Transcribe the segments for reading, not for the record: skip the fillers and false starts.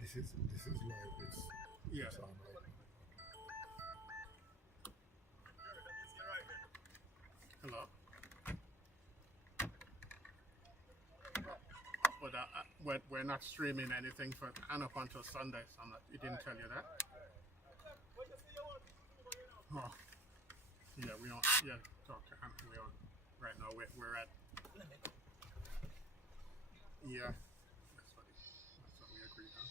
This is live. It's on right now. Hello. But we're not streaming anything for up until Sunday. So it didn't tell you that. Oh, yeah, we don't. Yeah, talk to him. We on right now. We're at. Yeah, that's what we agreed on.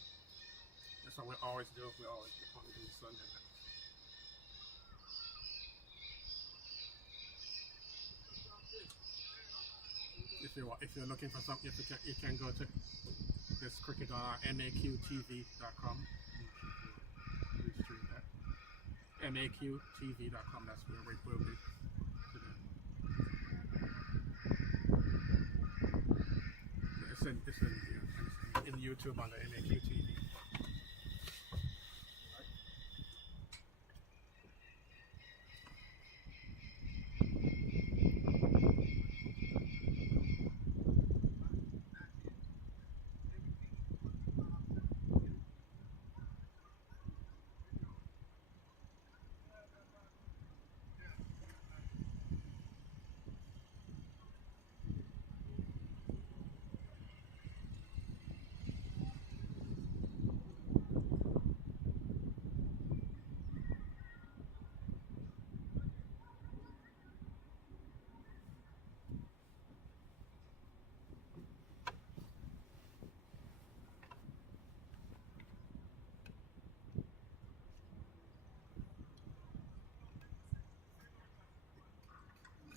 That's what we always do. We always only do Sunday. If you're looking for something, you can go to this cricket on MAQTV.com. We stream that. MAQTV.com. That's where we will be today. It's in YouTube on the MAQ TV.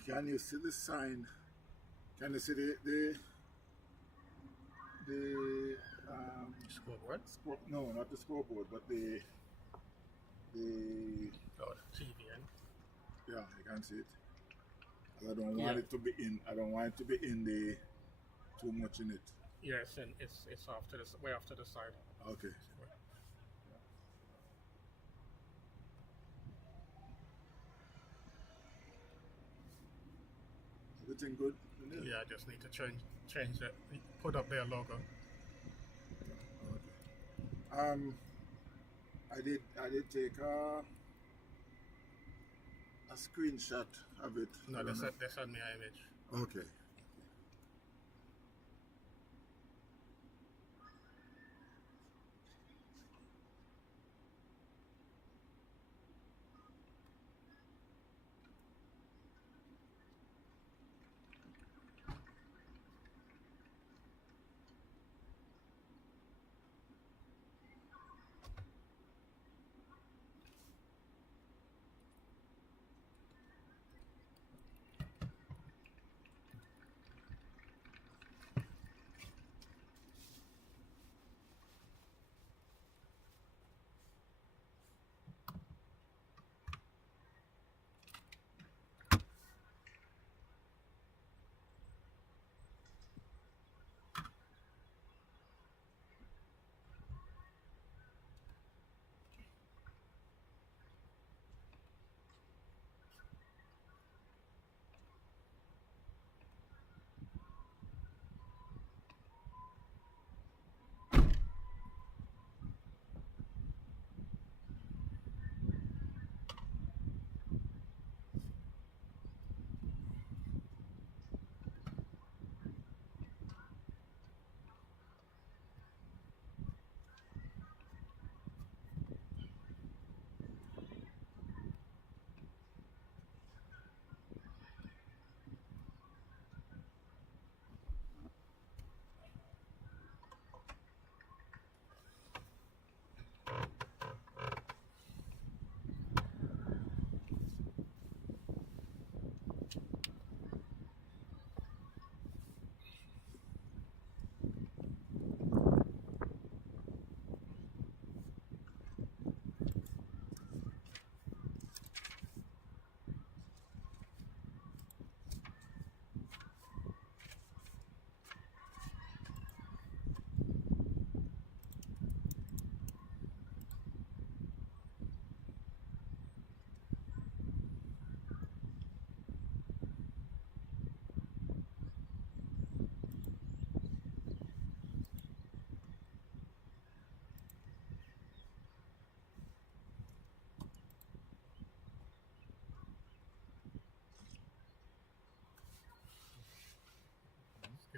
Can you see the sign? Can you see the Scoreboard? No, not the scoreboard, but the TV. Yeah, you can see it. I don't want it to be in. I don't want it to be in the too much in it. Yes, and it's off to the way off to the side. Okay. Everything good? Yeah, I just need to change it. Put up their logo. Okay. I did take a screenshot of it. No, they sent me an image. Okay.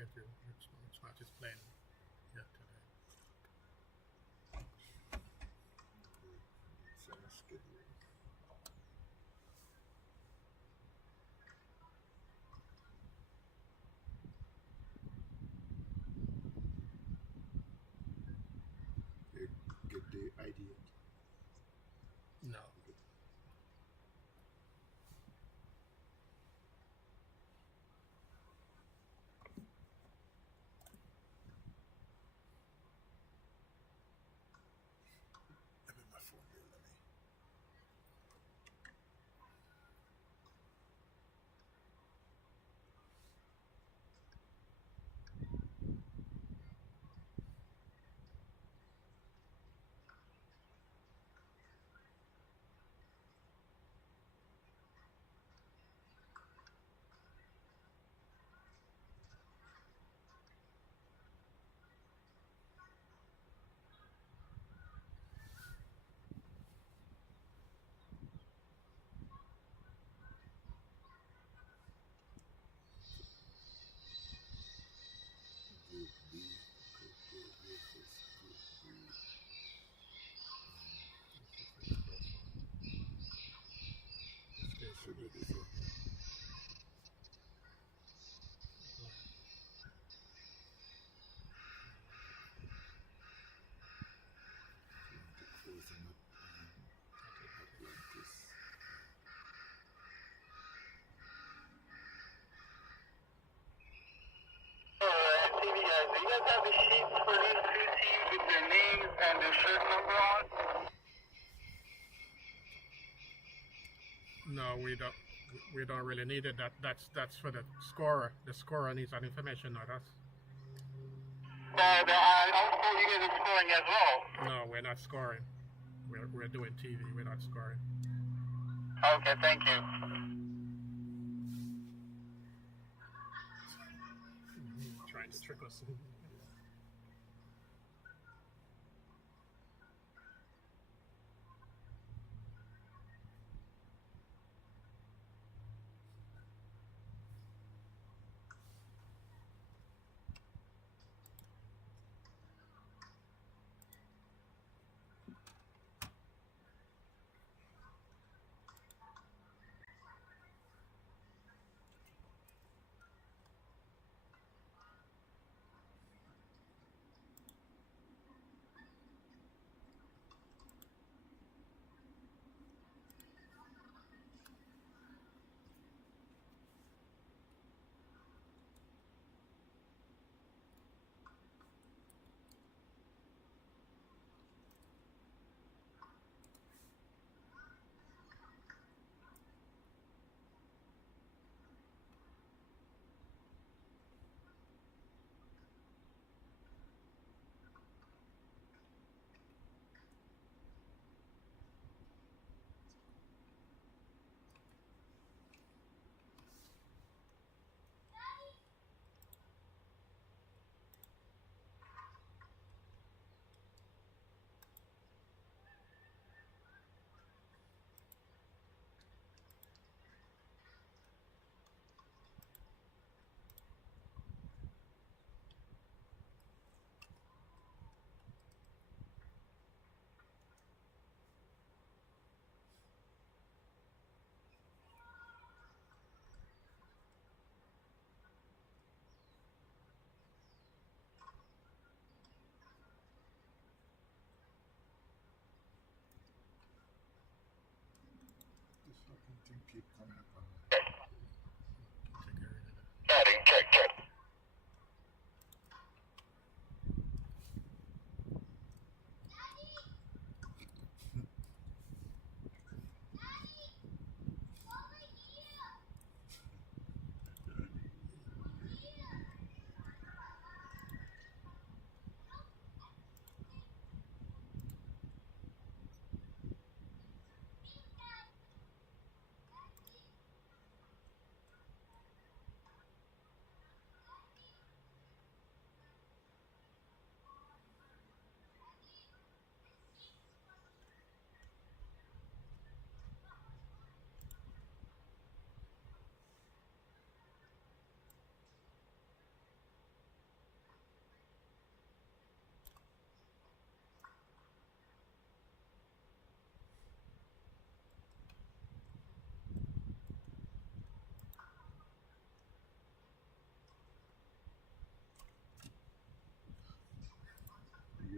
update you which match is playing yet today. It's on a schedule. You get the idea. No. Let me my phone here, let me. Group B, Group A versus Group B. Should be the same. Closing up Atlantis. TV guys, do you guys have the sheets for these two teams with their names and their shirt number on? No, we don't. We don't really need it. That's for the scorer. The scorer needs that information, not us. I also you guys are scoring as well. No, we're not scoring. We're doing TV. We're not scoring. Okay, thank you. Trying to trick us.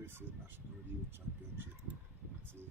USA National Youth Championship. Let's see.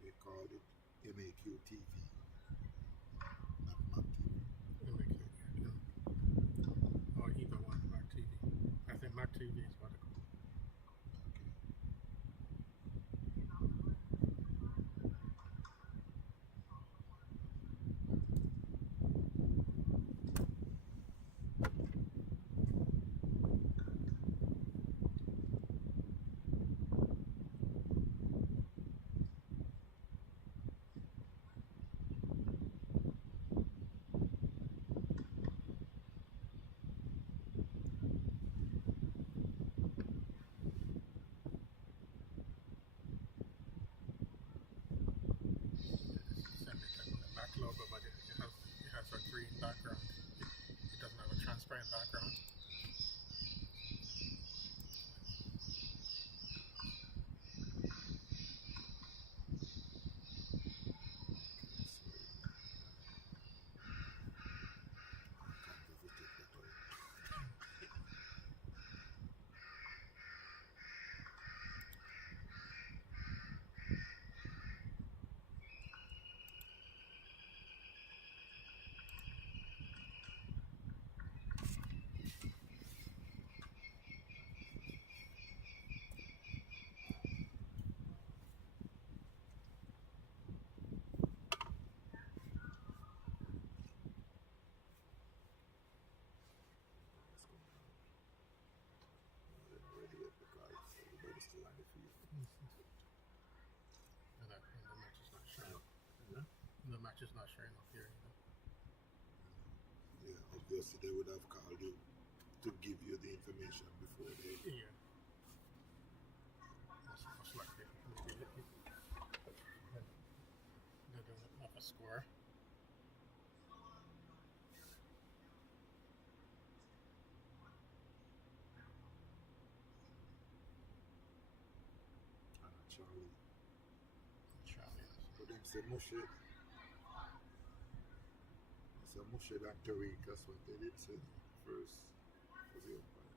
They called it MAQ TV, not MAQ TV. Or either one, MAQ TV. I think MAQ TV is what it called. Logo, but it has a green background. It doesn't have a transparent background. The match is not showing up here, you know. Yeah, obviously they would have called you to give you the information before they. Yeah. Most likely. Maybe they don't have a score. Charlie. Yes. But them say Moshe. So Moshe and Tariq, that's what they did say first for the umpire.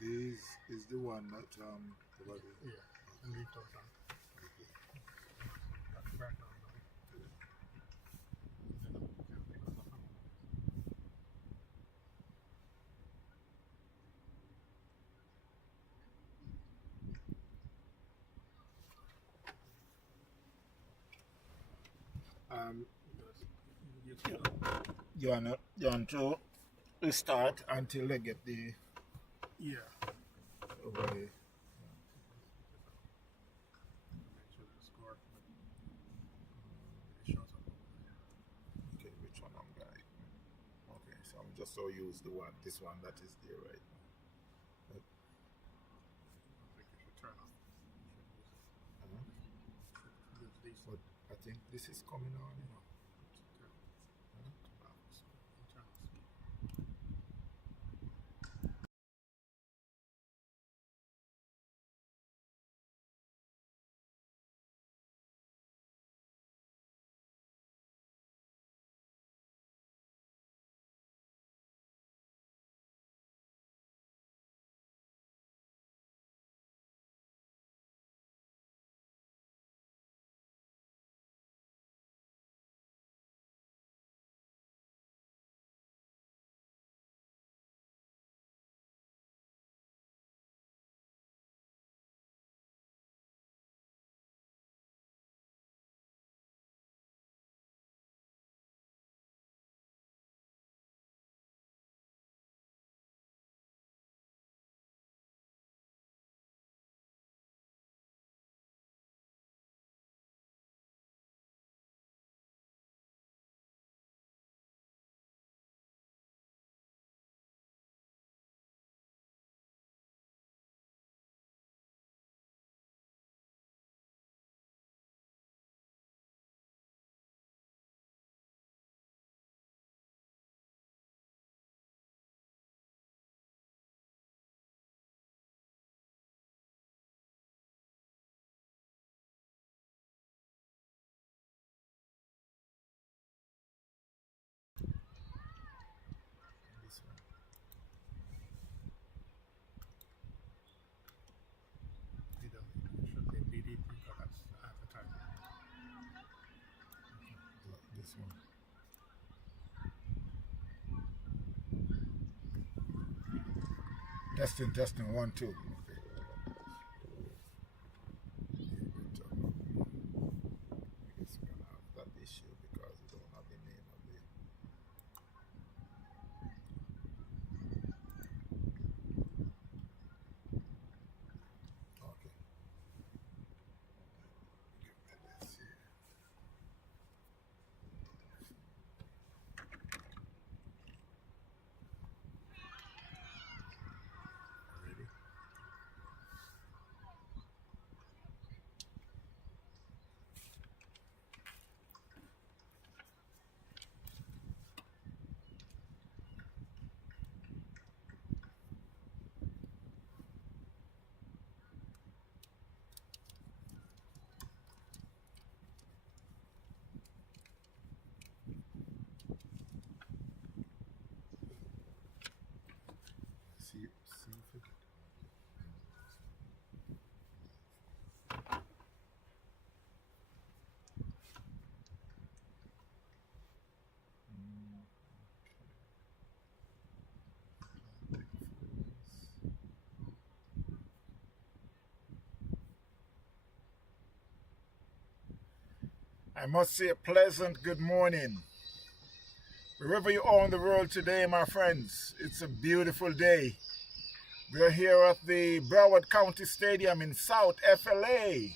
This is the one that Yeah, and leave those on. Okay. That's the background. You want to restart until they get the overlay. Score. It shows up. Okay, which one I'm going? Okay, so I'm just so use this one that is there right now. I think you should turn off. Use these. But I think this is coming on. You know. this one. Testing, 1, 2. Okay. I guess we're gonna have that issue because we don't have the name of the. Okay. Let's see. Ready? See if it. I must say a pleasant good morning. Wherever you are in the world today, my friends, it's a beautiful day. We're here at the Broward County Stadium in South FLA.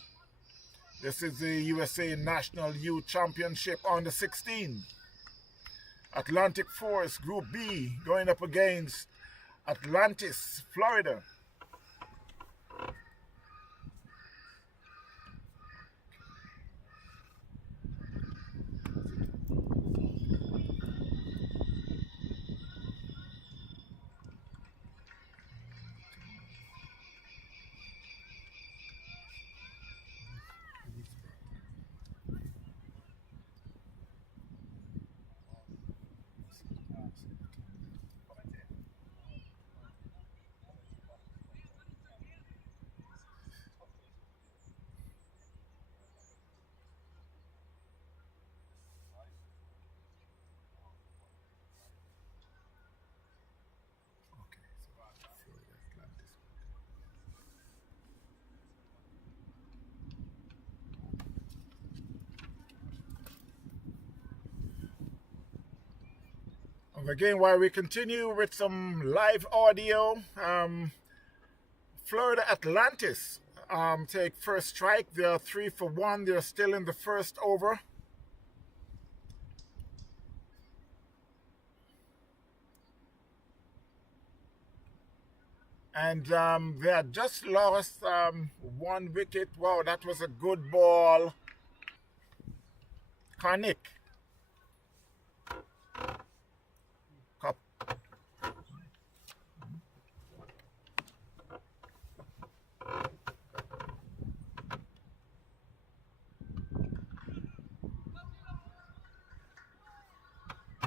This is the USA National Youth Championship under 16. Atlantic Force Group B going up against Atlantis, Florida. And again, while we continue with some live audio, Florida Atlantis take first strike. They are 3 for 1. They're still in the first over. And they had just lost 1 wicket. Wow, that was a good ball. Karnik. Cup.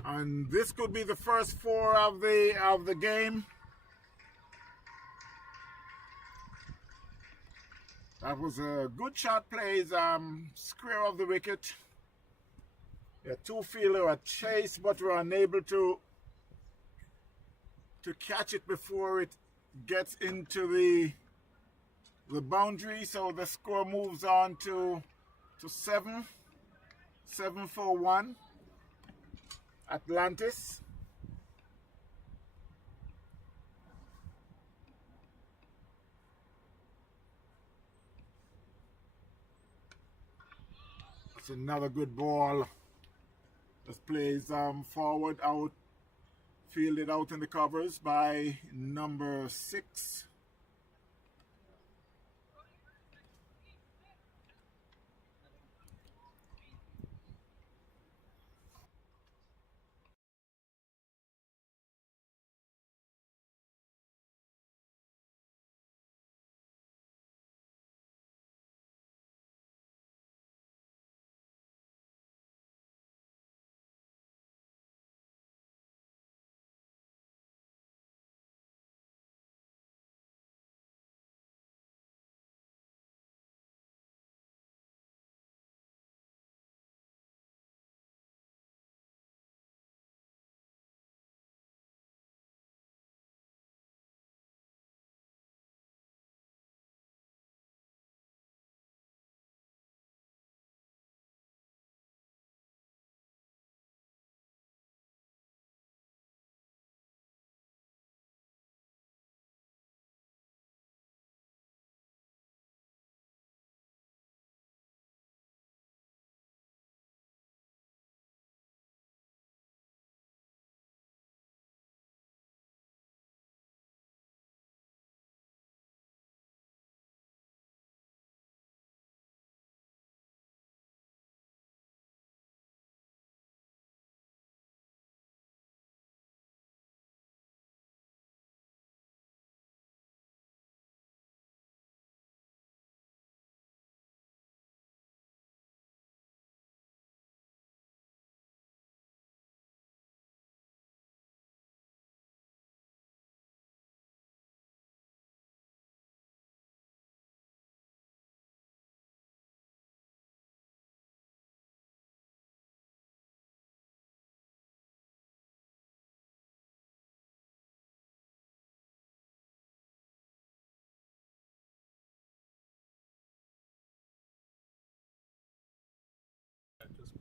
And this could be the first 4 of the game. That was a good shot plays, square of the wicket. A 2-fielder, a chase, but we're unable to catch it before it gets into the boundary. So the score moves on to 7 for 1. Atlantis. That's another good ball. This plays forward out, fielded out in the covers by number 6.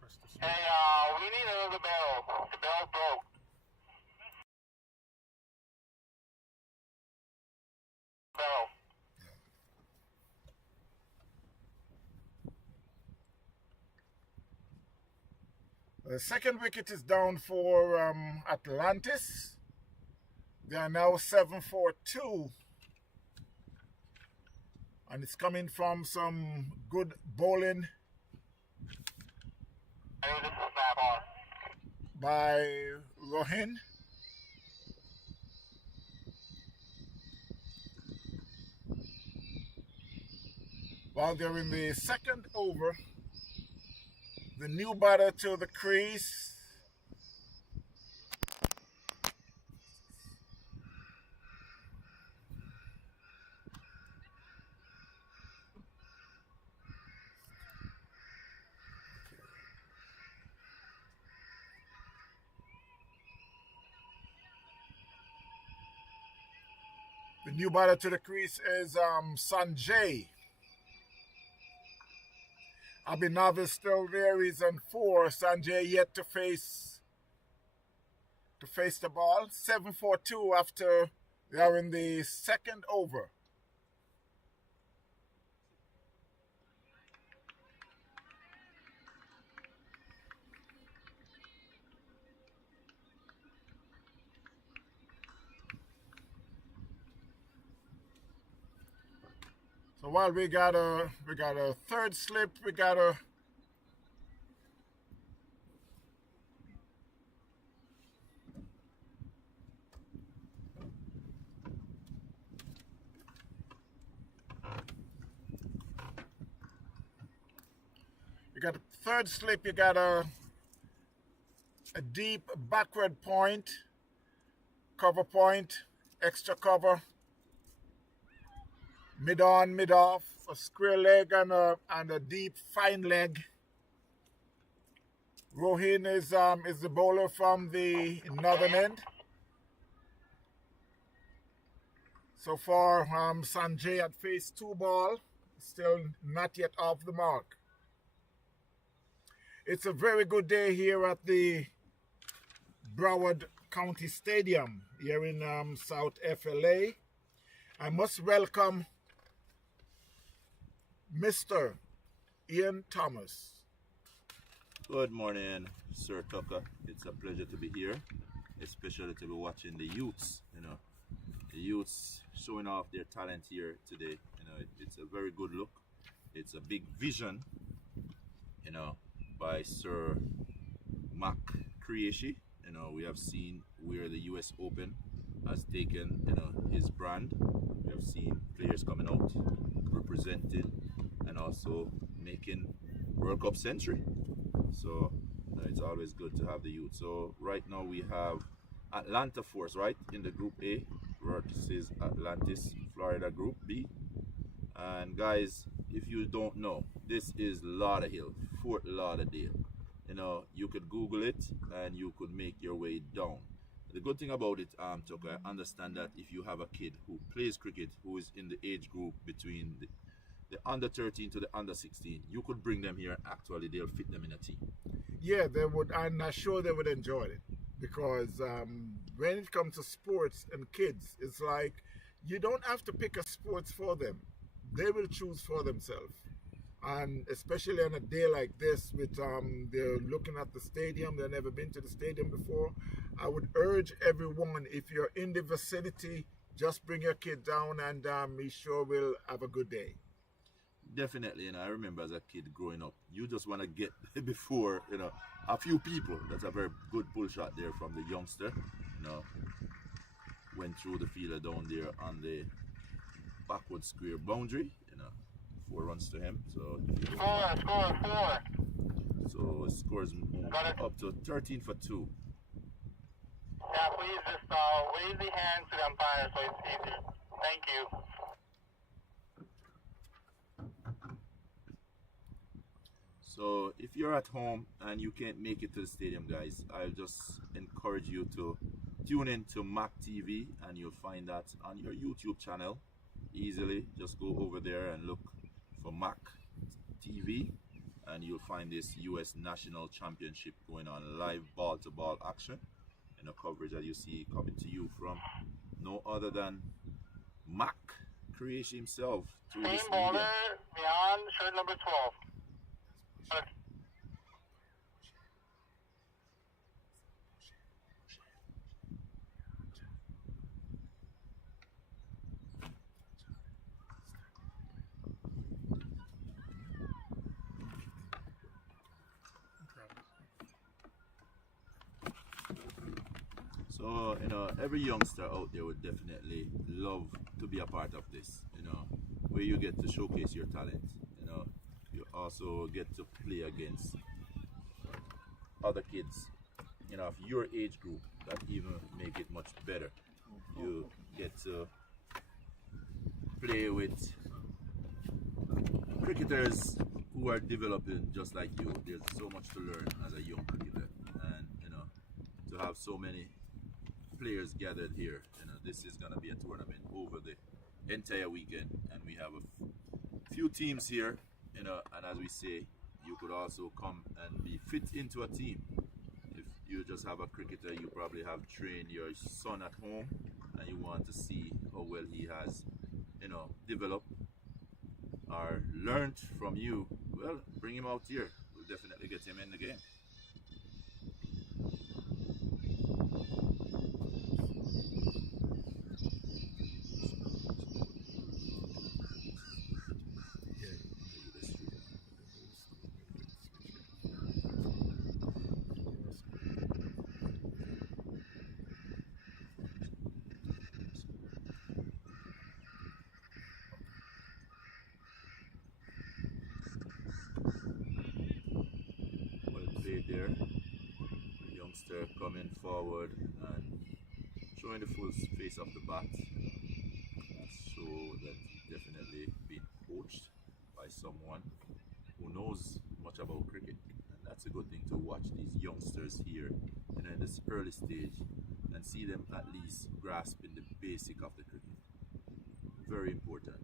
press this Hey, one. we need another barrel. The barrel broke. Barrel. The second wicket is down for Atlantis. They are now 7-4-2. And it's coming from some good bowling I need this to snap on. by Rohin. While they're in the second over, the new batter to the crease. The new batter to the crease is Sanjay. Abhinav is still there. He's on 4. Sanjay yet to face the ball. 7-4-2 after they are in the second over. So while we got a third slip, we got a third slip, you got a deep backward point, cover point, extra cover, mid on, mid off, a square leg and a deep fine leg. Rohin is the bowler from the northern end. So far, Sanjay had faced 2 ball, still not yet off the mark. It's a very good day here at the Broward County Stadium here in South FLA. I must welcome Mr. Ian Thomas. Good morning, Sir Tucker. It's a pleasure to be here, especially to be watching the youths. The youths showing off their talent here today. It's a very good look. It's a big vision, by Sir MAQ Cricket. We have seen where the US Open has taken, his brand. We have seen players coming out, representing, and also making World Cup century. So it's always good to have the youth. So right now we have Atlanta Force, right, in the Group A versus Atlantis, Florida Group B. And guys, if you don't know, this is Lauderhill, Fort Lauderdale. You could Google it and you could make your way down. The good thing about it, Tucker, I understand that if you have a kid who plays cricket, who is in the age group between the under 13 to the under 16, you could bring them here. Actually, they'll fit them in a team. Yeah, they would. I'm not sure they would enjoy it because when it comes to sports and kids, it's like you don't have to pick a sports for them. They will choose for themselves. And especially on a day like this, with they're looking at the stadium, they've never been to the stadium before. I would urge everyone, if you're in the vicinity, just bring your kid down, and he sure will have a good day. Definitely, I remember as a kid growing up, you just want to get before, a few people. That's a very good pull shot there from the youngster. Went through the fielder down there on the backward square boundary. 4 runs to him. So Score. So it scores up to 13 for 2. Yeah, please just wave the hand to the umpire so it's easier. Thank you. So if you're at home and you can't make it to the stadium, guys, I'll just encourage you to tune in to MAQ TV, and you'll find that on your YouTube channel easily. Just go over there and look for MAQ TV, and you'll find this US National Championship going on, live ball-to-ball action. Coverage that you see coming to you from no other than MAQ Creation himself through this Same medium. baller beyond shirt number 12. So, every youngster out there would definitely love to be a part of this, where you get to showcase your talent. You also get to play against other kids, of your age group that even make it much better. You get to play with cricketers who are developing just like you. There's so much to learn as a young cricketer, and to have so many players gathered here, this is going to be a tournament over the entire weekend, and we have a few teams here, and as we say, you could also come and be fit into a team. If you just have a cricketer, you probably have trained your son at home and you want to see how well he has developed or learned from you, well, bring him out here. We'll definitely get him in the game. There, youngster coming forward and showing the full face of the bat, so that he definitely been coached by someone who knows much about cricket, and that's a good thing to watch these youngsters here in this early stage and see them at least grasping the basic of the cricket. Very important.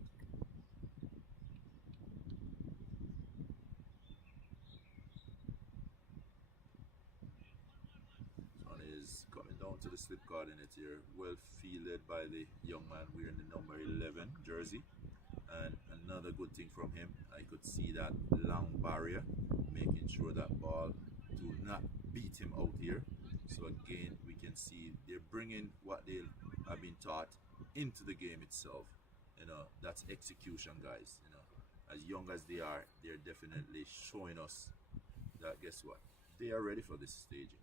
Coming down to the slip coordinate here, well fielded by the young man wearing the number 11 jersey, and another good thing from him, I could see that long barrier, making sure that ball do not beat him out here. So again, we can see they're bringing what they have been taught into the game itself. That's execution, guys. As young as they are, they're definitely showing us that, guess what, they are ready for this staging.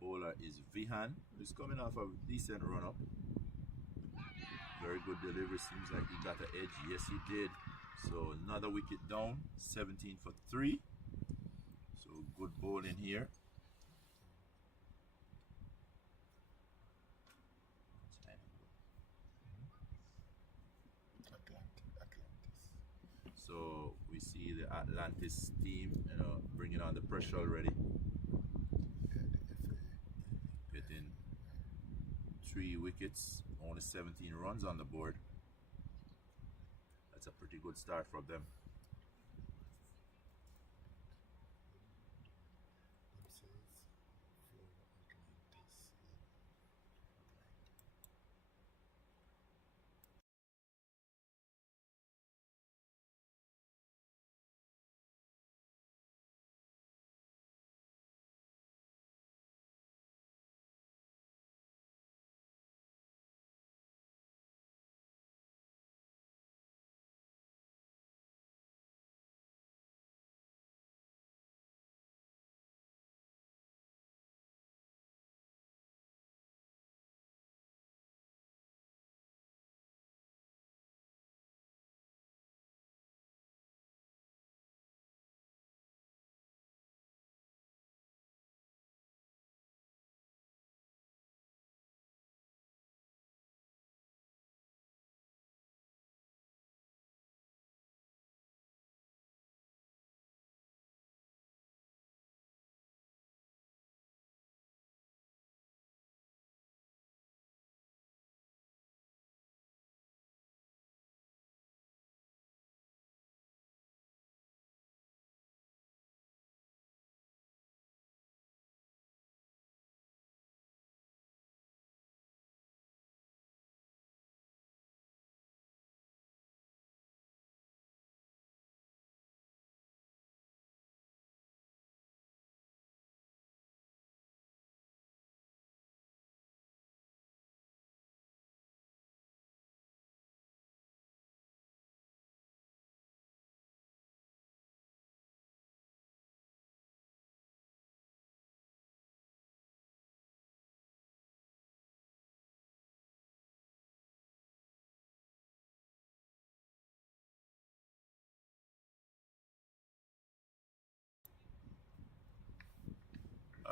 Bowler is Vihan, who's coming off a decent run-up. Very good delivery, seems like he got an edge. Yes, he did. So another wicket down, 17 for 3. So good bowling here. Atlantis. So we see the Atlantis team, bringing on the pressure already. Getting 3 wickets, only 17 runs on the board. That's a pretty good start from them.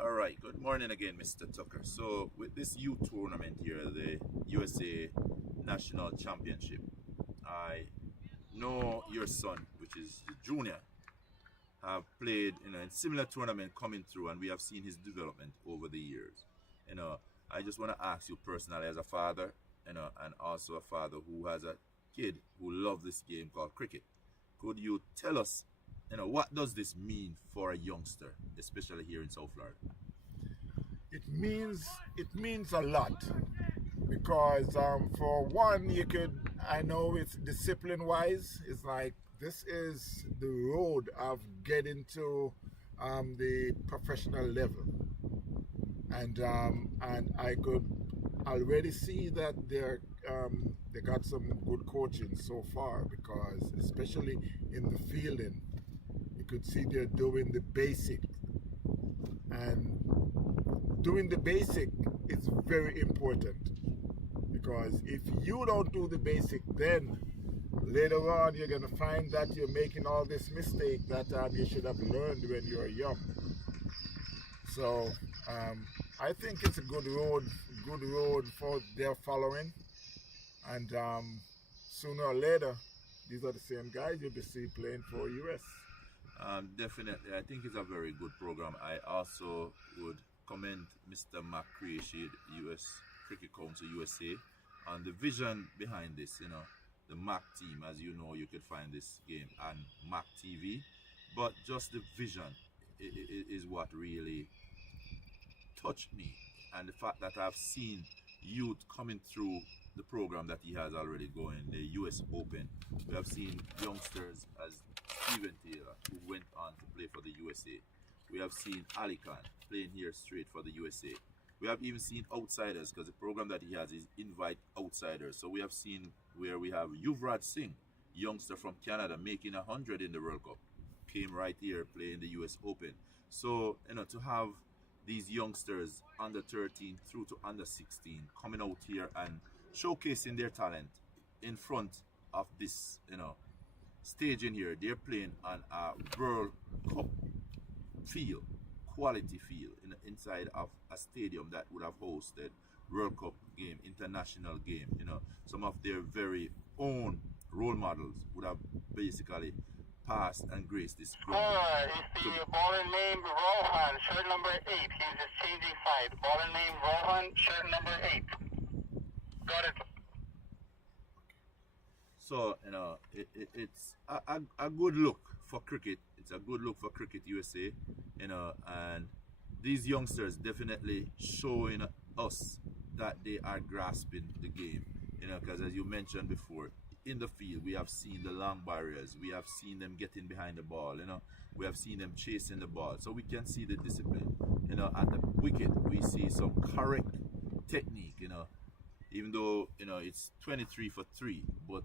All right, good morning again, Mr. Tucker. So with this youth tournament here, the USA National Championship, I know your son, which is the junior, have played in a similar tournament coming through, and we have seen his development over the years. I just want to ask you personally, as a father, and also a father who has a kid who loves this game called cricket, could you tell us, what does this mean for a youngster, especially here in South Florida? It means a lot, because for one, I know it's discipline wise, it's like this is the road of getting to the professional level, and I could already see that they got some good coaching so far, because especially in the fielding, you could see they're doing the basic, and doing the basic is very important, because if you don't do the basic, then later on you're going to find that you're making all this mistake that you should have learned when you were young. So I think it's a good road for their following, and sooner or later these are the same guys you'll be seeing playing for US. Definitely, I think it's a very good program. I also would commend Mr. MAQ Cricket, US Cricket Council USA, on the vision behind this. The MAQ team, as you know, you could find this game on MAQ TV, but just the vision is what really touched me, and the fact that I've seen youth coming through the program that he has already going, the US Open. We have seen youngsters as Steven Taylor, who went on to play for the USA. We have seen Ali Khan playing here straight for the USA. We have even seen outsiders, because the program that he has is invite outsiders. So we have seen where we have Yuvraj Singh, youngster from Canada, making 100 in the World Cup, came right here playing the US Open. So to have these youngsters under 13 through to under 16 coming out here and showcasing their talent in front of this stage in here, they're playing on a World Cup field, quality field, inside of a stadium that would have hosted World Cup game, international game. Some of their very own role models would have basically passed and graced this ground. It's the baller named Rohan, shirt number 8. He's just changing sides. Baller named Rohan, shirt number 8. Got it. So, it's a good look for cricket. It's a good look for Cricket USA, and these youngsters definitely showing us that they are grasping the game, because as you mentioned before, in the field we have seen the long barriers, we have seen them getting behind the ball, we have seen them chasing the ball, so we can see the discipline, at the wicket we see some correct technique, even though it's 23 for 3, but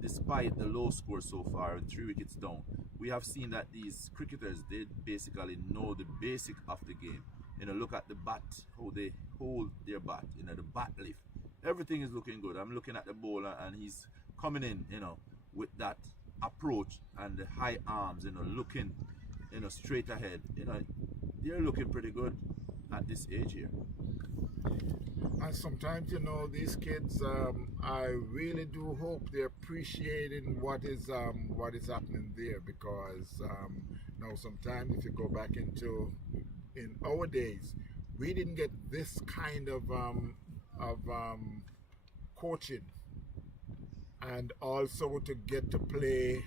despite the low score so far and 3 wickets down, we have seen that these cricketers, they basically know the basic of the game. Look at the bat, how they hold their bat, the bat lift, everything is looking good. I'm looking at the bowler and he's coming in, with that approach and the high arms, looking, straight ahead. They're looking pretty good at this age here. And sometimes, these kids, I really do hope they're appreciating what is happening there, because sometimes if you go back in our days, we didn't get this kind of coaching, and also to get to play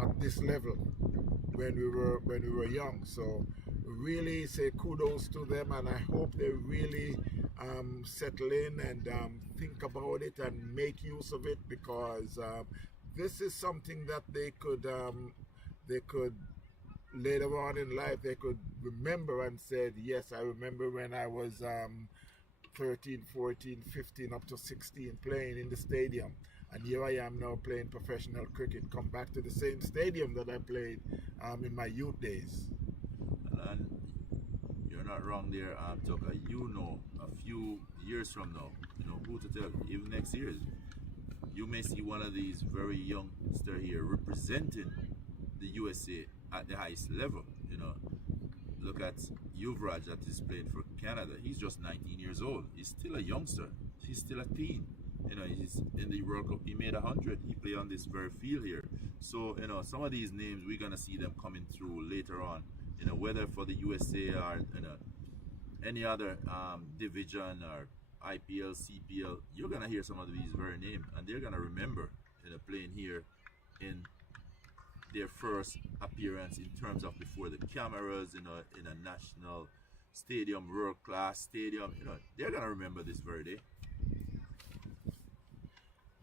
at this level when we were young. So really say kudos to them, and I hope they really settle in and think about it and make use of it, because this is something that they could later on in life they could remember and said, yes, I remember when I was 13, 14, 15 up to 16 playing in the stadium, and here I am now playing professional cricket, come back to the same stadium that I played in my youth days. And you're not wrong there, Tucker. A few years from now, who to tell, even next year, you may see one of these very youngsters here representing the USA at the highest level. look at Yuvraj that is playing for Canada. He's just 19 years old. He's still a youngster. He's still a teen. You know, he's in the World Cup. He made 100. He played on this very field here. So, you know, some of these names, we're going to see them coming through later on. You know, whether for the USA or, you know, any other division or IPL, CPL, you're going to hear some of these very names. And they're going to remember, you know, playing here in their first appearance in terms of before the cameras, you know, in a national stadium, world-class stadium. You know, they're going to remember this very day.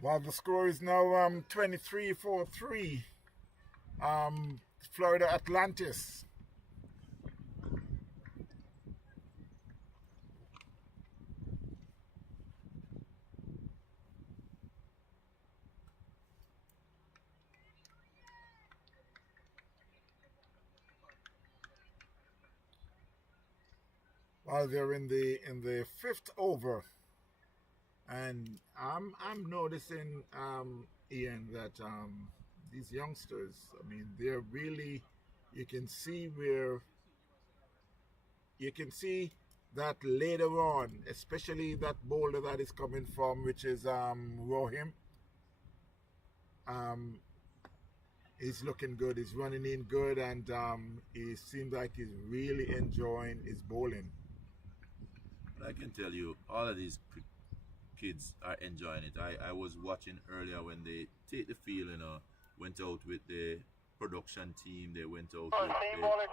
Well, the score is now 23-4-3. Florida Atlantis. While they're in the fifth over. And I'm noticing, Ian, that these youngsters, I mean, they're really, you can see that later on, especially that bowler that is coming from, which is Rohim. He's looking good. He's running in good, and he seems like he's really enjoying his bowling. I can tell you, all of these kids are enjoying it. I was watching earlier when they take the field, you know, went out with the production team, they went out with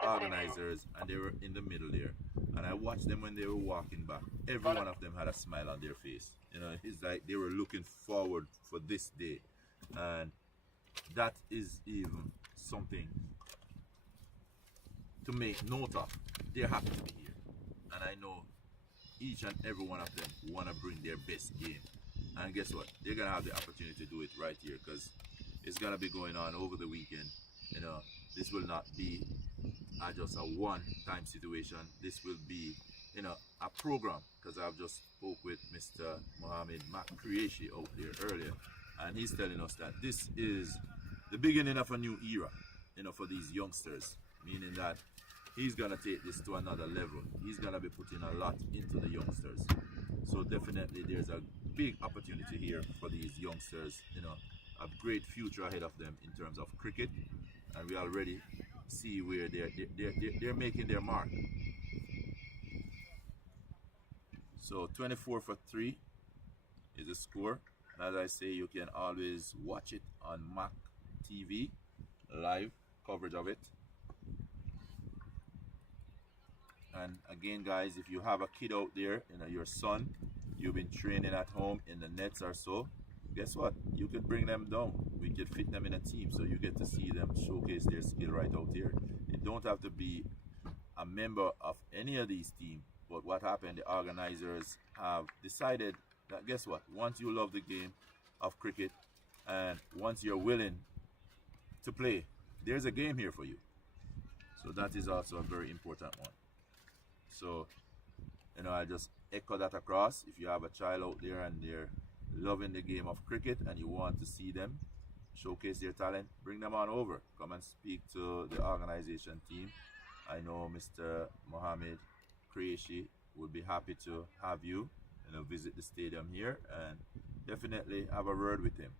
the organizers, and they were in the middle there. And I watched them when they were walking back. Every one of them had a smile on their face. You know, it's like they were looking forward for this day. And that is even something to make note of. They're happy to be here. And I know each and every one of them want to bring their best game. And guess what? They're going to have the opportunity to do it right here, because it's going to be going on over the weekend. You know, this will not be just a one-time situation. This will be, you know, a program, because I've just spoke with Mr. Mohammed MAQ Cricket out there earlier, and he's telling us that this is the beginning of a new era, you know, for these youngsters, meaning that he's gonna take this to another level. He's gonna be putting a lot into the youngsters. So definitely there's a big opportunity here for these youngsters, you know, a great future ahead of them in terms of cricket, and we already see where they're making their mark. So 24-3 is the score. And as I say, you can always watch it on MAQ TV, live coverage of it. And again, guys, if you have a kid out there, you know, your son, you've been training at home in the nets or so, guess what? You could bring them down. We could fit them in a team, so you get to see them showcase their skill right out here. You don't have to be a member of any of these teams, but what happened, the organizers have decided that, guess what? Once you love the game of cricket and once you're willing to play, there's a game here for you. So that is also a very important one. So, you know, I just echo that across. If you have a child out there and they're loving the game of cricket and you want to see them showcase their talent, bring them on over. Come and speak to the organization team. I know Mr. Mohammed Qureshi would be happy to have you, you know, visit the stadium here and definitely have a word with him.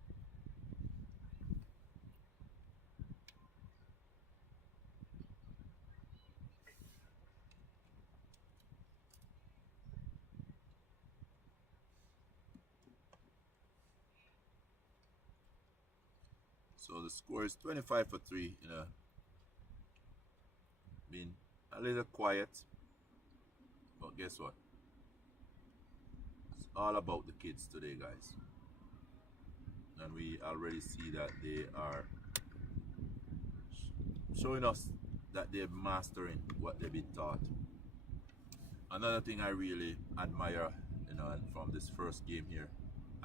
So the score is 25-3, you know, been a little quiet, but guess what? It's all about the kids today, guys. And we already see that they are showing us that they're mastering what they've been taught. Another thing I really admire, you know, and from this first game here,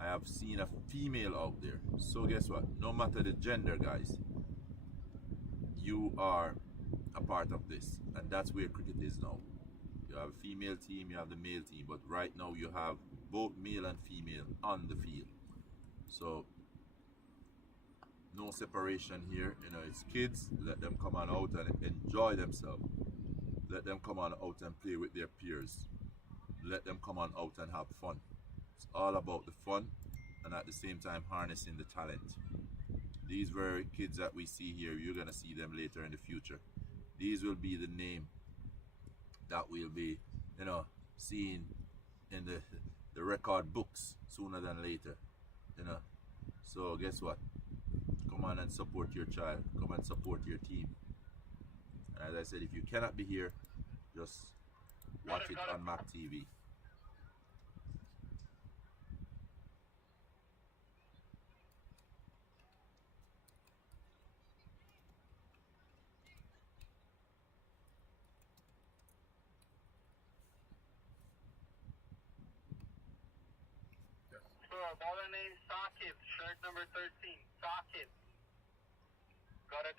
I have seen a female out there. So guess what? No matter the gender, guys, you are a part of this. And that's where cricket is now. You have a female team, you have the male team, but right now you have both male and female on the field. So no separation here. You know, it's kids. Let them come on out and enjoy themselves. Let them come on out and play with their peers. Let them come on out and have fun. It's all about the fun and at the same time harnessing the talent. These very kids that we see here, you're going to see them later in the future. These will be the name that we'll be, you know, seeing in the record books sooner than later, you know. So guess what? Come on and support your child. Come and support your team. And as I said, if you cannot be here, just watch it on MAQ TV. Baller name Socket, shirt number 13. Socket. Got it.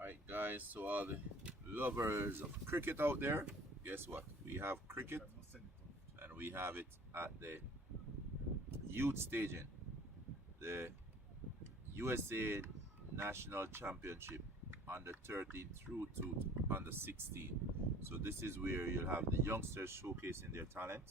Alright guys, so all the lovers of cricket out there, guess what? We have cricket and we have it at the youth stadium, the USA National Championship under 13 through to under 16. So this is where you'll have the youngsters showcasing their talent.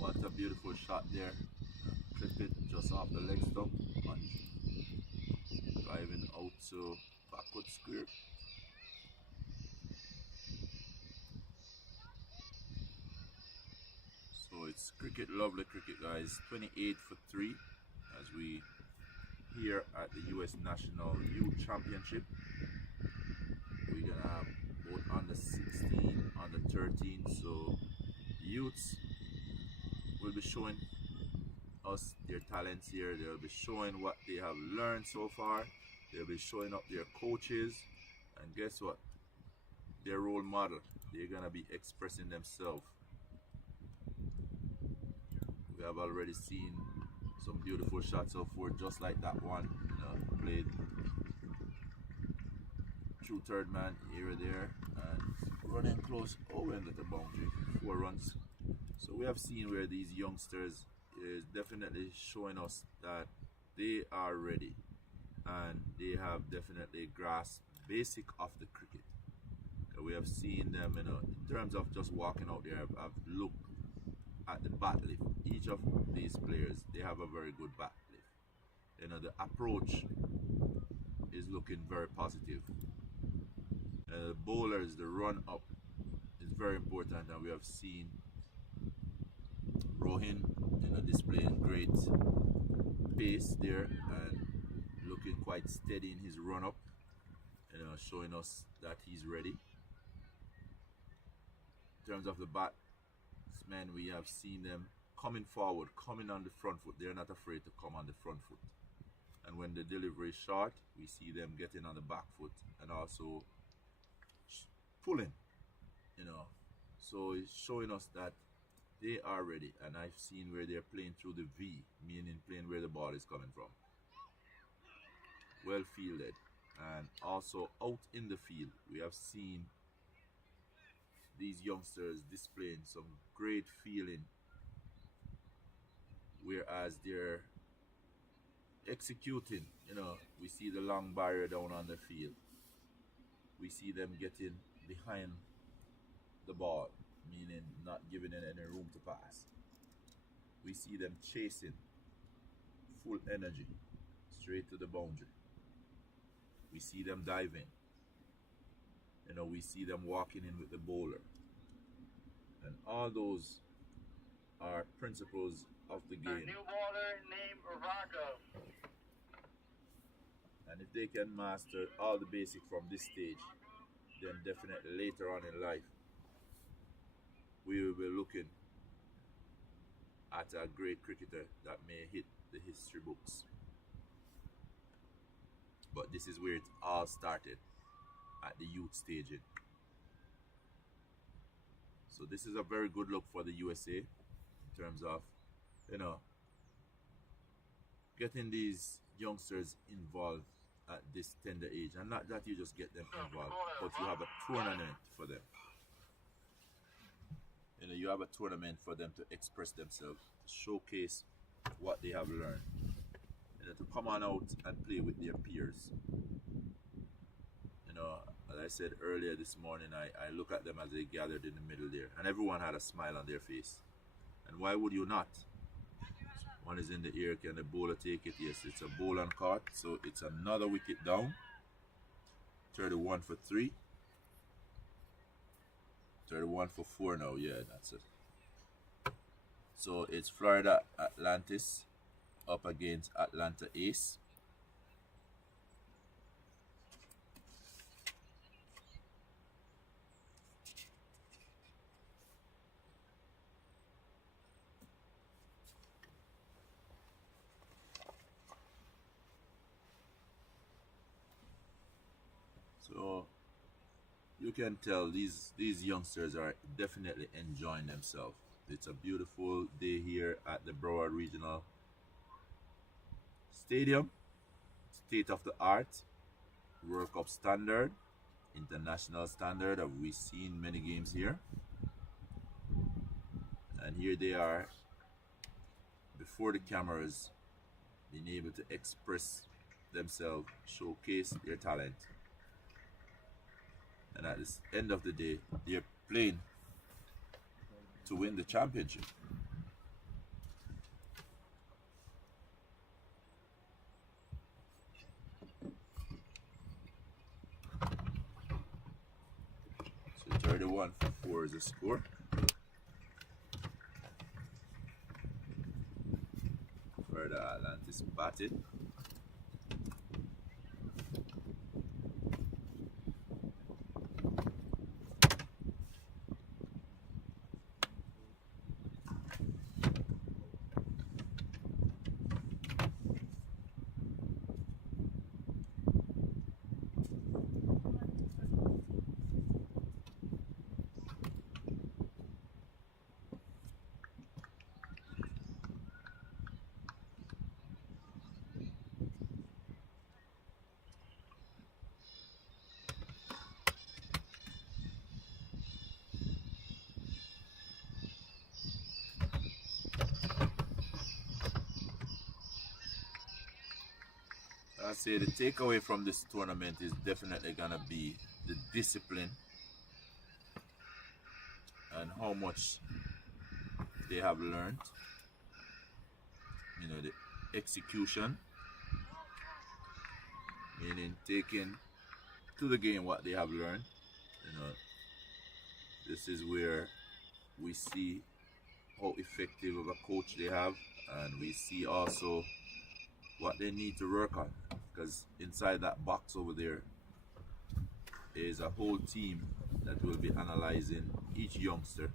What a beautiful shot there. Clipped it just off the leg stump. Driving out to backward square. So it's cricket, lovely cricket guys. 28 for 3 as we here at the US National Youth Championship. We're gonna have both under 16, under 13. So youths will be showing us their talents here. They'll be showing what they have learned so far. They'll be showing up their coaches, and guess what? Their role model. They're gonna be expressing themselves. We have already seen some beautiful shots so far, just like that one, you know, played through third man here there and running close. Oh, we ended the boundary, 4 runs. So we have seen where these youngsters is definitely showing us that they are ready and they have definitely grasped basic of the cricket. We have seen them, you know, in terms of just walking out there. I've looked at the bat lift. Each of these players, they have a very good bat lift. You know, the approach is looking very positive. The bowlers, the run up is very important, and we have seen Rohin, you know, displaying great pace there and looking quite steady in his run up, you know, showing us that he's ready. In terms of the batsmen, we have seen them coming forward, coming on the front foot. They're not afraid to come on the front foot. And when the delivery is short, we see them getting on the back foot and also pulling, you know, So it's showing us that they are ready, and I've seen where they're playing through the V, meaning playing where the ball is coming from. Well fielded. And also out in the field, we have seen these youngsters displaying some great feeling, whereas they're executing. We see the long barrier down on the field. We see them getting behind the ball, meaning not giving it any room to pass. We see them chasing full energy straight to the boundary. We see them diving. We see them walking in with the bowler. And all those are principles of the A game. new bowler named Raghav. And if they can master all the basics from this stage, then definitely later on in life, we will be looking at a great cricketer that may hit the history books. But this is where it all started, at the youth staging. So this is a very good look for the USA in terms of, getting these youngsters involved at this tender age. And not that you just get them involved, but you have a tournament for them. You have a tournament for them to express themselves, to showcase what they have learned, to come on out and play with their peers. As I said earlier this morning, I look at them as they gathered in the middle there, and everyone had a smile on their face. And why would you not? One is in the air. Can the bowler take it? Yes, it's a bowl and caught, so it's another wicket down. 31 for 3. 31 for 4 now. Yeah, that's it. So it's Florida Atlantis up against Atlanta ACES. So you can tell these youngsters are definitely enjoying themselves. It's a beautiful day here at the Broward Regional Stadium. State of the art, World Cup standard, international standard. Have we seen many games here? And here they are before the cameras, being able to express themselves, showcase their talent. And at the end of the day, they're playing to win the championship. So 31 for 4 is the score. For the Atlantis batted. I say the takeaway from this tournament is definitely gonna be the discipline and how much they have learned. The execution, meaning taking to the game what they have learned. This is where we see how effective of a coach they have, and we see also what they need to work on, because inside that box over there is a whole team that will be analyzing each youngster.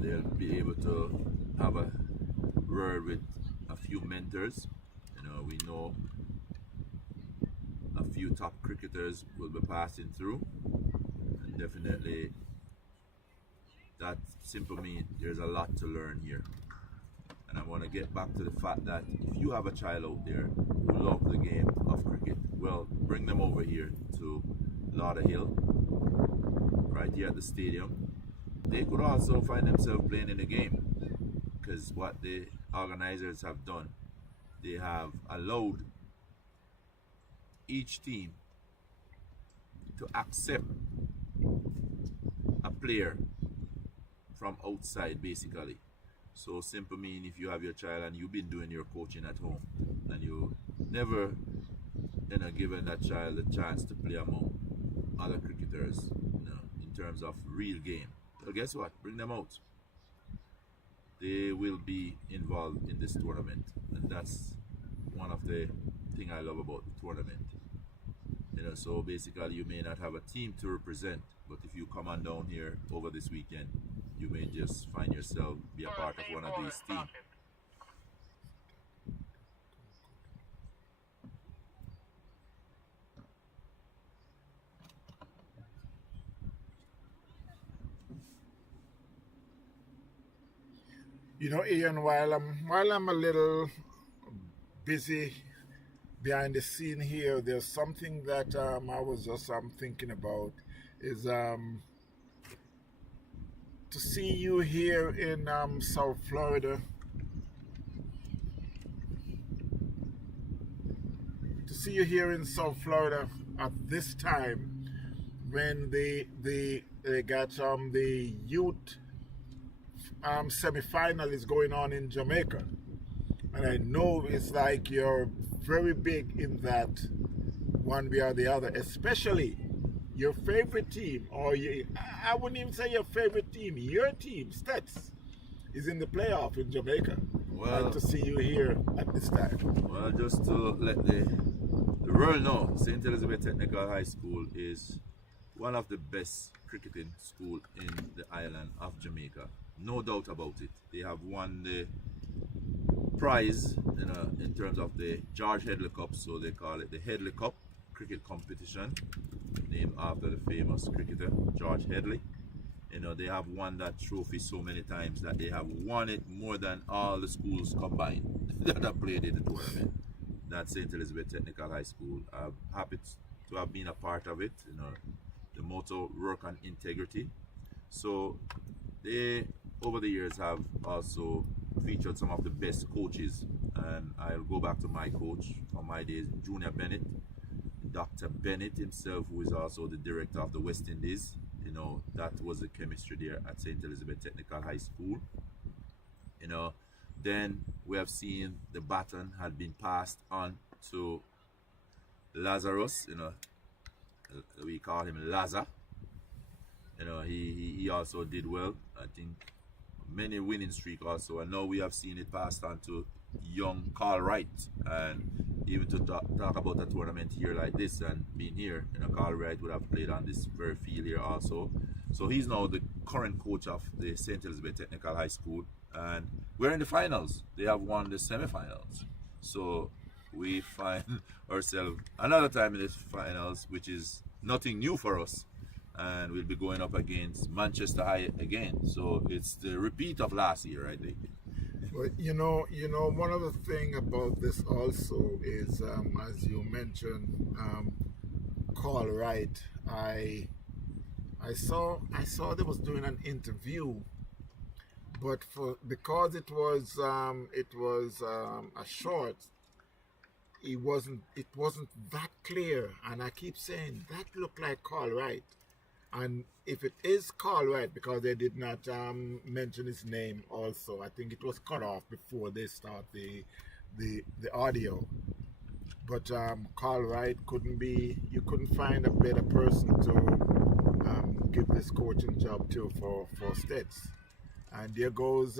They'll be able to have a word with a few mentors. We know a few top cricketers will be passing through, and definitely that simply means there's a lot to learn here. And I want to get back to the fact that if you have a child out there who loves the game of cricket, well, bring them over here to Lauderhill, right here at the stadium. They could also find themselves playing in the game, because what the organizers have done, they have allowed each team to accept a player from outside, basically. So simple mean, if you have your child and you've been doing your coaching at home and you never given that child a chance to play among other cricketers, in terms of real game, well, guess what? Bring them out. They will be involved in this tournament, and that's one of the thing I love about the tournament. So basically you may not have a team to represent, but if you come on down here over this weekend, you may just find yourself be a part of one of these teams. You know, Ian, while I'm a little busy behind the scene here, there's something that I was just thinking about is to see you here in South Florida. To see you here in South Florida at this time when they got the youth semi-final is going on in Jamaica, and I know it's like you're very big in that one way or the other, especially your favorite team, or I wouldn't even say your favorite team, your team, Stats, is in the playoff in Jamaica. Well, like to see you here at this time. Well, just to let the world know, St. Elizabeth Technical High School is one of the best cricketing school in the island of Jamaica. No doubt about it. They have won the prize in terms of the George Headley Cup, so they call it the Headley Cup cricket competition, named after the famous cricketer George Headley. They have won that trophy so many times that they have won it more than all the schools combined that have played in the tournament. That's St. Elizabeth Technical High School. I'm happy to have been a part of it. The motto, work on integrity. So they, over the years, have also featured some of the best coaches, and I'll go back to my coach from my days, Junior Bennett, Dr. Bennett himself, who is also the director of the West Indies. That was the chemistry there at St. Elizabeth Technical High School. Then we have seen the baton had been passed on to Lazarus. We call him Laza. He also did well. I think many winning streak also, and now we have seen it passed on to young Carl Wright. And even to talk about a tournament here like this and being here, Carl Wright would have played on this very field here also. So he's now the current coach of the St. Elizabeth Technical High School, and we're in the finals. They have won the semi-finals, so we find ourselves another time in the finals, which is nothing new for us, and we'll be going up against Manchester High again. So it's the repeat of last year, I think. Well, one other thing about this also is, as you mentioned, Carl Wright. I saw they was doing an interview, but because it was a short, it wasn't that clear, and I keep saying that looked like Carl Wright. And if it is Carl Wright, because they did not mention his name also, I think it was cut off before they start the audio. But Carl Wright you couldn't find a better person to give this coaching job to for Stets. And there goes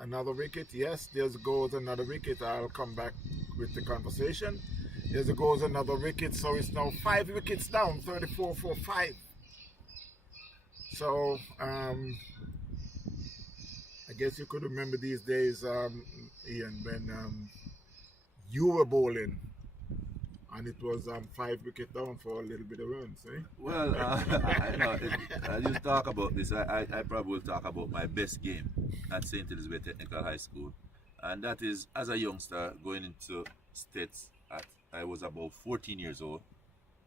another wicket. Yes, there goes another wicket. I'll come back with the conversation. There goes another wicket, so it's now 5 wickets down, 34 for 5. So, I guess you could remember these days, Ian, when you were bowling and it was 5 wicket down for a little bit of runs, eh? Well, as you talk about this, I probably will talk about my best game at St. Elizabeth Technical High School. And that is, as a youngster, going into states, I was about 14 years old.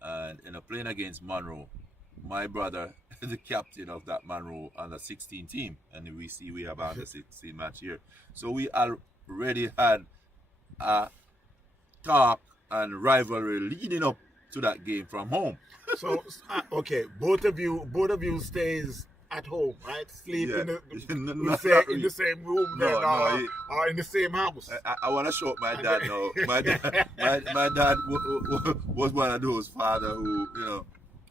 And playing against Monroe. My brother is the captain of that Monroe under 16 team. And we have under 16 match here. So we already had a talk and rivalry leading up to that game from home. So okay, both of you stays at home, right? Sleep in the same room, or in the same house. I want to show my dad now. My dad was one of those father who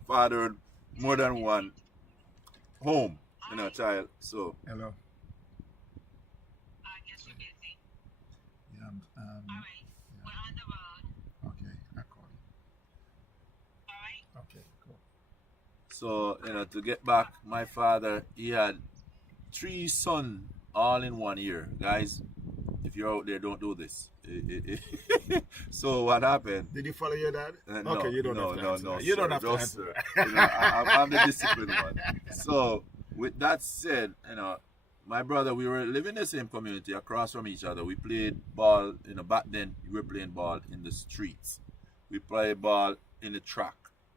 fathered more than one home, child. So hello. I guess you're busy. Yeah. All right. We're on the road. Okay, I call you. All right. Okay, cool. So, to get back, my father, he had 3 sons all in 1 year. Guys, if you're out there, don't do this. So what happened? Did you follow your dad? No, okay, you don't have to answer. No, you don't sir, have to answer. I'm the disciplined one. So, with that said, my brother, we were living in the same community across from each other. We played ball, back then we were playing ball in the streets. We played ball in the track.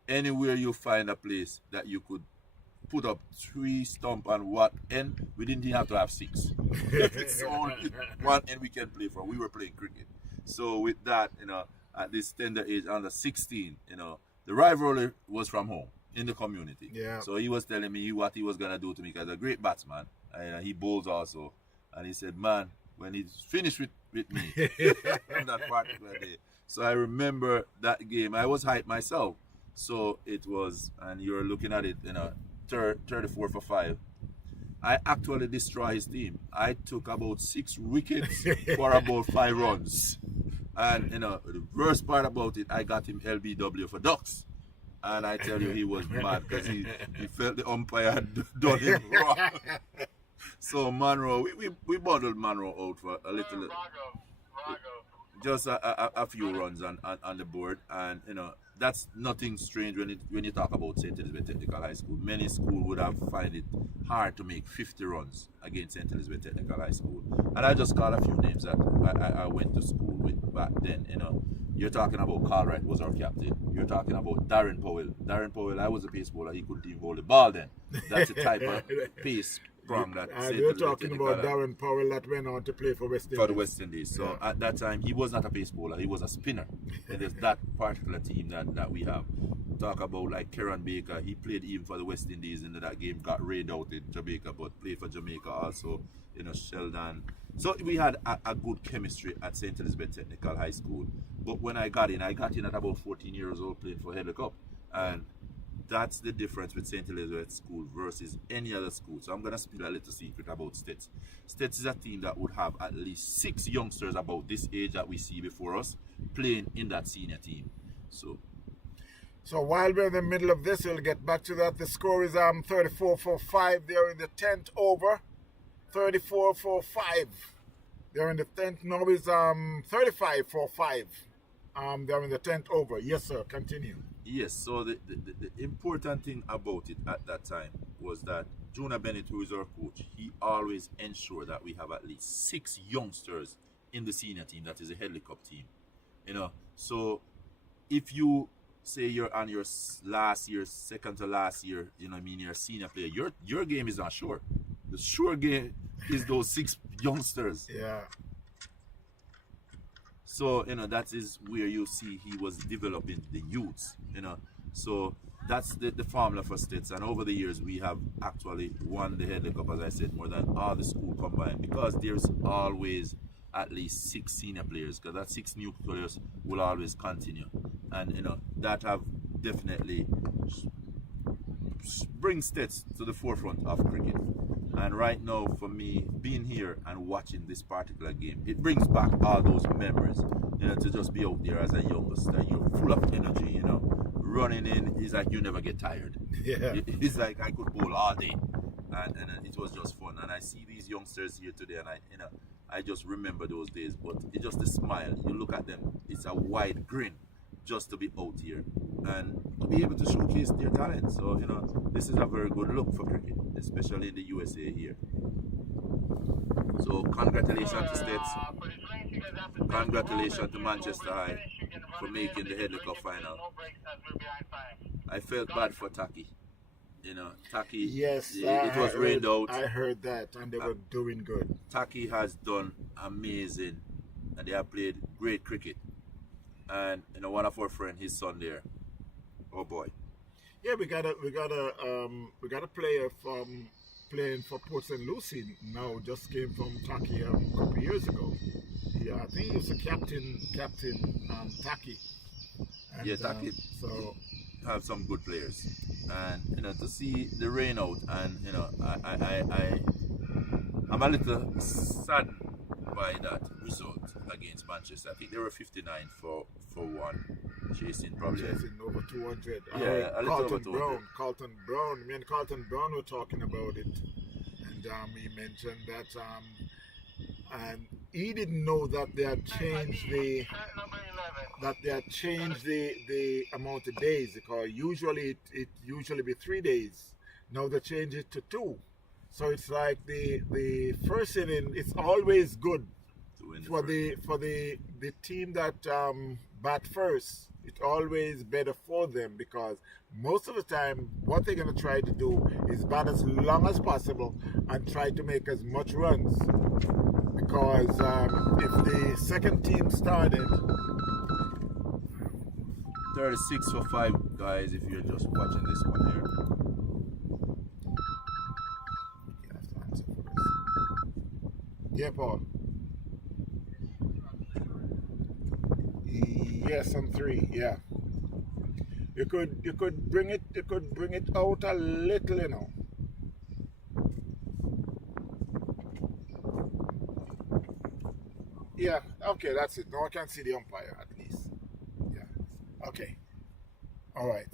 Anywhere you find a place that you could put up 3 stump and what end, we didn't even have to have 6. It's only one end we can play from. We were playing cricket. So with that, at this tender age, under 16, the rivalry was from home in the community. Yeah. So he was telling me what he was gonna do to me because he's a great batsman. And he bowls also. And he said, man, when he's finished with me on that particular day. So I remember that game. I was hyped myself. So it was, and you're looking at it, 34 for 5. I actually destroyed his team. I took about 6 wickets for about 5 runs. And the worst part about it, I got him LBW for ducks. And I tell you, he was mad because he felt the umpire had done him wrong. So Monroe, we bundled Monroe out for a little, just a few runs on the board, and that's nothing strange when you talk about St. Elizabeth Technical High School. Many schools would have find it hard to make 50 runs against St. Elizabeth Technical High School. And I just call a few names that I went to school with back then. You're talking about Carl Wright was our captain. You're talking about Darren Powell. Darren Powell, I was a pace bowler. He couldn't even hold the ball then. That's the type of pace from that. You're talking about Darren Powell that went on to play for West Indies. For the West Indies. So at that time, he was not a pace bowler. He was a spinner. And there's that particular team that we have. Talk about like Kieran Baker. He played even for the West Indies in that game. Got rained out in Jamaica, but played for Jamaica also. Sheldon. So we had a good chemistry at St. Elizabeth Technical High School. But when I got in at about 14 years old playing for Headley Cup. And that's the difference with St. Elizabeth School versus any other school. So I'm going to spill a little secret about Stets. Stets is a team that would have at least 6 youngsters about this age that we see before us playing in that senior team. So while we're in the middle of this, we'll get back to that. The score is 34 for 5. They're in the 10th over. 34 for 5. They're in the 10th. Now it's 35 for 5. They're in the 10th over. Yes, sir. Continue. Yes, so the important thing about it at that time was that Jonah Bennett, who is our coach, he always ensured that we have at least 6 youngsters in the senior team, that is a Headley Cup team. So if you say you're on your last year, second to last year, you're a senior player, your game is not sure. The sure game is those 6 youngsters. Yeah. So, that is where you see he was developing the youths, So that's the formula for Stets. And over the years, we have actually won the Headley Cup, as I said, more than all the school combined. Because there's always at least 6 senior players. Because that 6 new players will always continue. And, that have definitely bring Stets to the forefront of cricket. And right now, for me, being here and watching this particular game, it brings back all those memories, to just be out there as a youngster. You're full of energy, running in is like you never get tired. Yeah. It's like I could bowl all day. And it was just fun. And I see these youngsters here today, and I just remember those days. But it's just a smile. You look at them, it's a wide grin. just to be out here and to be able to showcase their talent. So, you know, this is a very good look for cricket, especially in the USA here. So, congratulations to States. Congratulations to Manchester High for making the Headley Cup final. I felt bad for Taki. You know, Taki, Yes, it was rained out. I heard that, and they were doing good. Taki has done amazing, and they have played great cricket. And you know, one of our friends, his son there, oh boy. Yeah, we got a player from playing for Port St. Lucie now, just came from Taki a couple of years ago. Yeah, I think he was a captain Taki. And, Yeah, Taki. So Have some good players, and you know, to see the rain out, and you know, I'm a little saddened by that result against Manchester. I think they were 59 for 1, chasing probably. chasing over 200. Yeah, a little over 200. Carlton Brown. Me and Carlton Brown were talking about it, and he mentioned that and he didn't know that they had changed the amount of days, because usually it usually be 3 days. Now they changed it to 2. So it's like the first inning, it's always good for the team that bat first. It's always better for them, because most of the time what they're going to try to do is bat as long as possible and try to make as much runs. Because if the second team started 36 for 5, guys, if you're just watching this one here. You have to answer for this. Yeah, Paul. Yes, on 3. Yeah. You could bring it out a little, you know. Yeah, okay, that's it. Now I can see the umpire at least. Yeah. Okay. All right.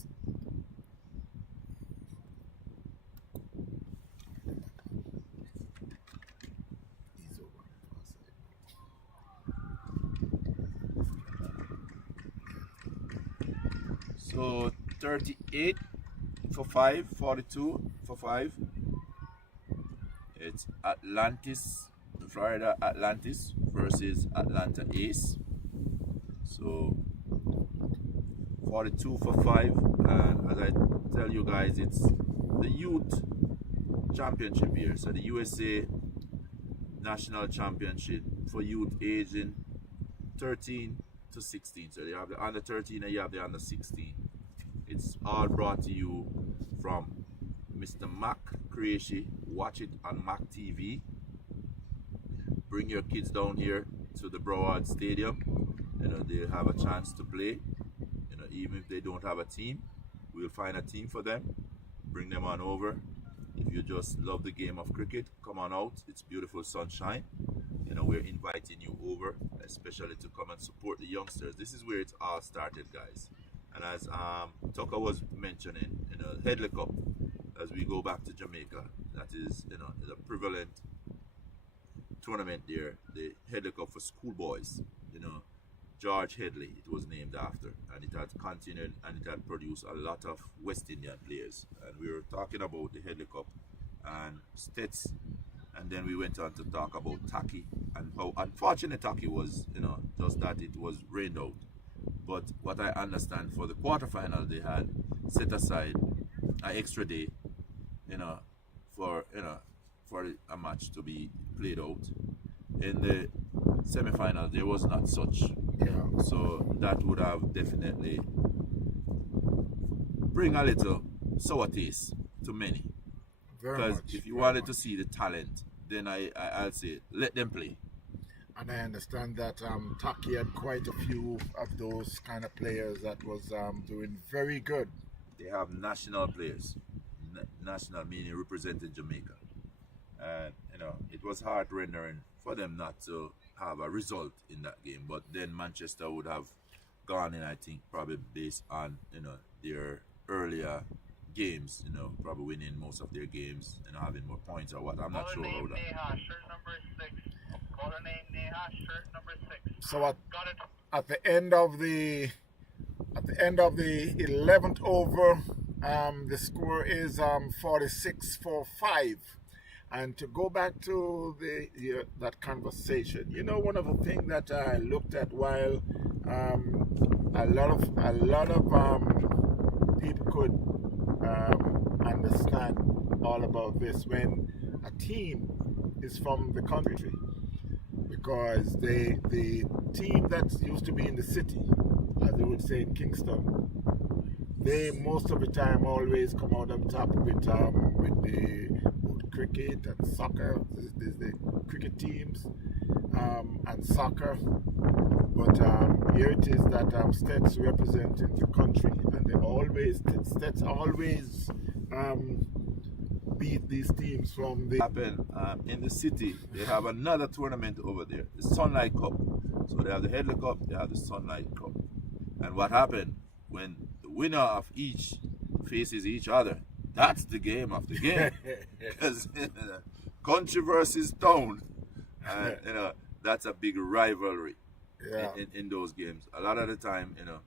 So 38 for 5, 42 for 5. It's Atlantis, Florida Atlantis versus Atlanta ACES. So 42 for 5, and as I tell you guys, it's the youth championship here. So the USA national championship for youth aging 13 to 16. So you have the under 13 and you have the under 16. It's all brought to you from Mr. MAQ Cricket. Watch it on MAQ TV. Bring your kids down here to the Broward Stadium. You know, they have a chance to play. You know, even if they don't have a team, we'll find a team for them. Bring them on over. If you just love the game of cricket, come on out. It's beautiful sunshine. You know, we're inviting you over, especially to come and support the youngsters. This is where it all started, guys. And as Tucker was mentioning, you know, Headley Cup, as we go back to Jamaica, that is, you know, is a prevalent tournament there, the Headley Cup for schoolboys. You know, George Headley, it was named after, and it had continued and it had produced a lot of West Indian players. And we were talking about the Headley Cup and Stets, and then we went on to talk about Taki and how unfortunate Taki was, you know, just that it was rained out. But what I understand, for the quarterfinal, they had set aside an extra day, you know, for a match to be played out. In the semi-final, there was not such. Yeah. So that would have definitely bring a little sour taste to many. Because if you wanted to see the talent, then I'll say let them play. And I understand that Taki had quite a few of those kind of players that was doing very good. They have national players, national meaning representing Jamaica, and you know, it was heart rendering for them not to have a result in that game. But then Manchester would have gone in, I think, probably based on, you know, their earlier games, you know, probably winning most of their games and having more points or what. I'm not sure how that. Shirt number 6. Caller name Neha, shirt number 6. So at the end of the At the end of the 11th over, the score is 46-5. And to go back to that conversation, you know, one of the things that I looked at while a lot of people could understand all about this when a team is from the country, because the team that used to be in the city, as they would say in Kingston, they most of the time always come out on top of it with the cricket and soccer. There's the cricket teams and soccer. But here it is that states representing the country, and states always beat these teams from the... In the city, they have another tournament over there, the Sunlight Cup. So they have the Headley Cup, they have the Sunlight Cup. And what happened when the winner of each faces each other, that's the game of the game. Because country versus town, and you know, that's a big rivalry. Yeah. In those games. A lot of the time, you know,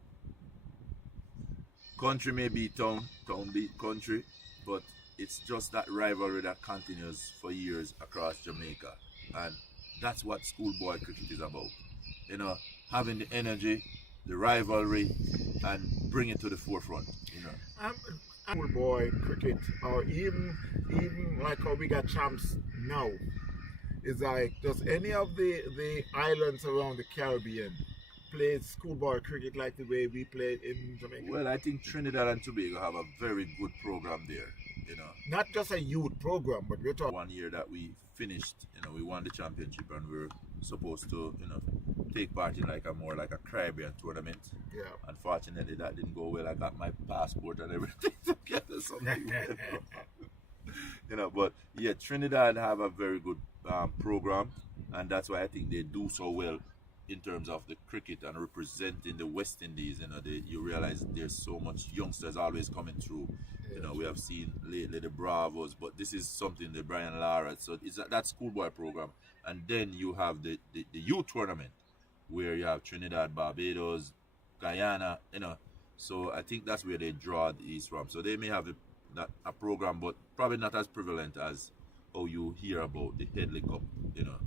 country may beat town, town beat country, but it's just that rivalry that continues for years across Jamaica. And that's what schoolboy cricket is about. You know, having the energy, the rivalry, and bring it to the forefront, you know. Schoolboy cricket, or even like how we got champs now, is like, does any of the islands around the Caribbean play schoolboy cricket like the way we play in Jamaica? Well, I think Trinidad and Tobago have a very good program there, you know. Not just a youth program, but we're talking... One year that we finished, you know, we won the championship, and we were supposed to, you know, take part in more like a Caribbean tournament. Yeah. Unfortunately, that didn't go well. I got my passport and everything together, so you know. But yeah, Trinidad have a very good program, and that's why I think they do so well in terms of the cricket and representing the West Indies. You know, you realize there's so much youngsters always coming through. You know, we have seen lately the Bravos, but this is something the Brian Lara. So it's that schoolboy program, and then you have the youth tournament where you have Trinidad, Barbados, Guyana. You know, so I think that's where they draw these from. So they may have a program, but probably not as prevalent as how you hear about the Headley Cup, you know,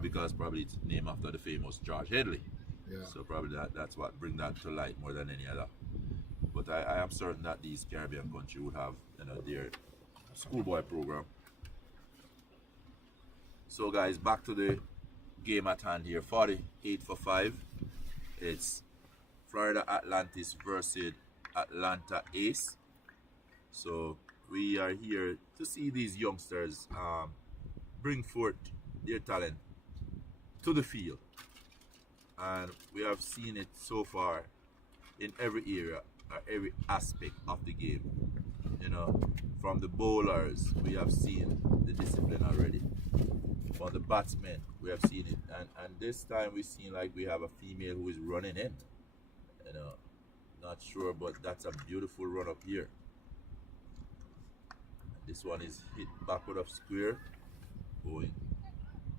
because probably it's named after the famous George Headley. Yeah. So probably that's what bring that to light more than any other. But I am certain that these Caribbean countries would have, you know, their schoolboy program. So guys, back to the game at hand here. 48-5. It's Florida Atlantis versus Atlanta ACES. So we are here to see these youngsters bring forth their talent to the field, and we have seen it so far in every area, every aspect of the game. You know, from the bowlers, we have seen the discipline already. From the batsmen, we have seen it, and this time we seen like we have a female who is running in. You know, not sure, but that's a beautiful run up here. This one is hit backward of square, going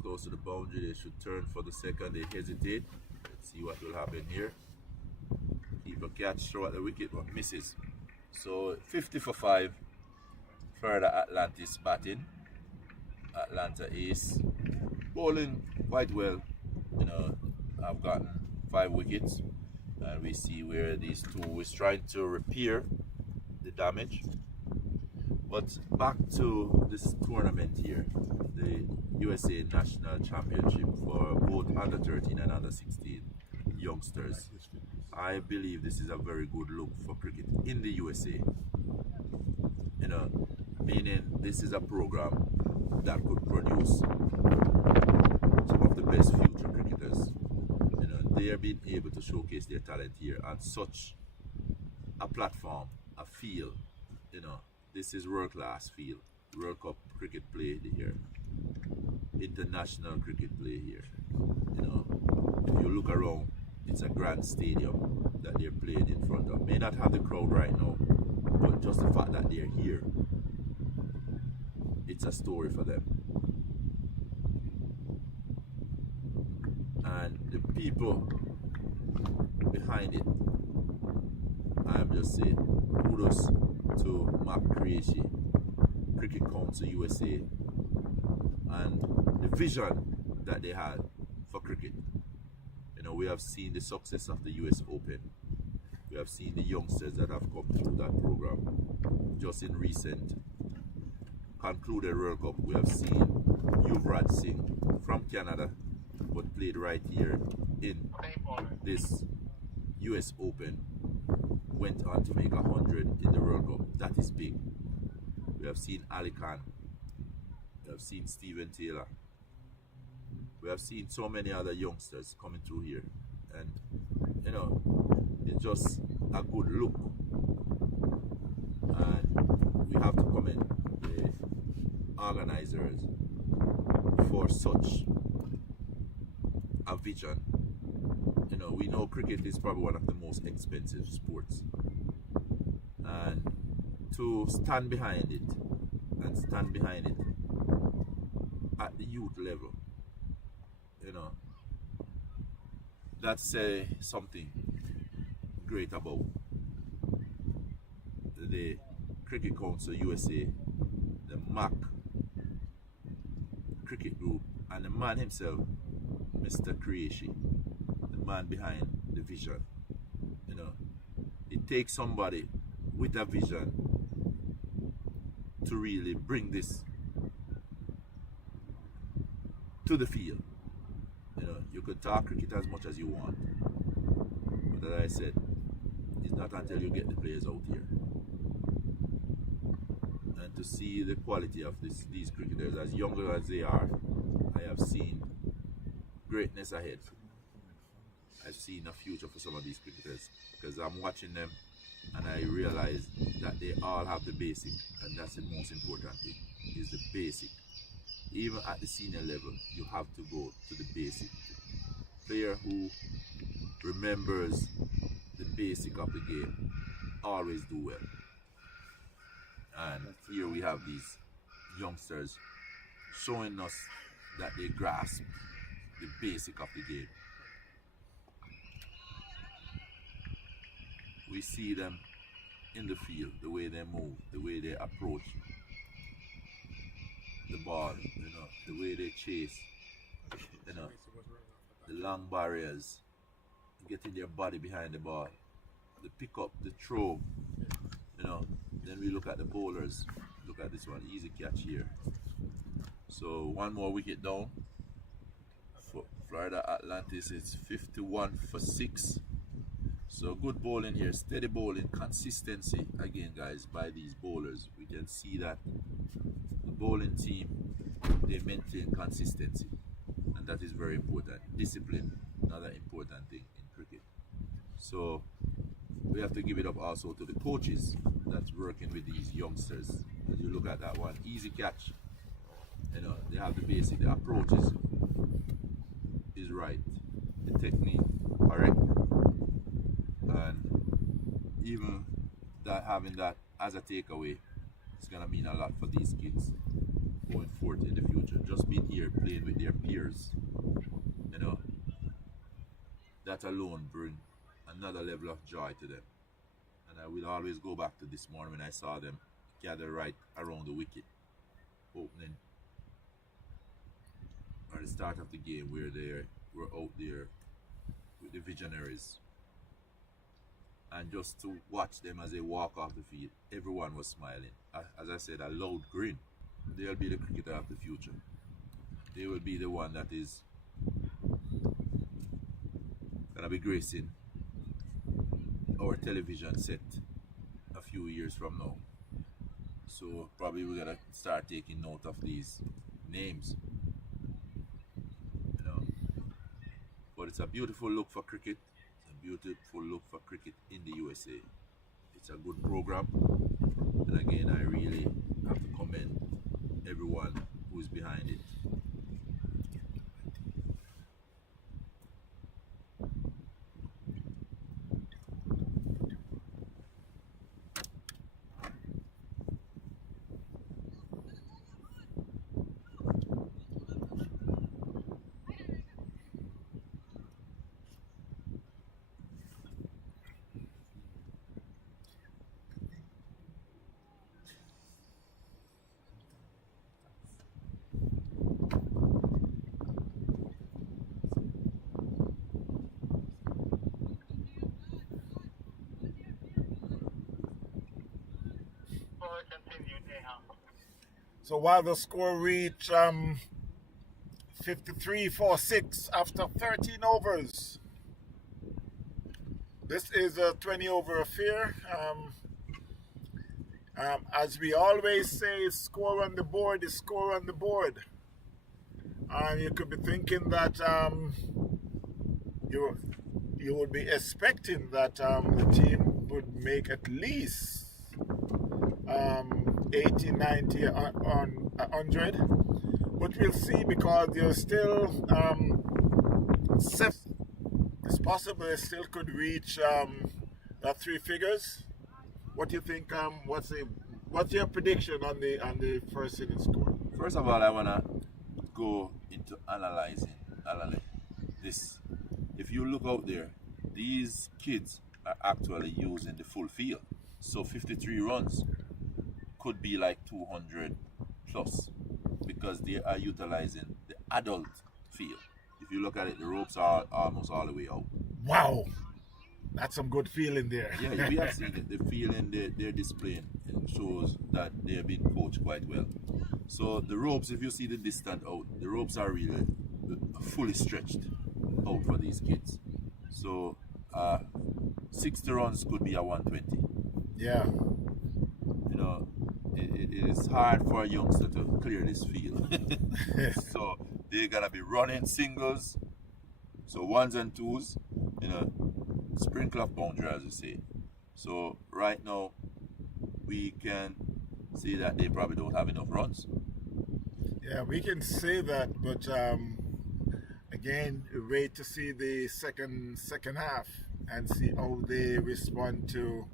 close to the boundary. They should turn for the second. They hesitate. Let's see what will happen here. Keep a catch, throw at the wicket, but misses. So 50-5. Florida Atlantis batting. Atlanta Ace bowling quite well. You know, I've gotten 5 wickets, and we see where these two is trying to repair the damage. But back to this tournament here, the USA National Championship for both under 13 and under 16 youngsters. I believe this is a very good look for cricket in the USA. You know, meaning this is a program that could produce some of the best future cricketers. You know, they are being able to showcase their talent here on such a platform, a field. You know, this is world-class field. World Cup cricket play here. International cricket play here. You know, if you look around, it's a grand stadium that they're playing in front of. May not have the crowd right now, but just the fact that they're here, it's a story for them. And the people behind it, just say kudos to MAQ Cricket, Cricket Council USA, and the vision that they had for cricket. You know, we have seen the success of the US Open. We have seen the youngsters that have come through that program. Just in recent concluded World Cup, we have seen Yuvraj Singh from Canada, but played right here in this US Open, went on to make 100 in the World Cup. That is big. We have seen Ali Khan. We have seen Stephen Taylor. We have seen so many other youngsters coming through here. And, you know, it's just a good look. And we have to commend the organizers for such a vision. You know, we know cricket is probably one of the most expensive sports, and to stand behind it and stand behind it at the youth level, you know, that's something great about the Cricket Council USA, the MAQ Cricket Group, and the man himself, Mr. Cricket, the man behind the vision. You know, it takes somebody with a vision to really bring this to the field. You know, you could talk cricket as much as you want, but as I said, it's not until you get the players out here. And to see the quality of these cricketers, as young as they are, I have seen greatness ahead. I've seen a future for some of these cricketers, because I'm watching them and I realize that they all have the basic, and that's the most important thing, is the basic. Even at the senior level, you have to go to the basic. Player who remembers the basic of the game always do well. And here we have these youngsters showing us that they grasp the basic of the game. We see them in the field, the way they move, the way they approach the ball, you know, the way they chase, you know, the long barriers, getting their body behind the ball, the pick up, the throw, you know. Then we look at the bowlers. Look at this one, easy catch here. So one more wicket down for Florida Atlantis. It's 51 for 6. So good bowling here, steady bowling, consistency again, guys, by these bowlers. We can see that the bowling team, they maintain consistency, and that is very important. Discipline, another important thing in cricket. So we have to give it up also to the coaches that's working with these youngsters. As you look at that one, easy catch. You know, they have the basic, the approach is right, the technique correct, and even that, having that as a takeaway, it's gonna mean a lot for these kids going forward in the future. Just being here playing with their peers, you know, that alone bring another level of joy to them. And I will always go back to this morning when I saw them gather right around the wicket opening, or the start of the game, where they were out there with the visionaries. And just to watch them as they walk off the field, everyone was smiling. As I said, a loud grin. They'll be the cricketer of the future. They will be the one that is gonna be gracing our television set a few years from now. So probably we're gonna start taking note of these names, you know. But it's a beautiful look for cricket. It's a beautiful look for cricket in the USA. It's a good program, and again, I really have to commend everyone who is behind it. So while the score reached 53-46 after 13 overs. This is a 20 over affair. As we always say, score on the board is score on the board. You could be thinking that you would be expecting that the team would make at least 80, 90, on 100. But we'll see, because there's still it's possible they still could reach that three figures. What do you think? What's your prediction on the first inning score? First of all, I wanna go into analyzing this. If you look out there, these kids are actually using the full field. So 53 runs could be like 200 plus, because they are utilizing the adult field. If you look at it, the ropes are almost all the way out. Wow, that's some good feeling there. Yeah, we have seen it. The feeling they're displaying shows that they have been coached quite well. So the ropes, if you see the distance out, the ropes are really fully stretched out for these kids. So 60 runs could be a 120. Yeah. You know, it is hard for a youngster to clear this field. So they're gonna be running singles, so ones and twos, you know, sprinkle of boundary, as you say. So right now we can see that they probably don't have enough runs. Yeah, we can say that, but again, wait to see the second half and see how they respond to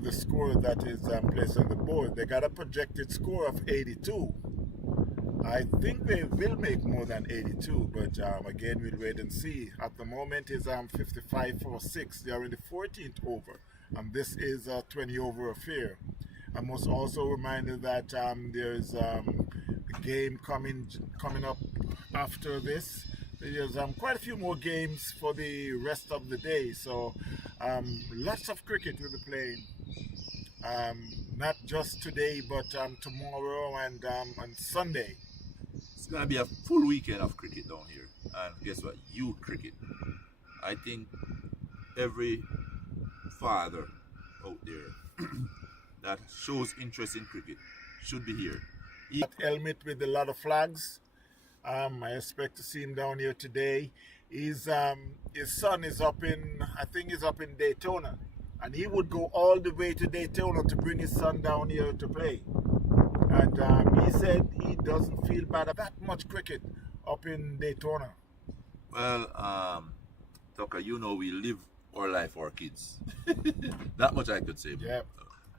the score that is placed on the board. They got a projected score of 82. I think they will make more than 82, but again, we'll wait and see. At the moment, it's 55-46. They are in the 14th over, and this is a 20 over affair. I must also remind you that there's a game coming up after this. There's quite a few more games for the rest of the day, so lots of cricket we'll be playing. Not just today, but tomorrow and on Sunday. It's gonna be a full weekend of cricket down here, and guess what? Youth cricket. I think every father out there that shows interest in cricket should be here. That helmet with a lot of flags. I expect to see him down here today. His son is up in, I think he's up in Daytona, and he would go all the way to Daytona to bring his son down here to play. And he said he doesn't feel bad about that much cricket up in Daytona. Well, Tucker, you know we live our life for our kids. That much I could say. Yeah.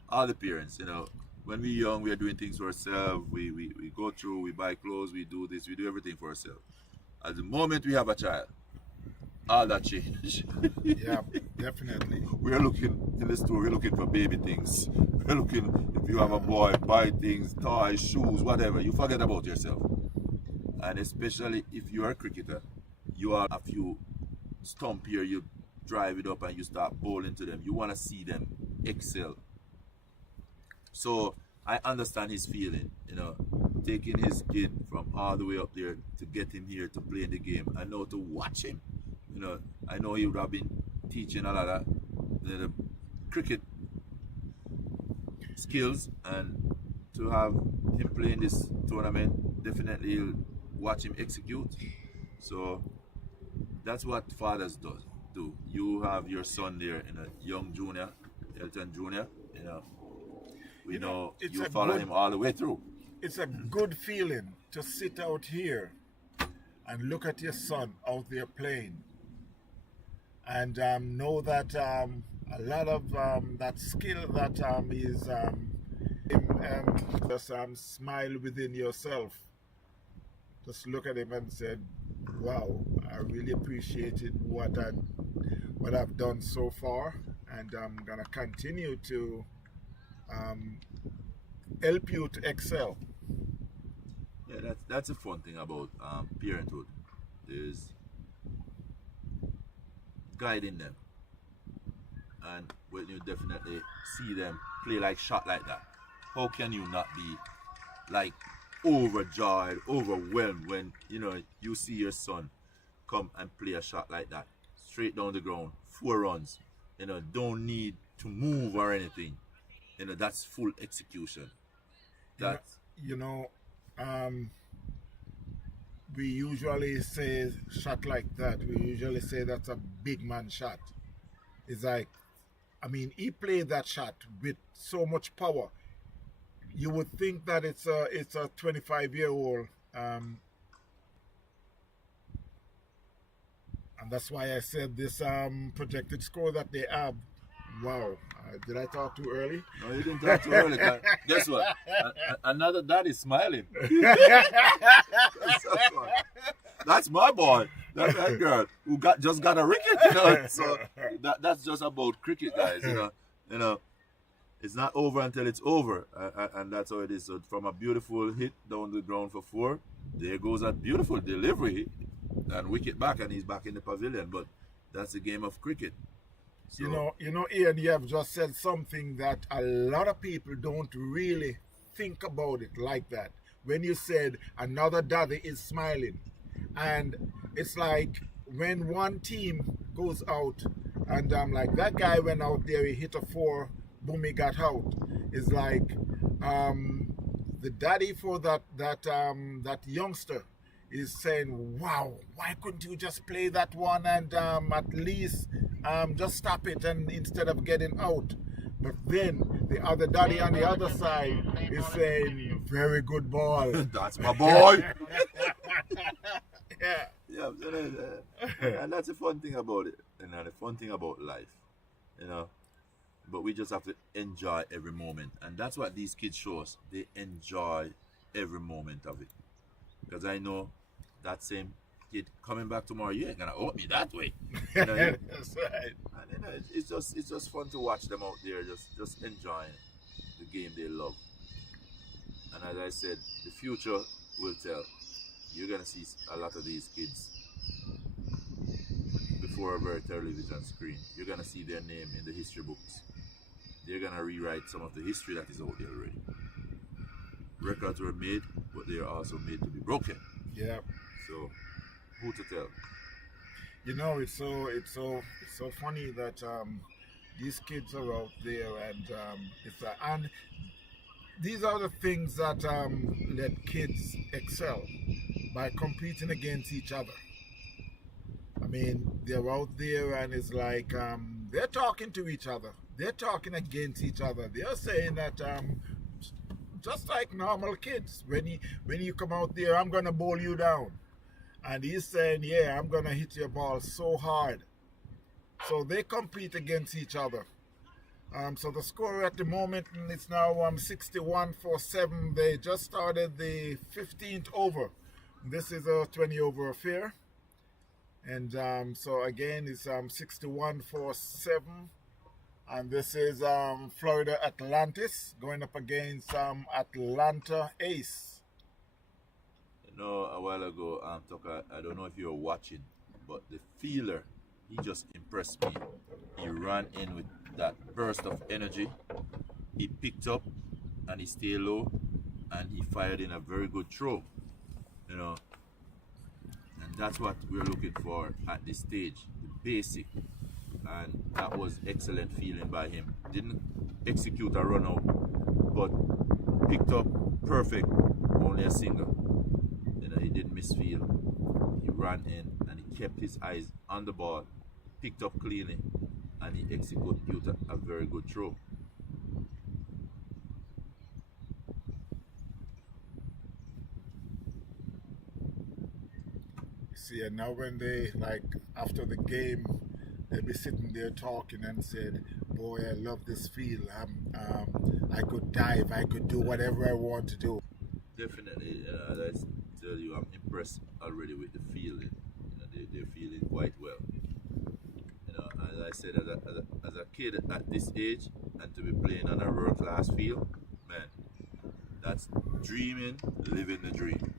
All the parents, you know, when we're young, we are doing things for ourselves. We go through, we buy clothes, we do this, we do everything for ourselves. At the moment we have a child, all that change. Yeah, definitely. We are looking in the store, we're looking for baby things. We're looking, if you have a boy, buy things, toys, shoes, whatever. You forget about yourself. And especially if you are a cricketer, you have a few stump here, you drive it up and you start bowling to them. You want to see them excel. So I understand his feeling, you know, taking his kid from all the way up there to get him here to play in the game and now to watch him. You know, I know he would have been teaching a lot of the cricket skills, and to have him play in this tournament, definitely he'll watch him execute. So that's what fathers do. You have your son there in a young junior, Elton Junior, you know. We know you follow him all the way through. It's a good feeling to sit out here and look at your son out there playing, and know that a lot of that skill that is just smile within yourself. Just look at him and said, "Wow, I really appreciated what I've done so far, and I'm gonna continue to help you to excel." Yeah, that's a fun thing about parenthood, is guiding them And when you definitely see them play like shot like that, how can you not be like overjoyed, overwhelmed when you see your son come and play a shot like that, straight down the ground, 4 runs, don't need to move or anything. That's full execution. That's we usually say shot like that. We usually say that's a big man shot. It's like, he played that shot with so much power. You would think that it's a 25-year-old, and that's why I said this projected score that they have. Wow, did I talk too early? No, you didn't talk too early. Guess what? Another dad is smiling. That's my boy. That's that girl who just got a wicket. So that's just about cricket, guys. It's not over until it's over, and that's how it is. So from a beautiful hit down the ground for 4, there goes that beautiful delivery and wicket back, and he's back in the pavilion. But that's a game of cricket. So, Ian, you have just said something that a lot of people don't really think about it like that. When you said another daddy is smiling, and it's like when one team goes out, and like that guy went out there, he hit a 4. Boom, he got out. It's like the daddy for that youngster is saying, wow, why couldn't you just play that one and at least just stop it and instead of getting out? But then the other daddy on the other side is saying, very good ball. That's my boy. Yeah. And that's the fun thing about it, the fun thing about life, But we just have to enjoy every moment, and that's what these kids show us. They enjoy every moment of it, because I know that same kid coming back tomorrow, you ain't gonna hold me that way. That's right. And it's just fun to watch them out there, just enjoying the game they love. And as I said, the future will tell. You're gonna see a lot of these kids before a television screen. You're gonna see their name in the history books. They're gonna rewrite some of the history that is out there already. Records were made, but they are also made to be broken. Yeah. So, who to tell? It's so funny that these kids are out there, and and these are the things that let kids excel by competing against each other. They're out there, and it's like they're talking to each other. They're talking against each other. They're saying that just like normal kids, when you come out there, I'm gonna bowl you down, and he's saying, yeah, I'm gonna hit your ball so hard. So they compete against each other. So the score at the moment, it's now 61 for 7. They just started the 15th over. This is a 20-over affair. And so again, it's 61 for 7. And this is Florida Atlantis going up against Atlanta ACES. A while ago, Tucker, I don't know if you were watching, but the fielder, he just impressed me. He ran in with that burst of energy. He picked up and he stayed low, and he fired in a very good throw. And that's what we're looking for at this stage, the basic. And that was excellent feeling by him. Didn't execute a run out, but picked up perfect, only a single. He didn't misfield. He ran in and he kept his eyes on the ball, picked up cleanly, and he executed a very good throw. See, and now when they, like, after the game, they'll be sitting there talking and said, boy, I love this field. I could dive, I could do whatever I want to do. Definitely, as I tell you, I'm impressed already with the fielding. They're feeling quite well. As I said, as a kid at this age, and to be playing on a world-class field, man, that's dreaming, living the dream.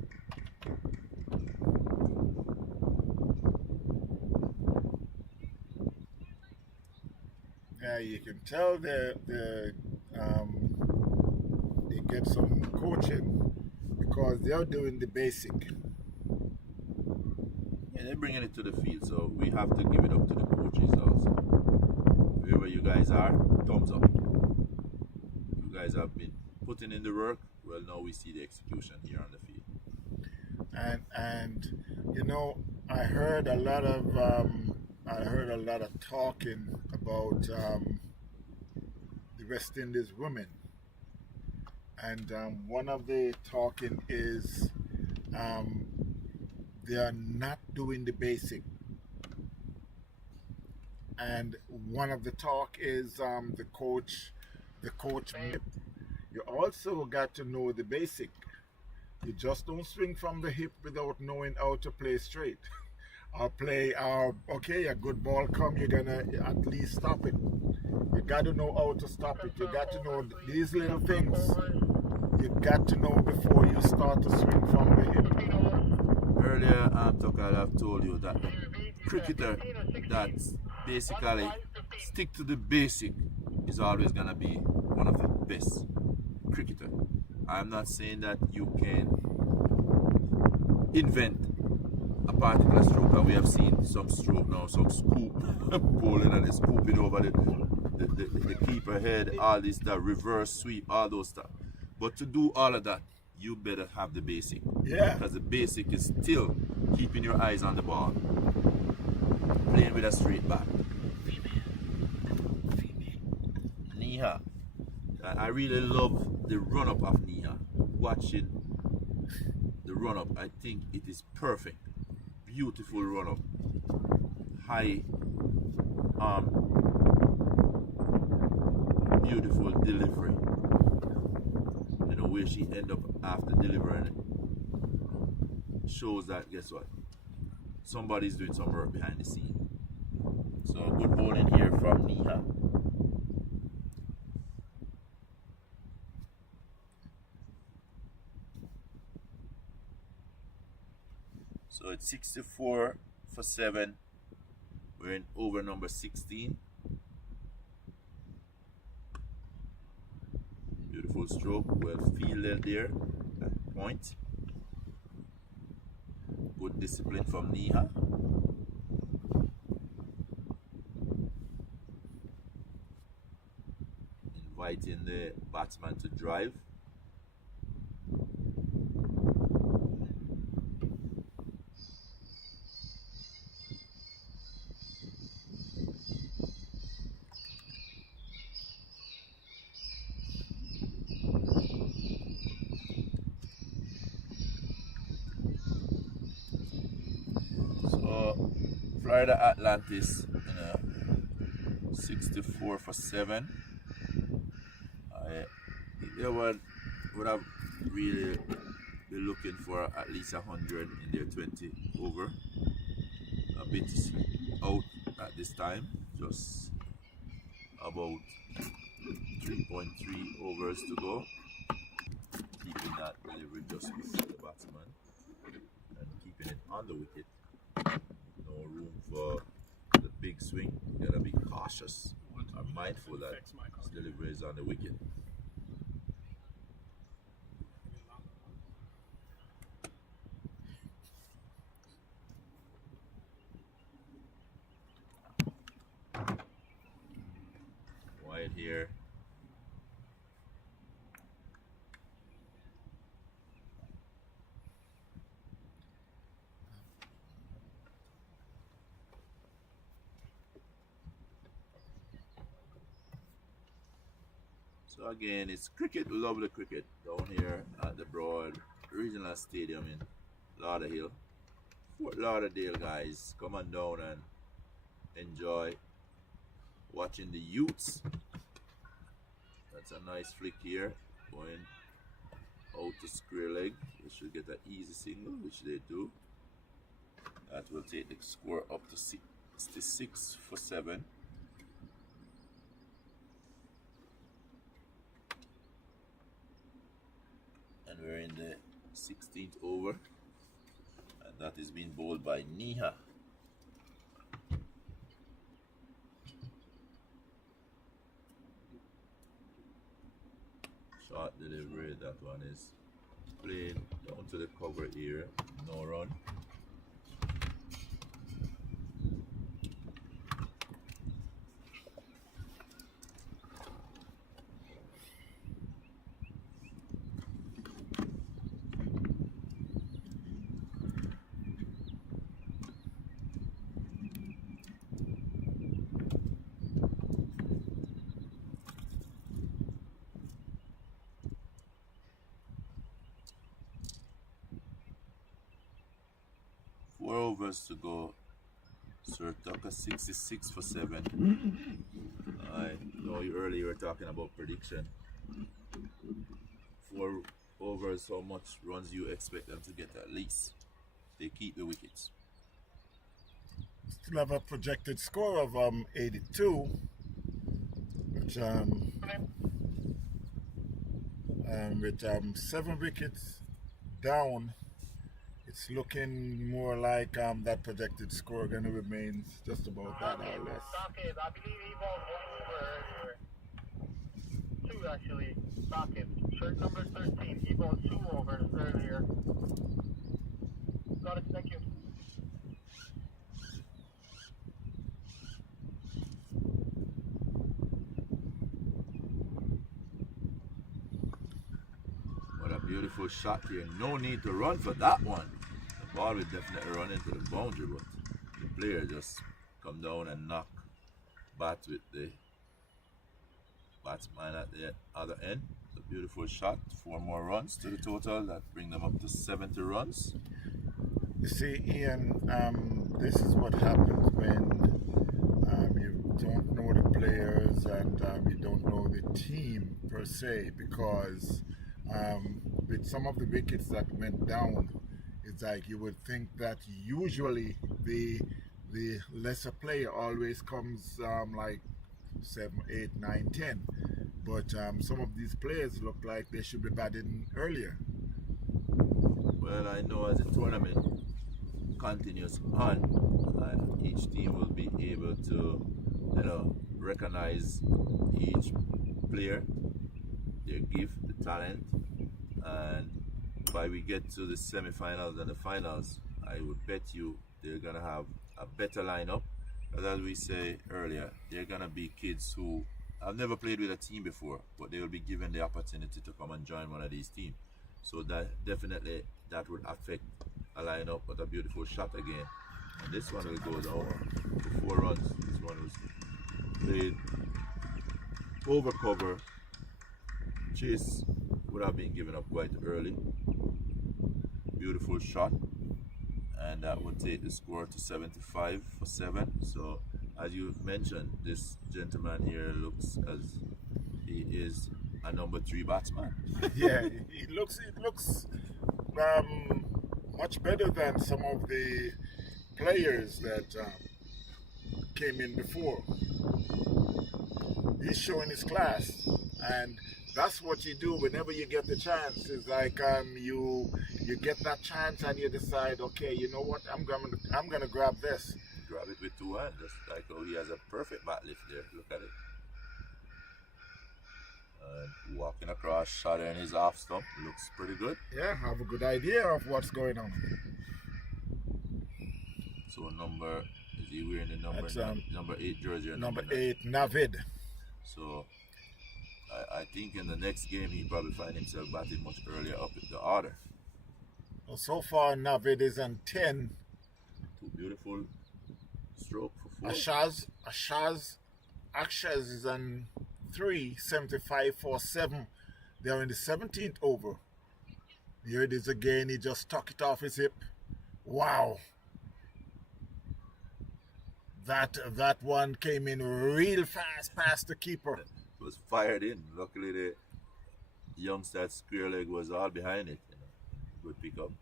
Yeah, you can tell they get some coaching because they're doing the basic. Yeah, they're bringing it to the field, so we have to give it up to the coaches also. Wherever you guys are, thumbs up. You guys have been putting in the work. Well, now we see the execution here on the field. And you know, I heard a lot of talking about the West Indies women, and one of the talking is they are not doing the basic, and one of the talk is the coach. You also got to know the basic. You just don't swing from the hip without knowing how to play straight. Or play, okay, a good ball come, you're gonna at least stop it. You got to know how to stop it. You got to know these little things. You got to know before you start to swing from the hip. Earlier, Tucker, I've told you that the cricketer that's basically stick to the basic is always gonna be one of the best cricketer. I'm not saying that you can invent a particular stroke, and we have seen some stroke now, some scoop bowling and scooping over the keeper head, all this stuff, reverse sweep, all those stuff. But to do all of that, you better have the basic. Yeah. Because the basic is still keeping your eyes on the ball, playing with a straight bat. Neha. I really love the run-up of Neha. Watching the run-up, I think it is perfect. Beautiful run-up. High beautiful delivery. You know, where she end up after delivering it shows that, guess what? Somebody's doing some work behind the scene. So good bowling here from Neha. So it's 64 for 7. We're in over number 16. Beautiful stroke, well fielded there at point. Good discipline from Neha. Inviting the batsman to drive. Florida Atlantis, 64 for 7. They would have really been looking for at least 100 in their 20 over. A bit out at this time, just about 3.3 overs to go. Keeping that delivery just with the batsman and keeping it on the wicket. No room for the big swing. You gotta be cautious and mindful that his delivery is on the wicket. Wide here. So again, it's cricket, lovely cricket down here at the Broward Regional Stadium in Lauderhill. Fort Lauderdale, guys, come on down and enjoy watching the youths. That's a nice flick here, going out to square leg. They should get an easy single, which they do. That will take the score up to 66 for 7. And we're in the 16th over, and that is being bowled by Neha. Short delivery, that one is playing down to the cover area, no run. Four overs to go. Sir Tucker 66 for 7. I know you earlier were talking about prediction. 4 overs, how much runs you expect them to get at least? They keep the wickets. Still have a projected score of 82, which with 7 wickets down, it's looking more like that projected score going to remain just about that or less. Socket, I believe he balled 1 over earlier. 2 actually. Socket, shirt number 13. He balled 2 overs earlier. Got it, thank you. What a beautiful shot here. No need to run for that one. The ball will definitely run into the boundary, but the player just come down and knock bat with the batsman at the other end. It's a beautiful shot. 4 more runs to the total. That bring them up to 70 runs. You see, Ian, this is what happens when you don't know the players and you don't know the team per se, because with some of the wickets that went down, it's like you would think that usually the lesser player always comes like 7, 8, 9, 10. But some of these players look like they should be batting earlier. Well, I know as the tournament continues on, each team will be able to, recognize each player, their gift, the talent, and by we get to the semi-finals and the finals, I would bet you they're gonna have a better lineup. As we say earlier, they're gonna be kids who have never played with a team before, but they will be given the opportunity to come and join one of these teams. So that definitely that would affect a lineup. But a beautiful shot again, and this one will go down for 4 runs. This one was played over cover. Chase would have been given up quite early. Beautiful shot, and that would take the score to 75 for 7. So as you mentioned, this gentleman here looks as he is a number 3 batsman. Yeah, it looks much better than some of the players that came in before. He's showing his class, and that's what you do whenever you get the chance. It's like you get that chance and you decide, okay, you know what, I'm gonna grab this. Grab it with 2 hands, just like how he has a perfect bat lift there. Look at it. Walking across, shot in his off stump. Looks pretty good. Yeah, have a good idea of what's going on. So is he wearing the number That's, number 8 jersey or Number 9? 8, Navid. So I think in the next game he probably find himself batting much earlier up in the order. Well, so far Navid is on 10. 2 beautiful stroke for 4. Ashes is on 3, 75 for 7. They're in the 17th over. Here it is again. He just tuck it off his hip. Wow. That one came in real fast past the keeper. It was fired in. Luckily the youngster square leg was all behind it. Good pick up.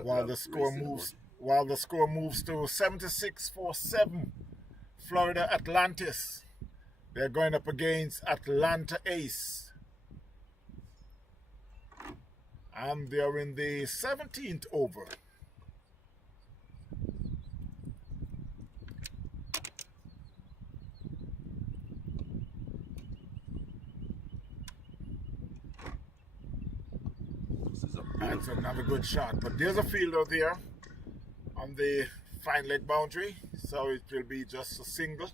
While the score moves to 76 for 7. Florida Atlantis. They're going up against Atlanta ACES. And they're in the 17th over. a That's beautiful. another good shot. But there's a fielder there on the fine leg boundary, so it will be just a single.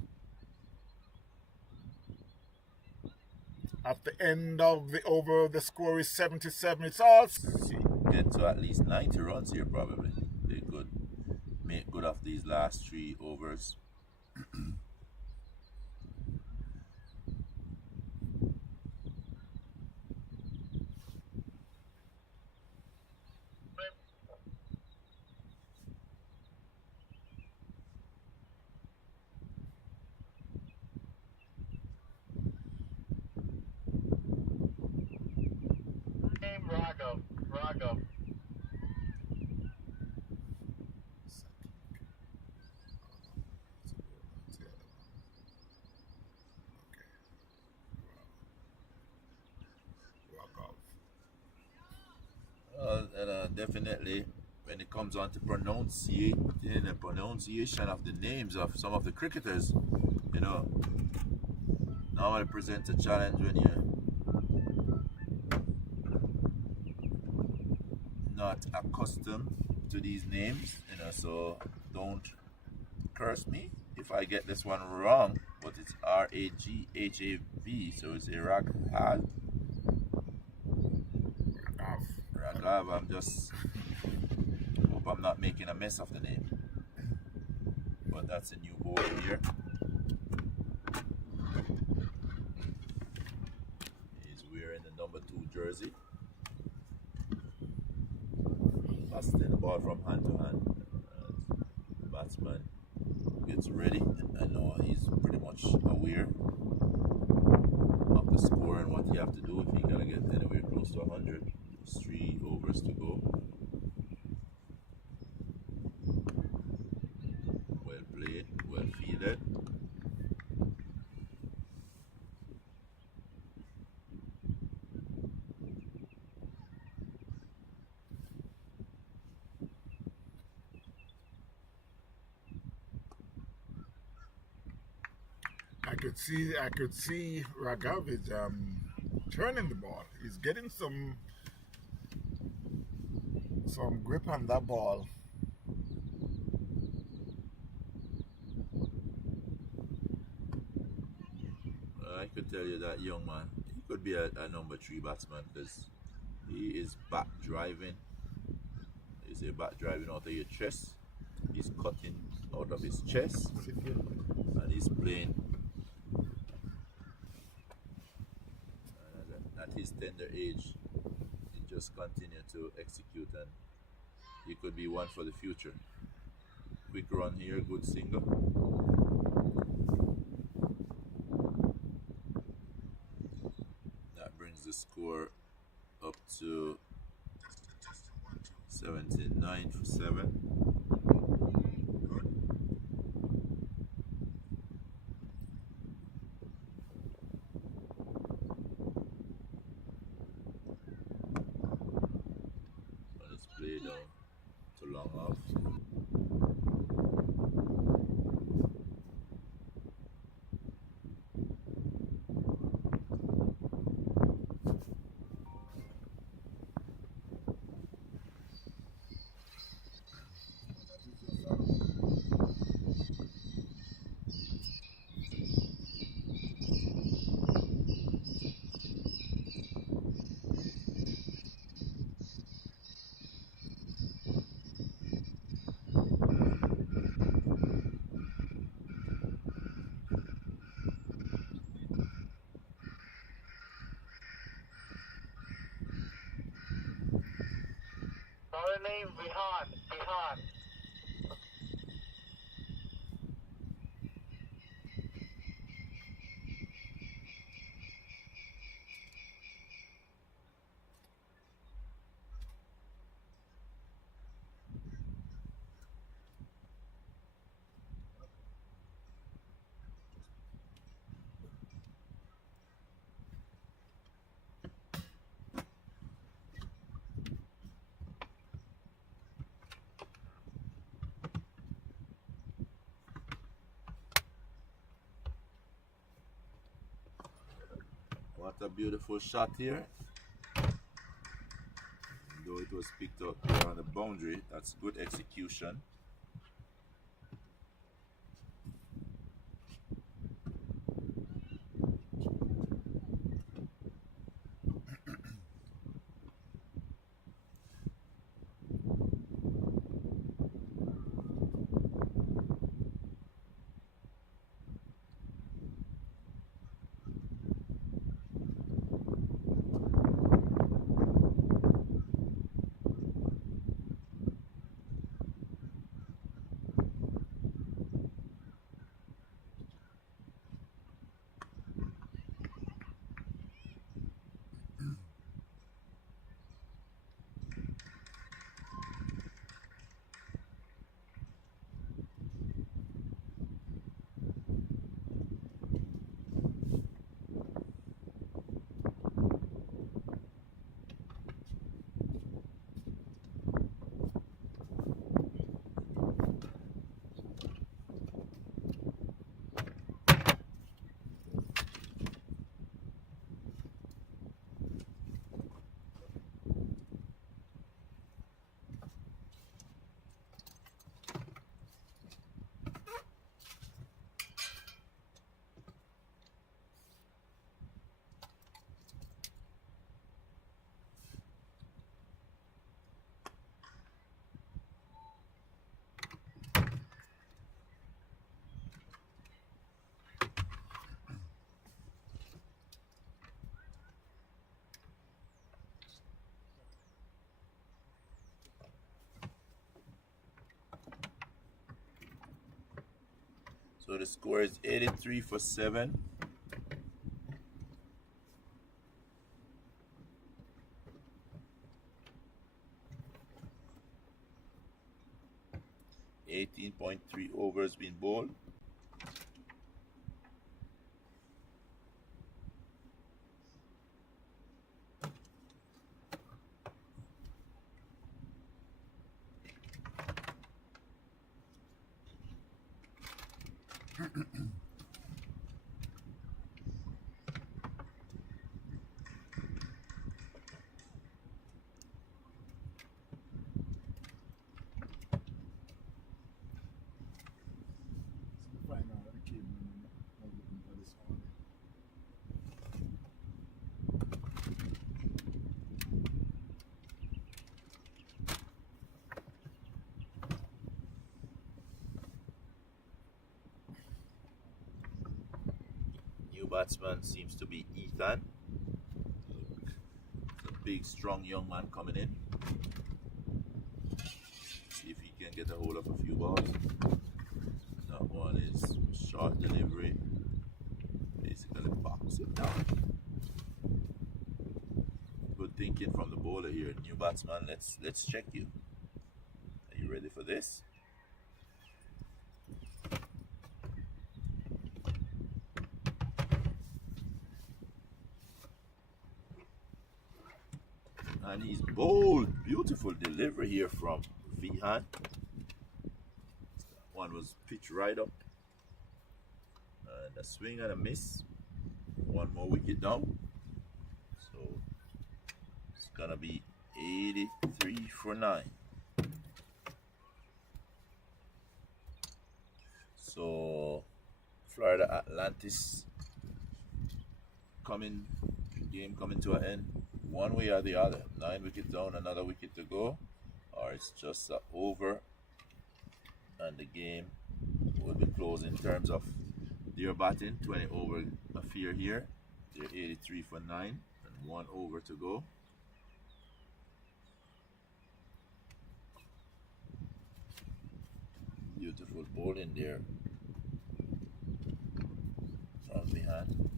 At the end of the over, the score is 77. It's all. Get to at least 90 runs here probably. They could make good of these last 3 overs. Name Raghav. Definitely, when it comes on to the pronunciation of the names of some of the cricketers, you know, now it presents a challenge when you're not accustomed to these names, you know, so don't curse me if I get this one wrong, but it's Raghav, so it's Raghav. I'm just hope I'm not making a mess of the name. But that's a new ball here. He's wearing the number 2 jersey. Passing the ball from hand to hand. The batsman gets ready, and now he's pretty much aware of the score and what he have to do if he gotta get anywhere close to 100. 3 overs to go. Well played, well fielded. I could see Raghav is turning the ball. He's getting some grip on that ball. I could tell you that young man, he could be a number 3 batsman because he is back driving. He's back driving out of your chest. He's cutting out of his chest, and he's playing at his tender age. He just continue to execute, and he could be one for the future. Quick run here, good single. That brings the score up to 79 for 7. Let's play down to long off. Bowler name Vihan. What a beautiful shot here. Though was picked up there on the boundary. That's good execution. So the score is 83 for 7. .3 overs been bowled. Batsman seems to be Ethan. It's a big, strong young man coming in. See if he can get a hold of a few balls. That one is short delivery. Basically box it down. Good thinking from the bowler here. New batsman, let's check you. Are you ready for this? And he's bowled. Beautiful delivery here from Vihan. That one was pitched right up. And a swing and a miss. One more wicket down. So it's gonna be 83 for 9. So Florida Atlantis game coming to an end. One way or the other. 9 wickets down, another wicket to go, or it's just over, and the game will be closed in terms of their batting. 20 over affair here. They're 83 for 9, and 1 over to go. Beautiful bowling there from behind.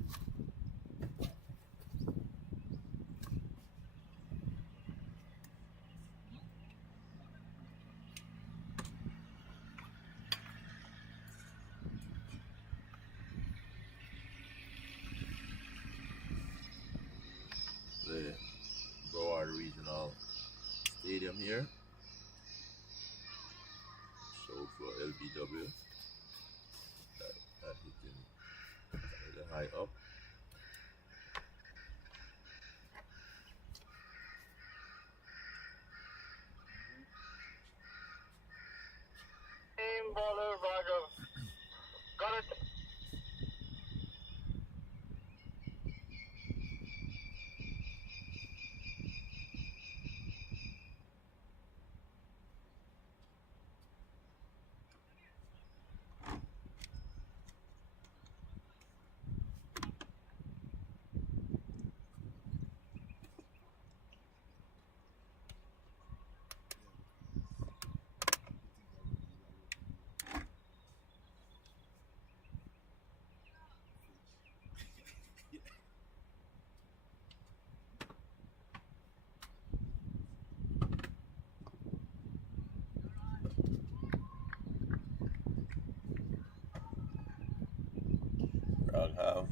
The Broward Regional Stadium here. Show for LBW. That hitting a little high up. have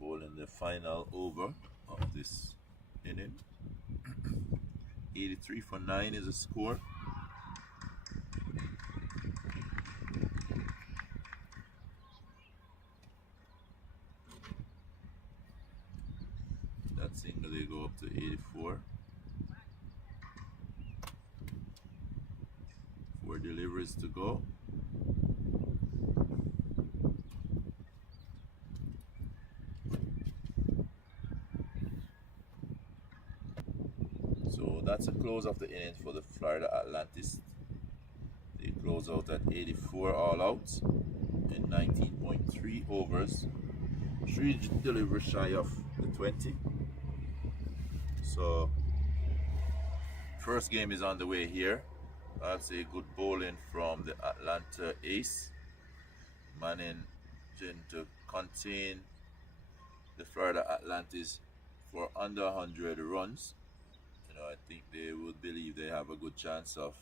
ball in the final over of this inning. 83 for 9 is the score. That single, they go up to 84. 4 deliveries to go. So that's a close of the inning for the Florida Atlantis. They close out at 84 all out in 19.3 overs. 3 deliveries shy of the 20. So first game is on the way here. That's a good bowling from the Atlanta Ace, managing to contain the Florida Atlantis for under 100 runs. You know, I think they would believe they have a good chance of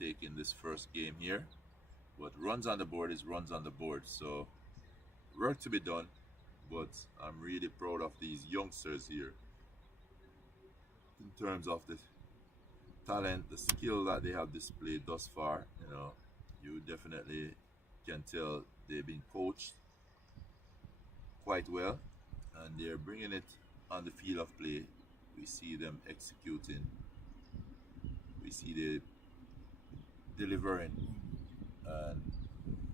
taking this first game here. But runs on the board is runs on the board, so work to be done. But I'm really proud of these youngsters here in terms of the talent, the skill that they have displayed thus far. You know, you definitely can tell they've been coached quite well, and they're bringing it on the field of play. We see them executing, we see they delivering, and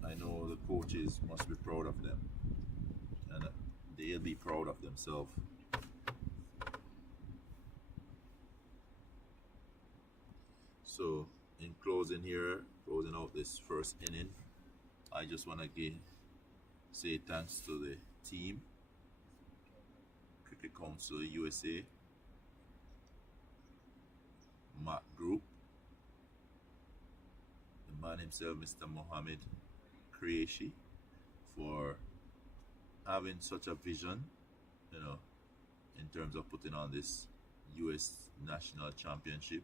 I know the coaches must be proud of them, and they'll be proud of themselves. So in closing here, closing out this first inning, I just want to say thanks to the team, Cricket Council USA, MAQ Group, the man himself, Mr. Mohammed Qureshi, for having such a vision, you know, in terms of putting on this US National Championship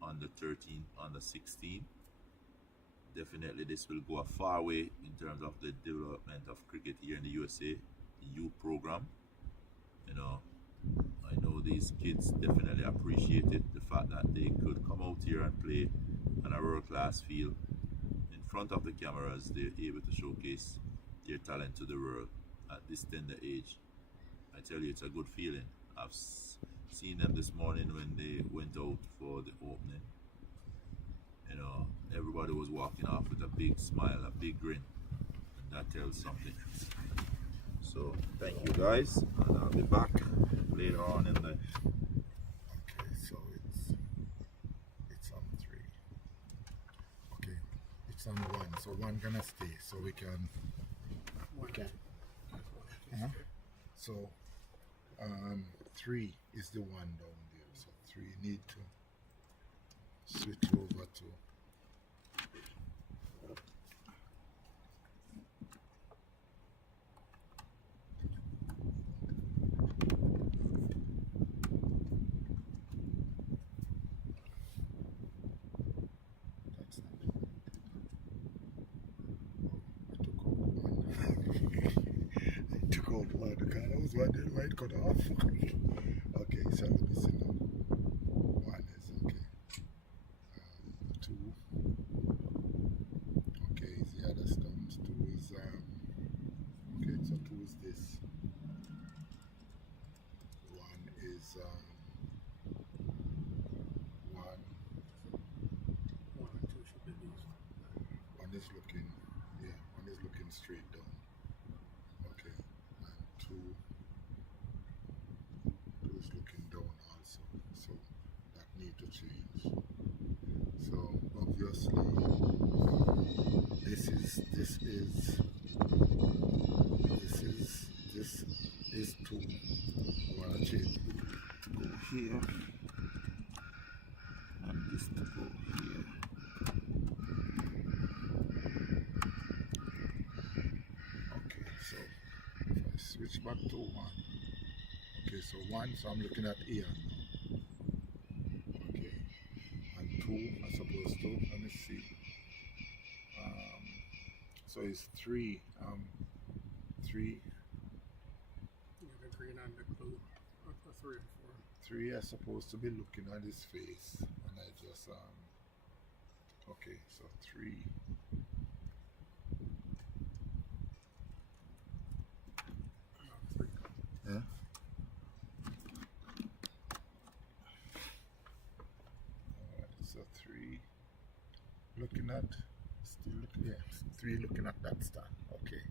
under 13, under 16. Definitely this will go a far way in terms of the development of cricket here in the USA, the youth program. You know, I know these kids definitely appreciated the fact that they could come out here and play on a world-class field. In front of the cameras, they're able to showcase their talent to the world at this tender age. I tell you, it's a good feeling. I've seen them this morning when they went out for the opening. You know, everybody was walking off with a big smile, a big grin, and that tells something. So thank you guys, and I'll be back later on in the. Okay, so it's on 3. Okay, it's on 1, so 1 gonna stay, so we can. So 3 is the one down there, so 3 need to switch over to. That's not. I took out 1. I took out 1 because I was wondering why it cut off. Okay, so let me see now. 1 is okay. 2. Okay, is the other stumps. 2 is okay, so 2 is this. 1 is 1. 1 and 2 should be these. 1 is looking, yeah, 1 is looking straight down. Okay, and 2 is looking down also, so that need to change. So obviously this is 2. I want to change it to go here and this to go here. Okay, so if I switch back to 1. Okay, so 1, so I'm looking at here now. Okay, and 2, I suppose to, let me see. So it's three. Three. Yeah, the green and the blue. 3 and 4. Three are supposed to be looking at his face, and I just okay, so three. No, 3. Yeah. Alright, so three looking at still looking, yeah, three looking at that stand. Okay.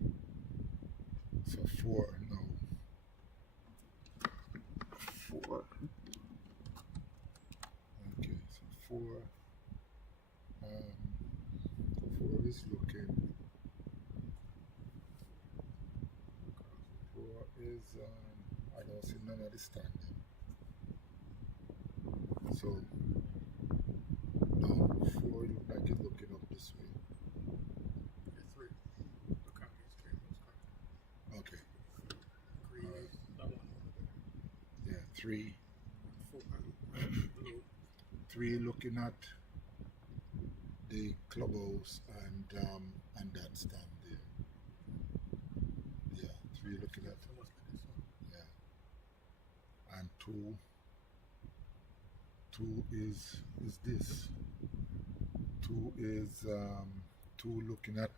So four no. Four. Okay, so four. Four is looking. Four is I don't see none of the standing. So no, four look like it's looking up this way. Yeah, 3. Look at these 3 of those cards. Okay. Green Alright. is that one over there. Yeah, three. 4 and blue. Three looking at the clubhouse and that stand there. Yeah, three looking at, So must be this one. yeah. And two is this. Two is two looking at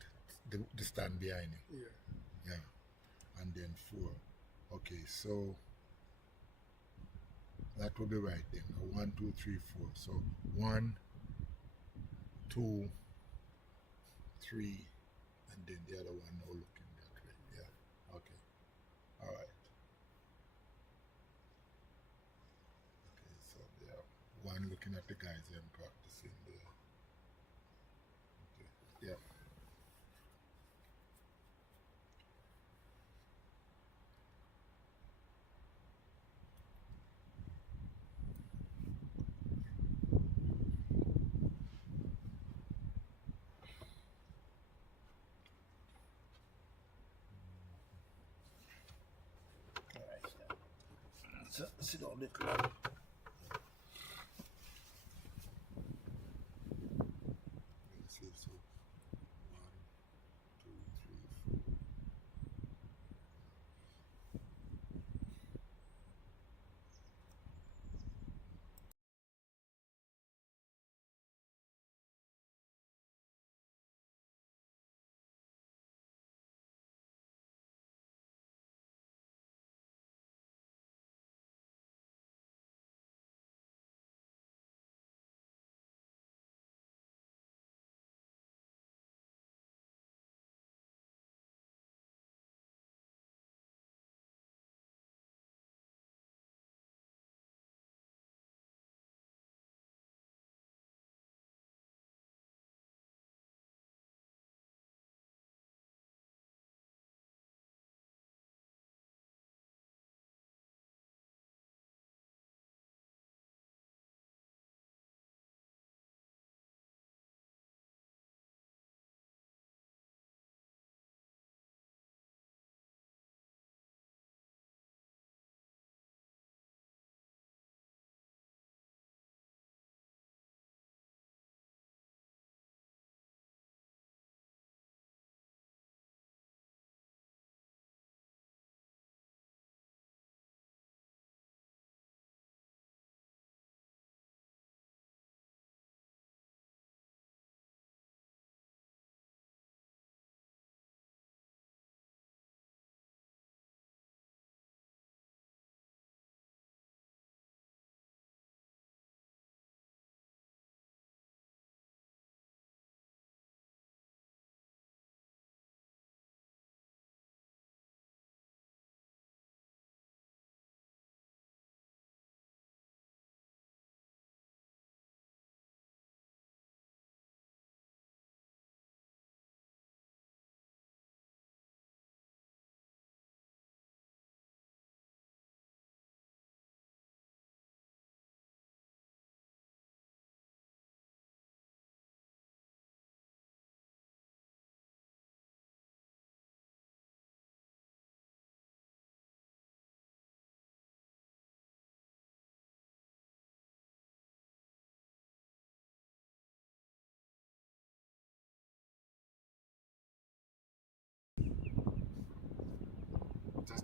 the stand behind you. Yeah. Yeah. And then four. Okay, so that will be right then. 1, 2, 3, 4. So 1, 2, 3, and then the other one now looking that way. Yeah. Okay. All right. Okay. So yeah, one looking at the guys and practicing there. Okay. Yeah. All right. So sit down, little.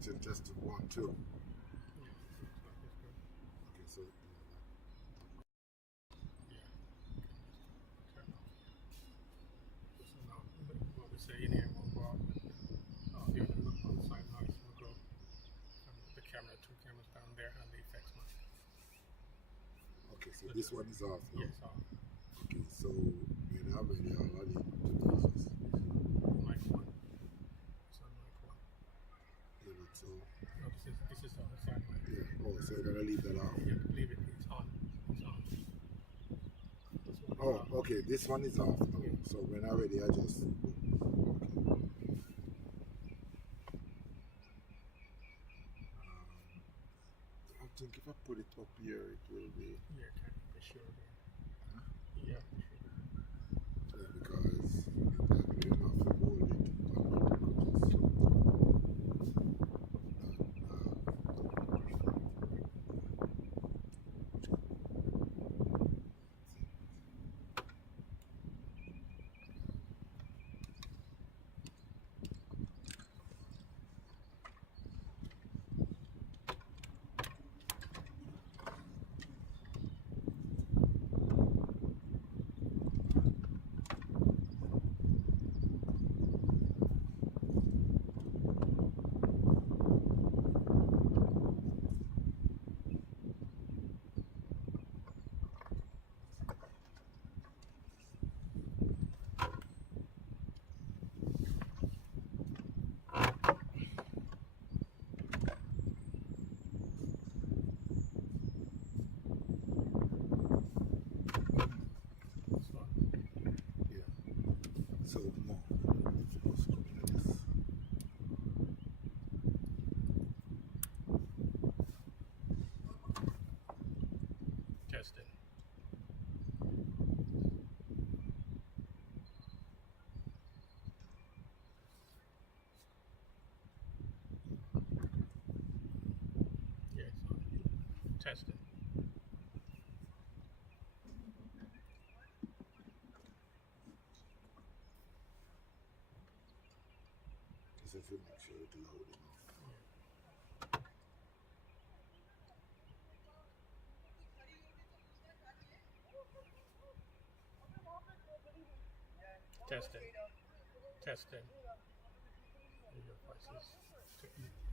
Testing, 1, 2. Yeah, it's good. Okay, so Yeah. Turn off. So now what we say in here will go out with the other outside noise will go from the camera, 2 cameras down there and the effects mic. okay, so this one is off now. Yes, off. Okay, so when I'm ready, I'll add it to the process. Mic 1. It's on mic 1. Yeah, but so No, this is on the side mic. yeah. Oh, so you're gonna leave that off. Yeah, leave it. It's on. It's on. This one is Oh, off. okay, this one is off now. Yeah. So when I'm ready, I just I think if I put it up here, it will be Yeah, can you be sure there? Yeah, be sure. because that way you don't have to hold it. So, Yeah. So no, it's supposed to come like this. testing. Yeah, it's on. Testing. Just have to make sure it's loud enough. Testing. Testing. Use your voices.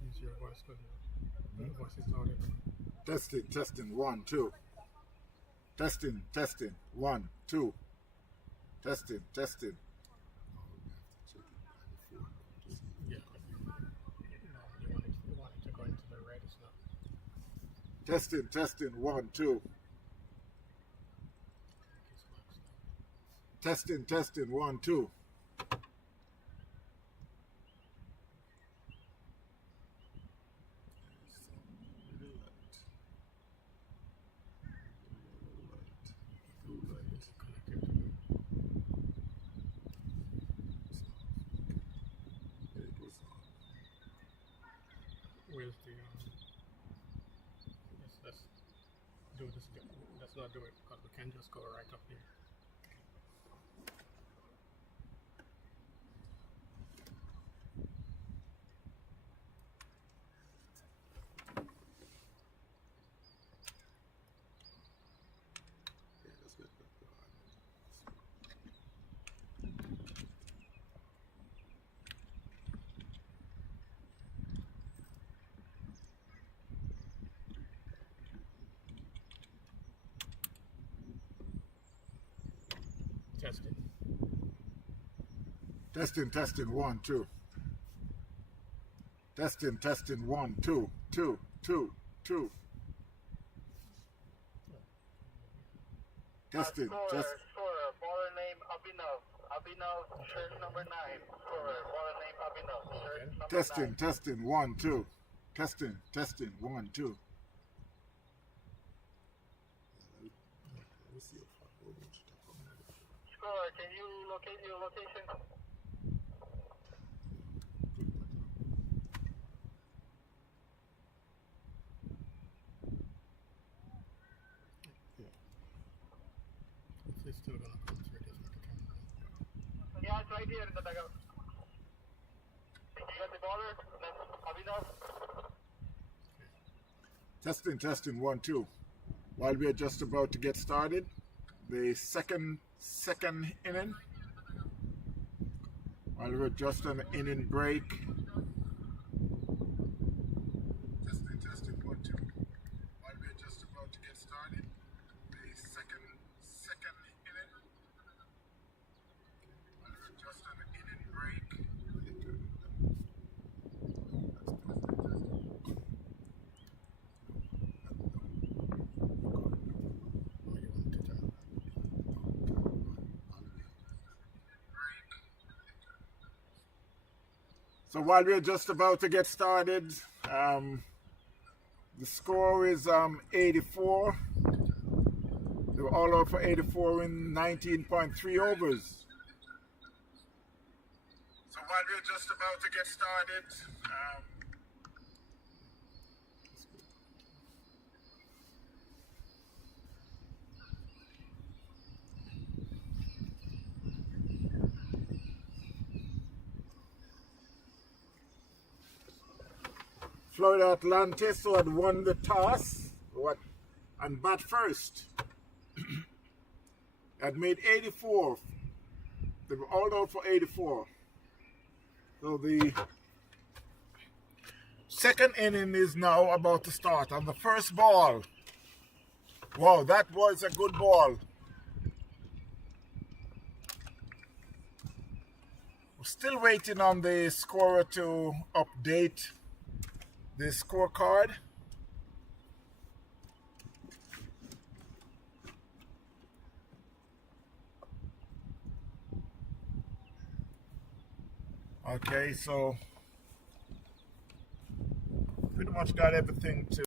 Use your voice because your voice is loud enough. Testing, 1, 2. Testing, 1, 2. Testing. Oh, we have to check it by the phone to see. Yeah, but you want it to go into the red, it's not. Testing, 1, 2. It's maxed out. Testing, 1, 2. It's connected to the where's the let's do this again. Let's not do it because we can just go right up here. Yeah, let's get back to Testing, 1, 2. Testing, 1, 2, 2, 2, 2. Testing, Scorer, baller name Abhinav, shirt number 9. Scorer, baller name Abhinav, shirt number 9. testing, 1, 2. Testing, 1, 2. Scorer, can you locate your location? It's still gonna come through this with the camera. Yeah, it's right here in the dugout. You got the baller? That's Abhinav. Testing, testing, 1, 2. While we are just about to get started, the second inning. While we're just on the inning break. Testing, testing, 1, 2. While we're just about to get started, the second inning. While we're just on the inning break. So while we're just about to get started, the score is 84. They were all out for 84 in 19.3 overs. So while we're just about to get started, Florida Atlantis, who had won the toss, and bat first, had made 84. They were all out for 84. So the second inning is now about to start. On the first ball, wow, that was a good ball. We're still waiting on the scorer to update the scorecard. Okay, so pretty much got everything to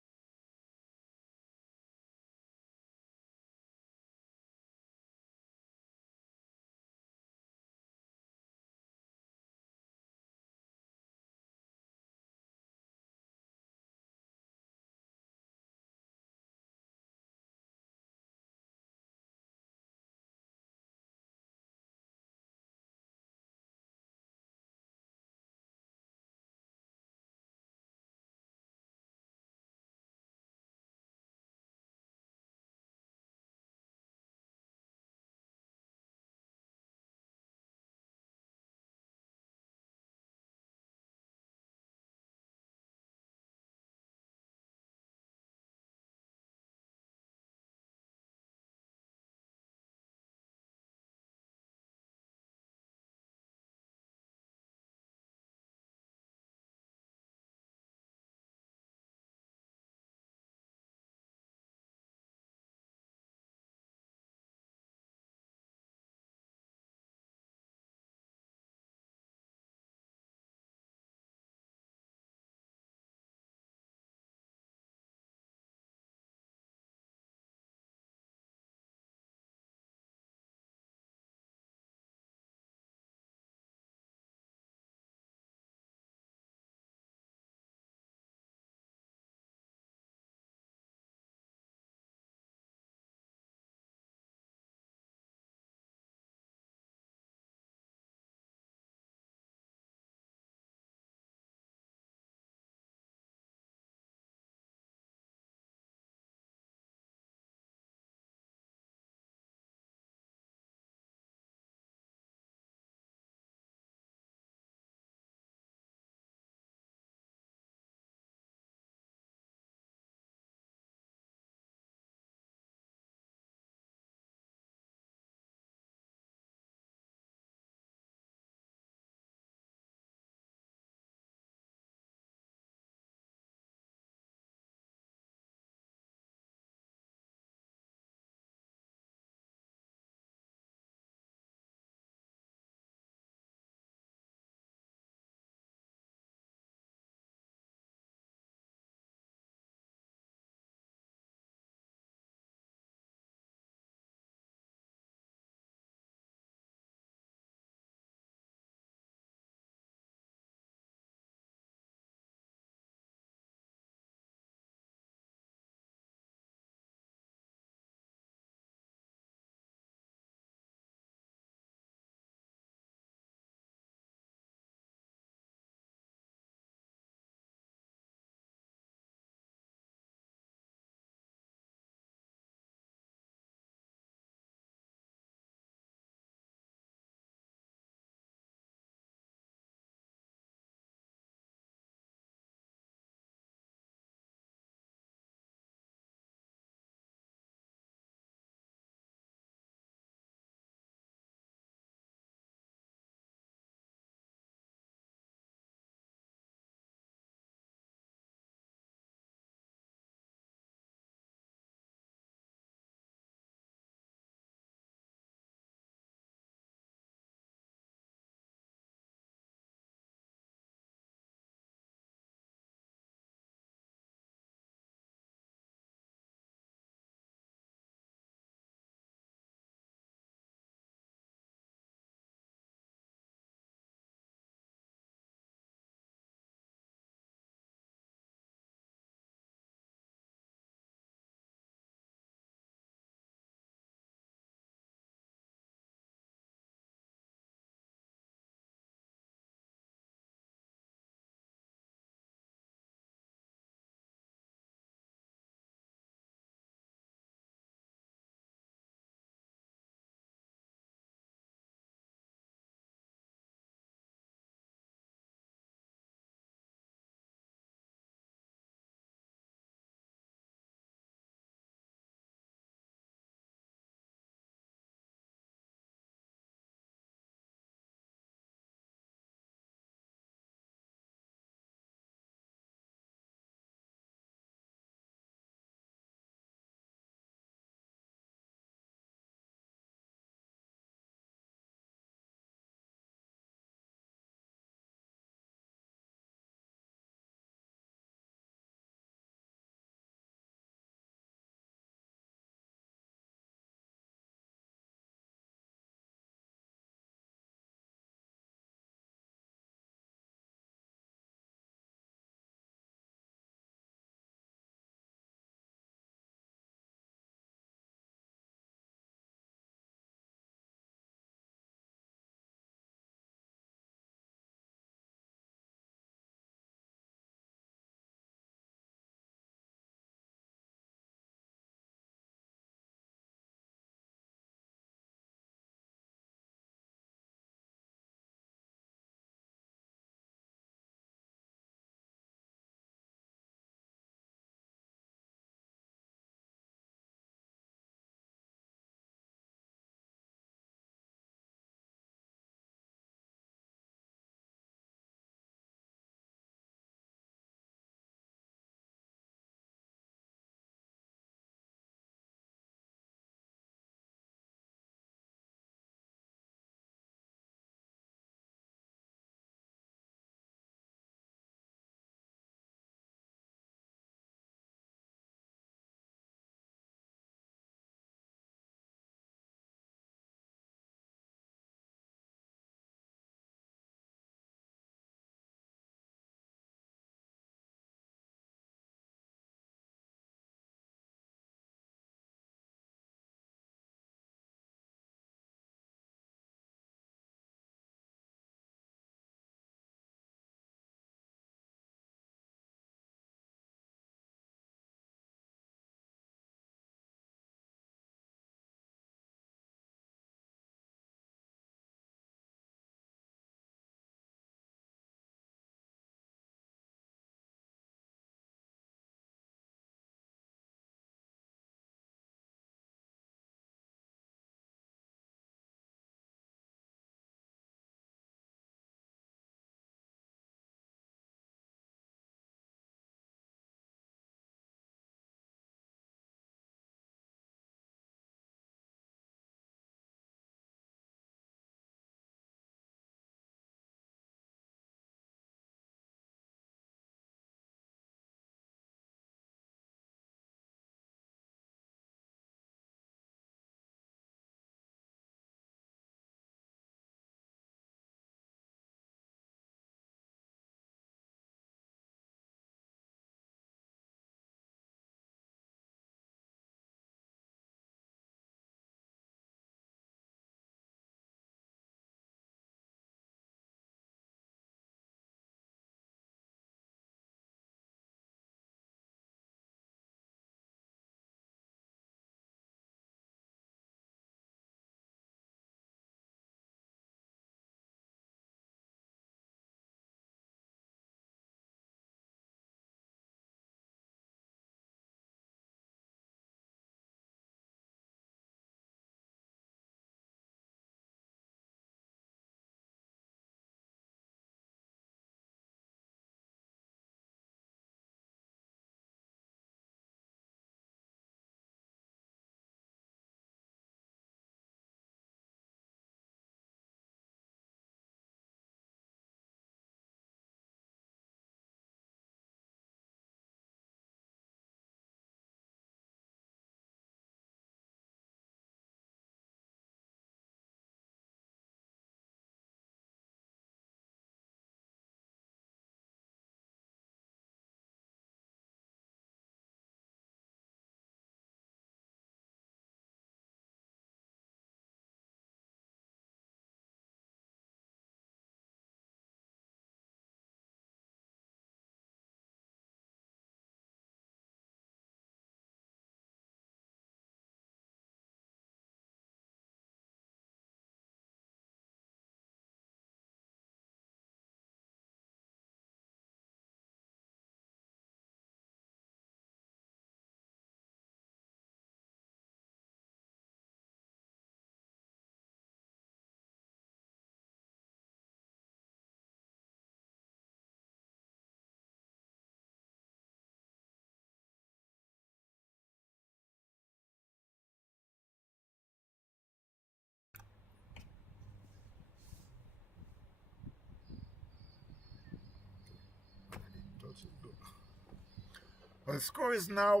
Well, the score is now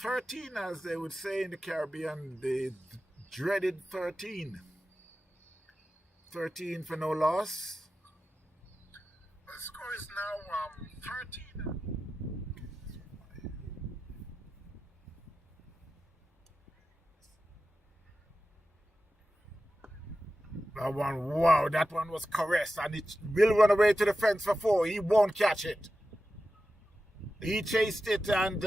13, as they would say in the Caribbean, the dreaded 13. 13 for no loss. The score is now 13. That one, wow, that one was caressed, and it will run away to the fence for 4. He won't catch it. He chased it, and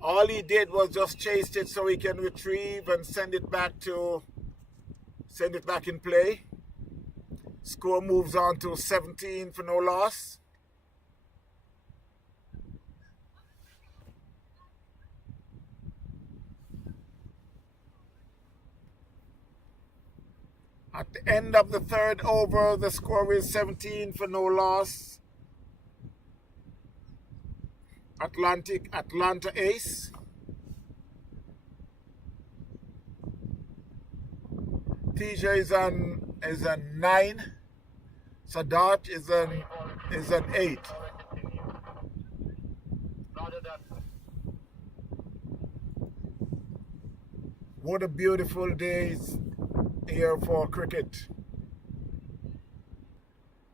all he did was just chased it so he can retrieve and send it back in play. Score moves on to 17 for no loss. At the end of the 3rd over, the score is 17 for no loss. Atlanta Ace. TJ is a 9. Sadat is an 8. What a beautiful day here for cricket.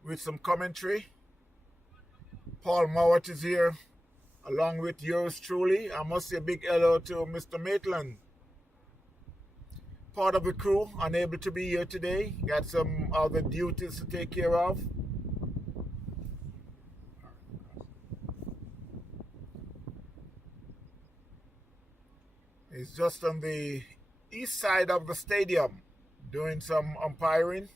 With some commentary. Paul Mowat is here, along with yours truly. I must say a big hello to Mr. Maitland. Part of the crew, unable to be here today. Got some other duties to take care of. He's just on the east side of the stadium doing some umpiring.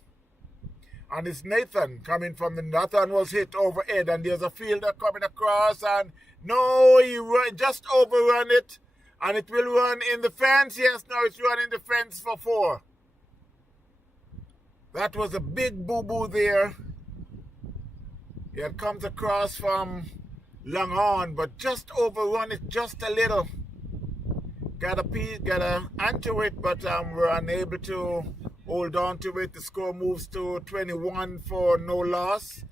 And it's Nathan coming from the Nathan was hit overhead, and there's a fielder coming across, and no, he just overrun it, and it will run in the fence. Yes, now it's running the fence for 4. That was a big boo-boo there. It comes across from long on, but just overrun it just a little. Got a onto it, but we're unable to hold on to it. The score moves to 21 for no loss.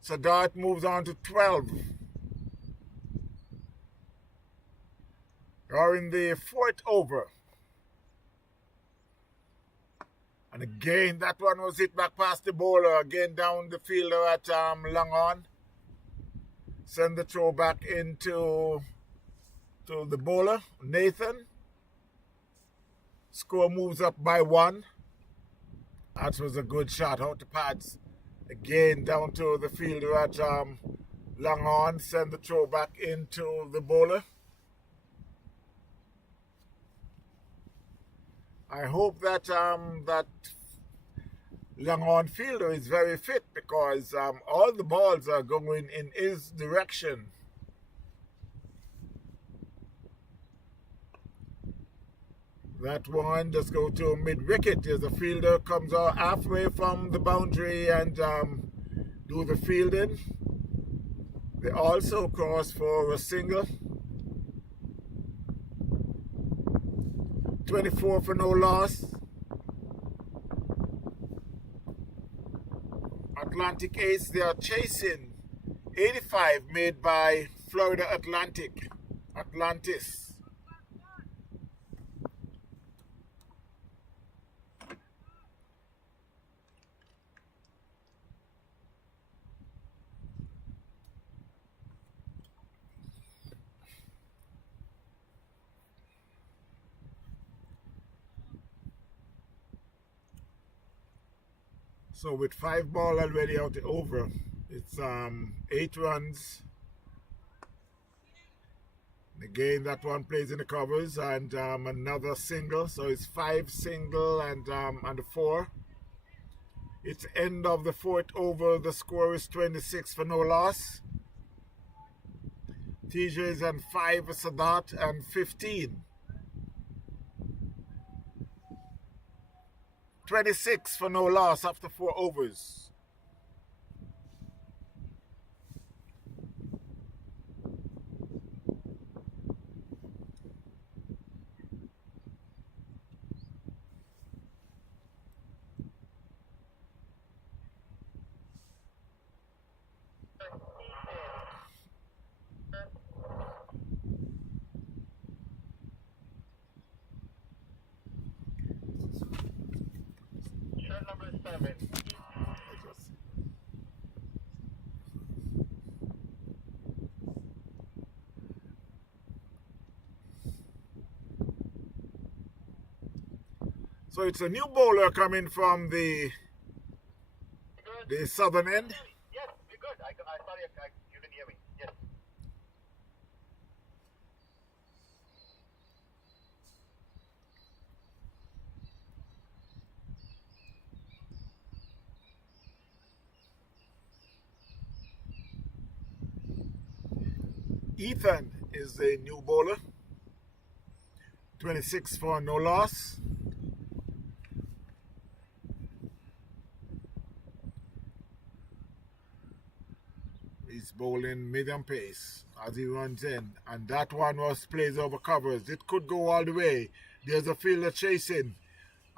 So Dart moves on to 12. We're in the 4th over. And again, that one was hit back past the bowler. Again, down the fielder at long on. Send the throw back into the bowler, Nathan. Score moves up by 1. That was a good shot out the pads. Again, down to the fielder at long on. Send the throw back into the bowler. I hope that that long on fielder is very fit, because all the balls are going in his direction. That one just go to mid-wicket as the fielder comes out halfway from the boundary and do the fielding. They also cross for a single. 24 for no loss. Atlantic Ace, they are chasing 85 made by Florida Atlantis. So with 5 ball already out the over, it's 8 runs. Again, that one plays in the covers, and another single. So it's 5 single and a 4. It's end of the 4th over. The score is 26 for no loss. TJ is on 5 for Sadat and 15. 26 for no loss after 4 overs. 7. So it's a new bowler coming from the southern end. Yes, we're good. I sorry, you didn't hear me. Yes. Ethan is the new bowler. 26 for no loss. He's bowling medium pace as he runs in. And that one was plays over covers. It could go all the way. There's a fielder chasing.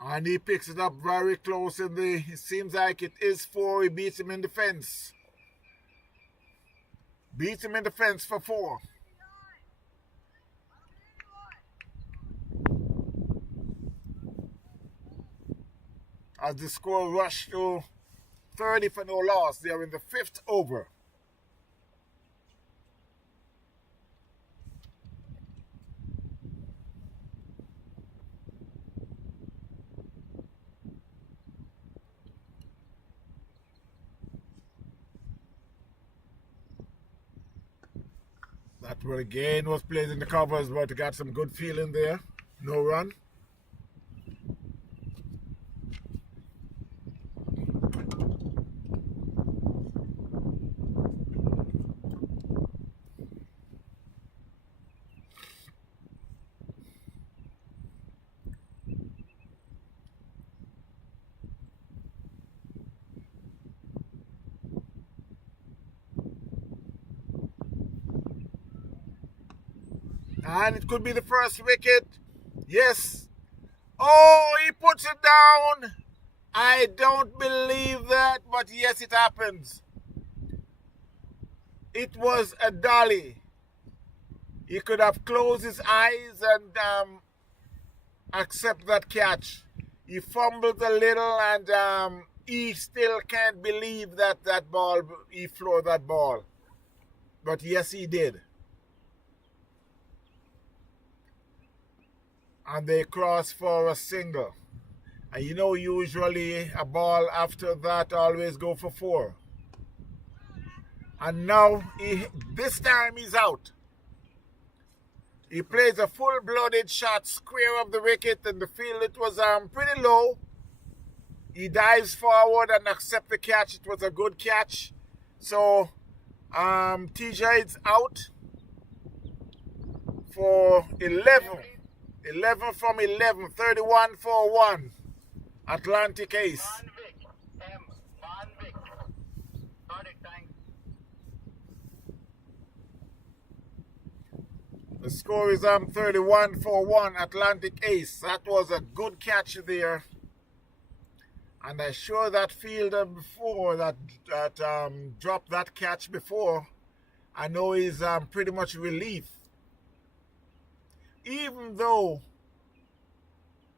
And he picks it up very close in the... It seems like it is 4. He beats him in the fence. Beats him in the fence for 4. As the score rushed to 30 for no loss. They are in the 5th over. That one again was played in the covers, but it got some good feeling there. No run. And it could be the first wicket. Yes. Oh, he puts it down. I don't believe that, but yes, it happens. It was a dolly. He could have closed his eyes and accept that catch. He fumbled a little and he still can't believe that he floored that ball. But yes, he did. And they cross for a single. And you know, usually a ball after that always go for 4. And now, this time he's out. He plays a full-blooded shot square of the wicket in the field. It was pretty low. He dives forward and accepts the catch. It was a good catch. So, TJ is out for 11. 11 from 11, 31 for 1. Atlantic Ace. Van Vick. Got it, thanks. The score is 31 for 1, Atlantic Ace. That was a good catch there. And I'm sure that fielder before that dropped that catch before, I know he's pretty much relief. Even though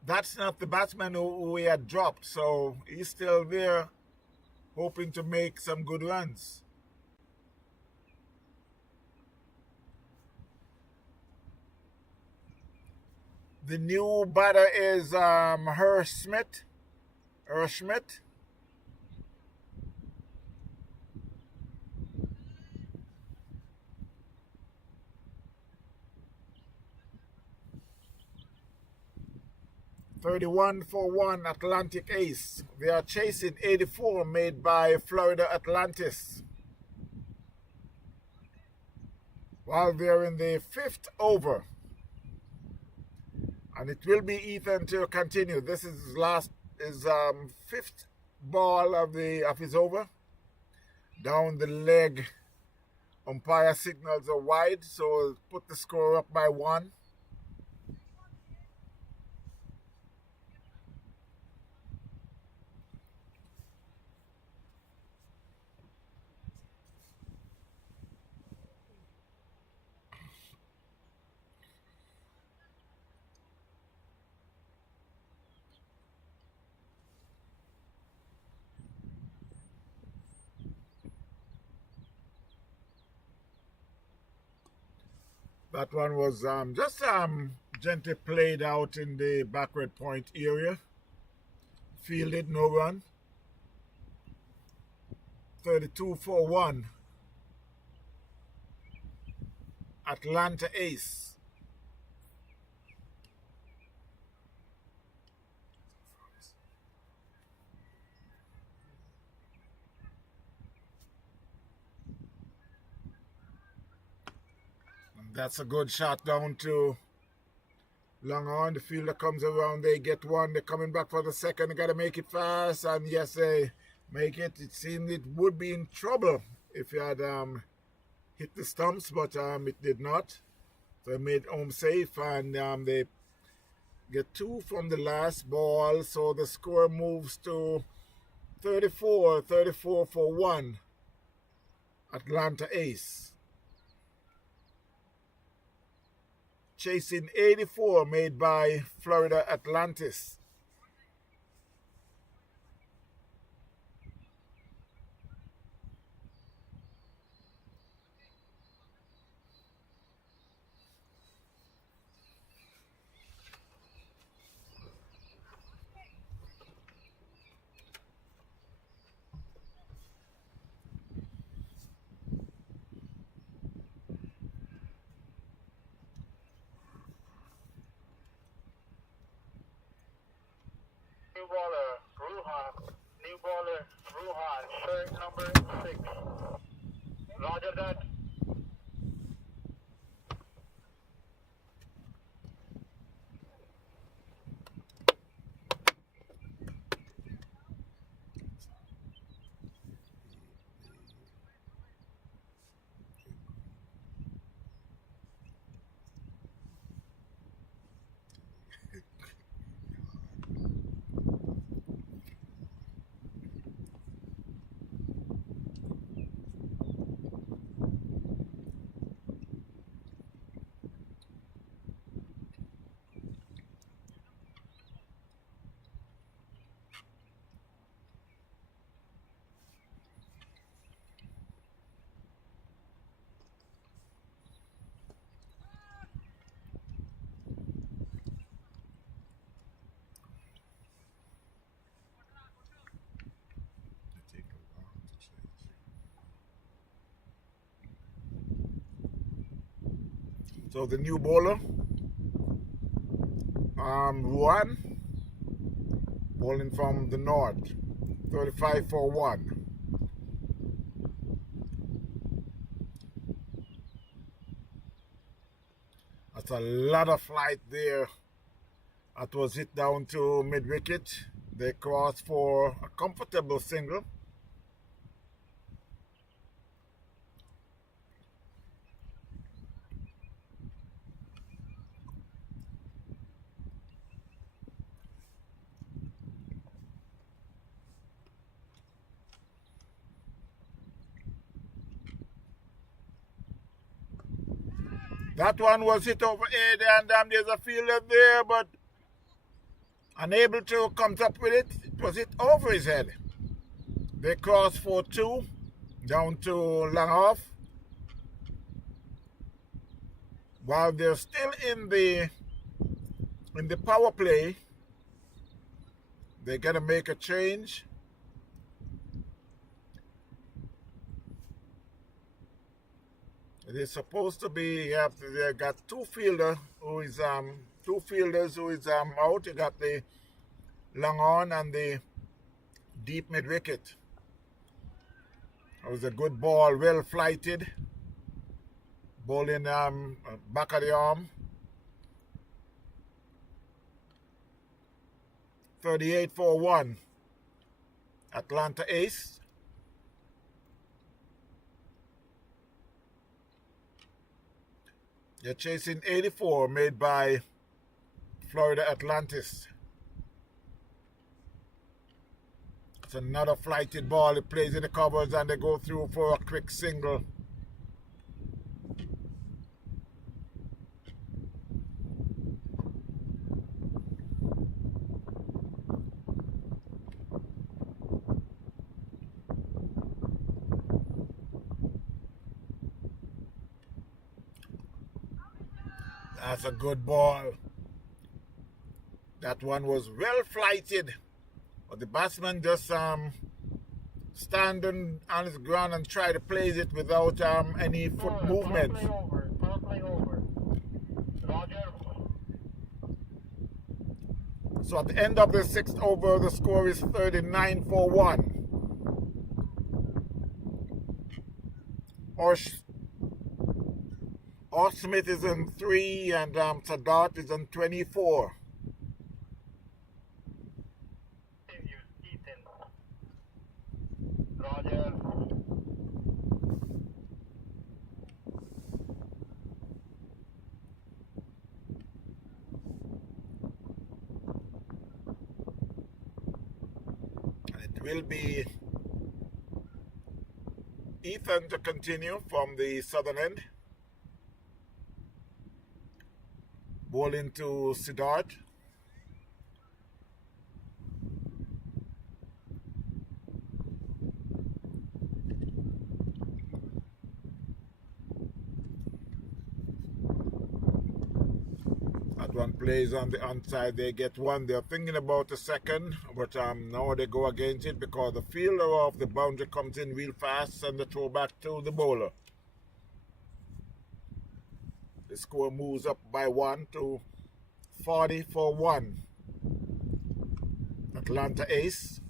that's not the batsman who he had dropped, so he's still there hoping to make some good runs. The new batter is Schmidt. 31 for 1, Atlantic Ace. They are chasing 84 made by Florida Atlantis. While they're in the 5th over. And it will be Ethan to continue. This is his 5th ball of his over. Down the leg. Umpire signals are wide, so put the score up by 1. That one was just gently played out in the backward point area. Fielded, no run. 32 for 1. Atlanta Ace. And that's a good shot down to long on. The fielder comes around, they get one, they're coming back for the second, they got to make it fast, and yes, they make it. It seemed it would be in trouble if you had hit the stumps, but it did not. So they made home safe, and they get 2 from the last ball, so the score moves to 34 for 1. Atlanta Ace. Chasing 84 made by Florida Atlantis. New baller, Ruhan, shirt number 6. Roger that. So the new bowler, Ruan, bowling from the north, 35 for 1. That's a lot of flight there. That was hit down to mid-wicket. They crossed for a comfortable single. That one was hit over head, and there's a fielder there, but unable to come up with it. It was hit over his head. They crossed for 2, down to long off. While they're still in the power play, they're gonna make a change. It is supposed to be, they got 2 fielders who is out. You got the long on and the deep mid wicket. It was a good ball, well flighted. Bowling back of the arm. 38 for 1. Atlanta Ace. They're chasing 84 made by Florida Atlantis. It's another flighted ball. It plays in the covers and they go through for a quick single. That's a good ball. That one was well flighted, but the batsman just stand on his ground and try to place it without any foot movement. Power play over. Roger. So at the end of the 6th over, the score is 39 for 1. Smith is on 3 and Sadat is on 24. Ethan. Roger. And it will be Ethan to continue from the southern end. Ball into Siddharth. That one plays on the onside. They get one. They're thinking about a second, but now they go against it because the fielder of the boundary comes in real fast and the throw back to the bowler. The score moves up by 1 to 40 for 1. Atlanta Ace.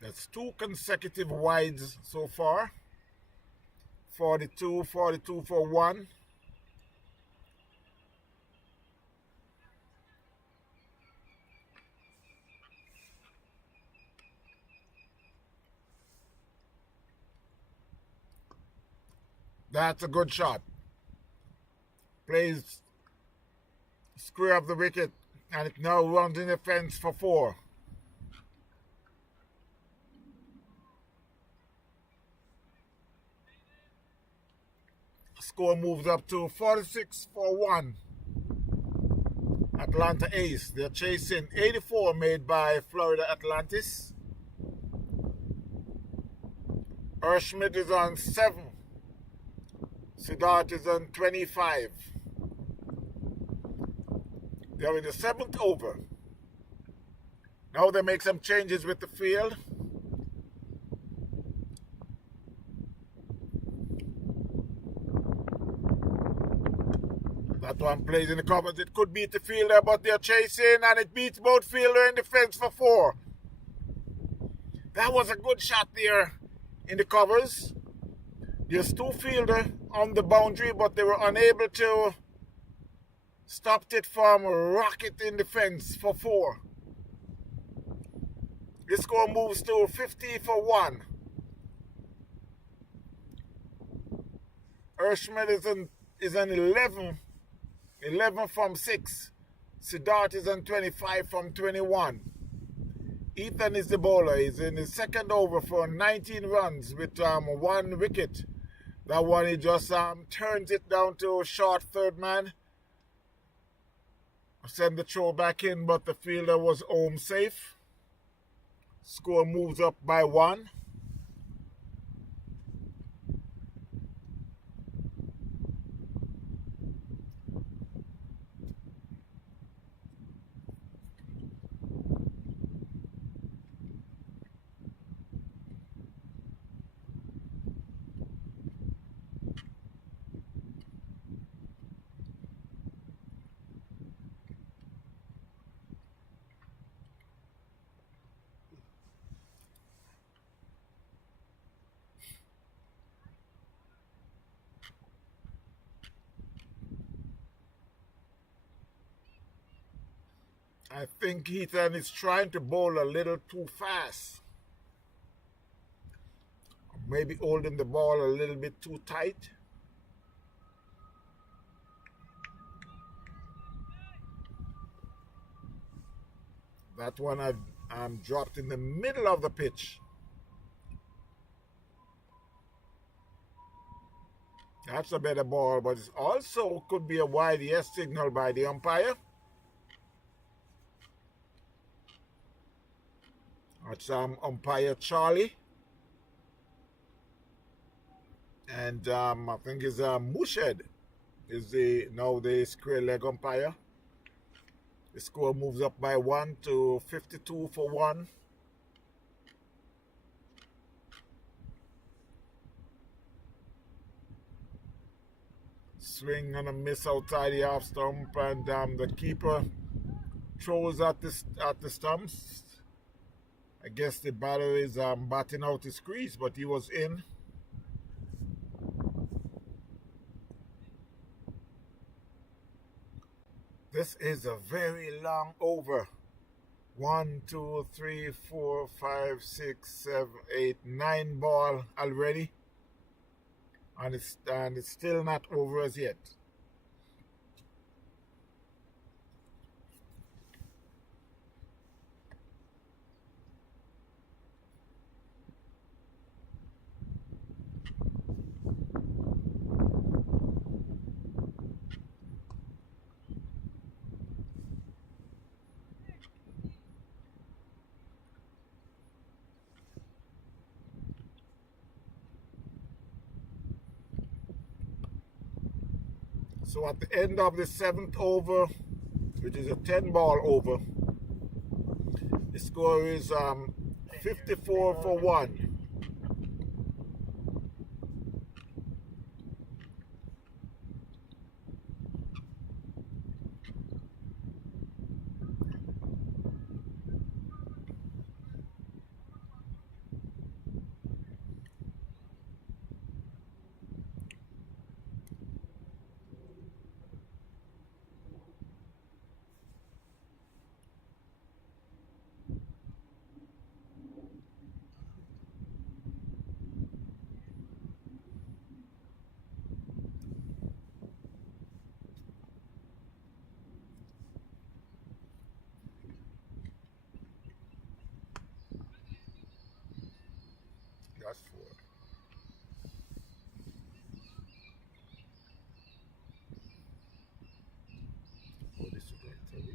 That's 2 consecutive wides so far. 42 for 1. That's a good shot. Plays square of the wicket, and it now runs in the fence for 4. Score moves up to 46 for 1. Atlanta Ace. They're chasing 84 made by Florida Atlantis. Schmidt is on 7. Siddharth is on 25. They're in the 7th over. Now they make some changes with the field. That one plays in the covers. It could beat the fielder, but they're chasing, and it beats both fielder in the fence for 4. That was a good shot there in the covers. There's 2 fielders on the boundary, but they were unable to stop it from rocket in the fence for 4. The score moves to 50 for 1. Schmidt is on 11. 11 from 6. Siddharth is on 25 from 21. Ethan is the bowler. He's in his 2nd over for 19 runs with 1 wicket. That one, he just turns it down to a short 3rd man. Send the throw back in, but the fielder was home safe. Score moves up by 1. I think Heaton is trying to bowl a little too fast. Maybe holding the ball a little bit too tight. That one I'm dropped in the middle of the pitch. That's a better ball, but it also could be a wide yes signal by the umpire. That's umpire Charlie. And I think it's Mushed is now the square leg umpire. The score moves up by 1 to 52 for 1. Swing and a miss outside the half stump, and the keeper throws at the stumps. I guess the batter is batting out his crease, but he was in. This is a very long over. 1, 2, 3, 4, 5, 6, 7, 8, 9 ball already. And it's still not over as yet. So at the end of the 7th over, which is a 10 ball over, the score is 54 for 1. That's 4. Oh, this is going to leak.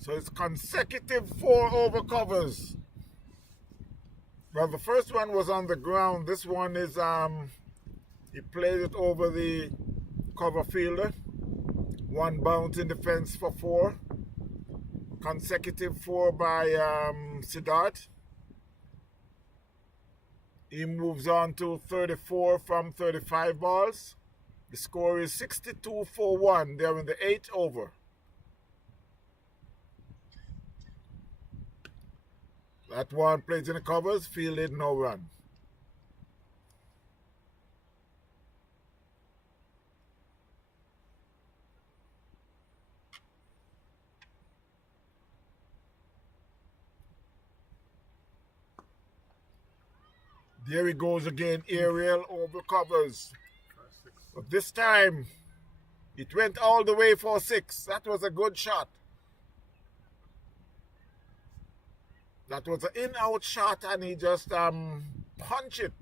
So it's consecutive 4 over covers. Well, the first one was on the ground. This one is he played it over the cover fielder. 1 bounce in the fence for 4. Consecutive 4 by Siddharth. He moves on to 34 from 35 balls. The score is 62 for 1. They're in the 8th over. That one plays in the covers, fielded, no run. There he goes again, aerial over covers. But this time, it went all the way for 6. That was a good shot. That was an in-out shot, and he just punched it.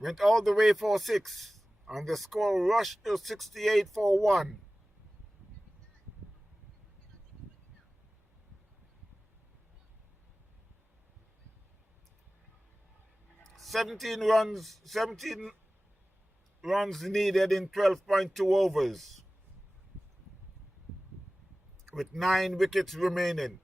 Went all the way for 6. And the score rushed to 68 for 1. 17 runs needed in 12.2 overs, with 9 wickets remaining.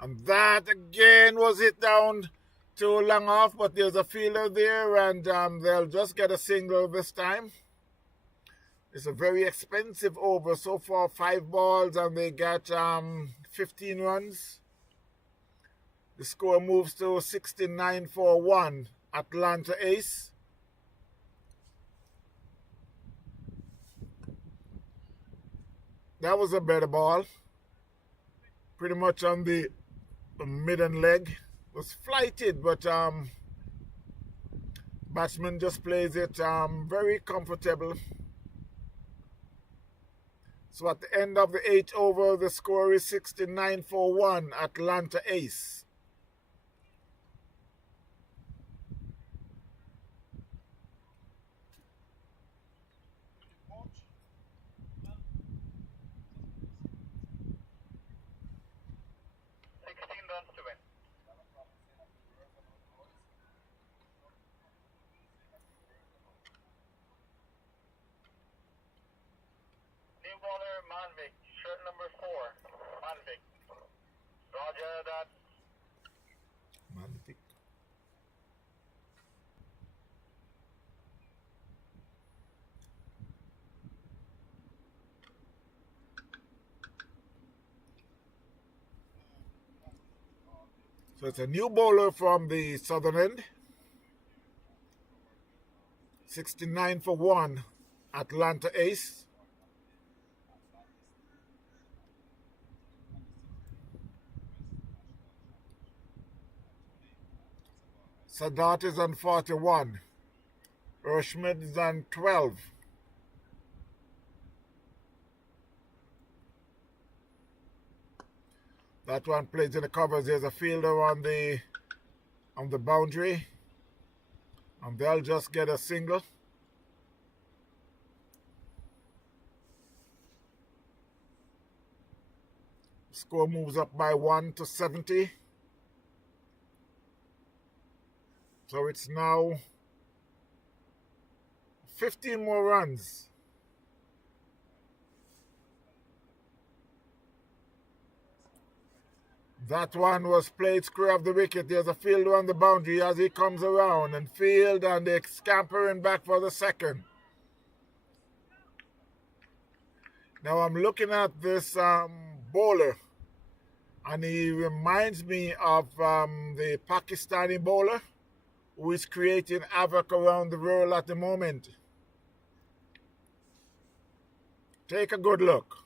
And that again was hit down too long off, but there's a fielder there, and they'll just get a single this time. It's a very expensive over so far, 5 balls, and they get 15 runs. The score moves to 69 for 1, Atlanta ACE. That was a better ball. Pretty much on the midden leg. Was flighted, but batsman just plays it very comfortable. So at the end of the 8th over, the score is 69 for 1, Atlanta ACE. Baller Manvik, shirt number 4. Manvik. Roger that. Manvik. So it's a new bowler from the southern end. 69 for 1, Atlanta ACE. Sadat is on 41. Urshmid is on 12. That one plays in the covers. There's a fielder on the boundary. And they'll just get a single. Score moves up by 1 to 70. So it's now 15 more runs. That one was played square of the wicket. There's a fielder on the boundary as he comes around and field, and they're scampering back for the second. Now I'm looking at this bowler, and he reminds me of the Pakistani bowler who is creating havoc around the world at the moment. Take a good look.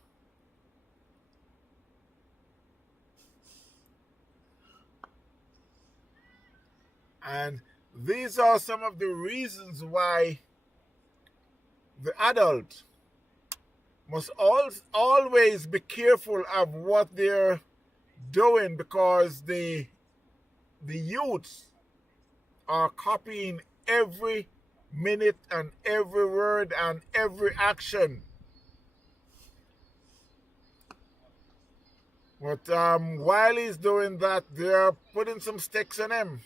And these are some of the reasons why the adult must always be careful of what they're doing, because the youths are copying every minute and every word and every action. But while he's doing that, they're putting some sticks in him,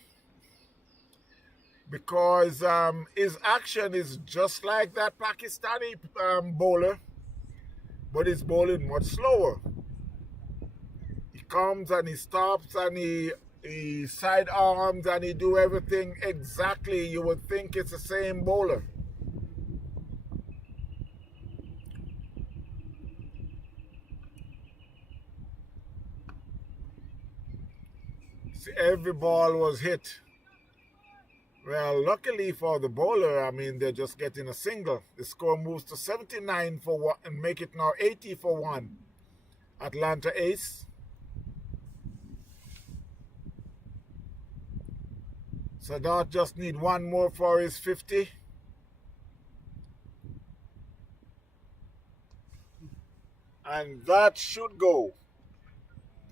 because his action is just like that Pakistani bowler, but he's bowling much slower. He comes and he stops and he side arms and he do everything exactly. You would think it's the same bowler. See, every ball was hit. Well, luckily for the bowler, I mean, they're just getting a single. The score moves to 79 for 1 and make it now 80 for 1. Atlanta ACE. Sadat just need one more for his 50. And that should go.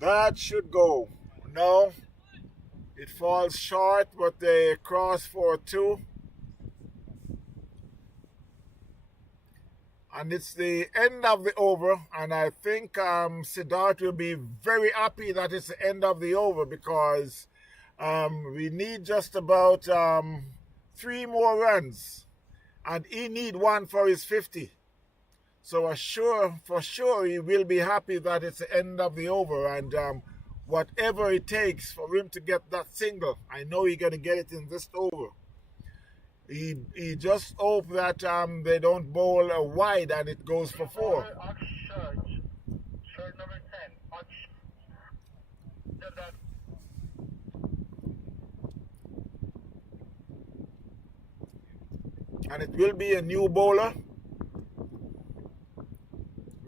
That should go. No, it falls short, but they cross for 2. And it's the end of the over, and I think Siddharth will be very happy that it's the end of the over, because We need just about 3 more runs, and he need 1 for his 50. So for sure he will be happy that it's the end of the over, and whatever it takes for him to get that single, I know he's going to get it in this over. He just hope that they don't bowl a wide and it goes for 4. Shirt number 10. And it will be a new bowler.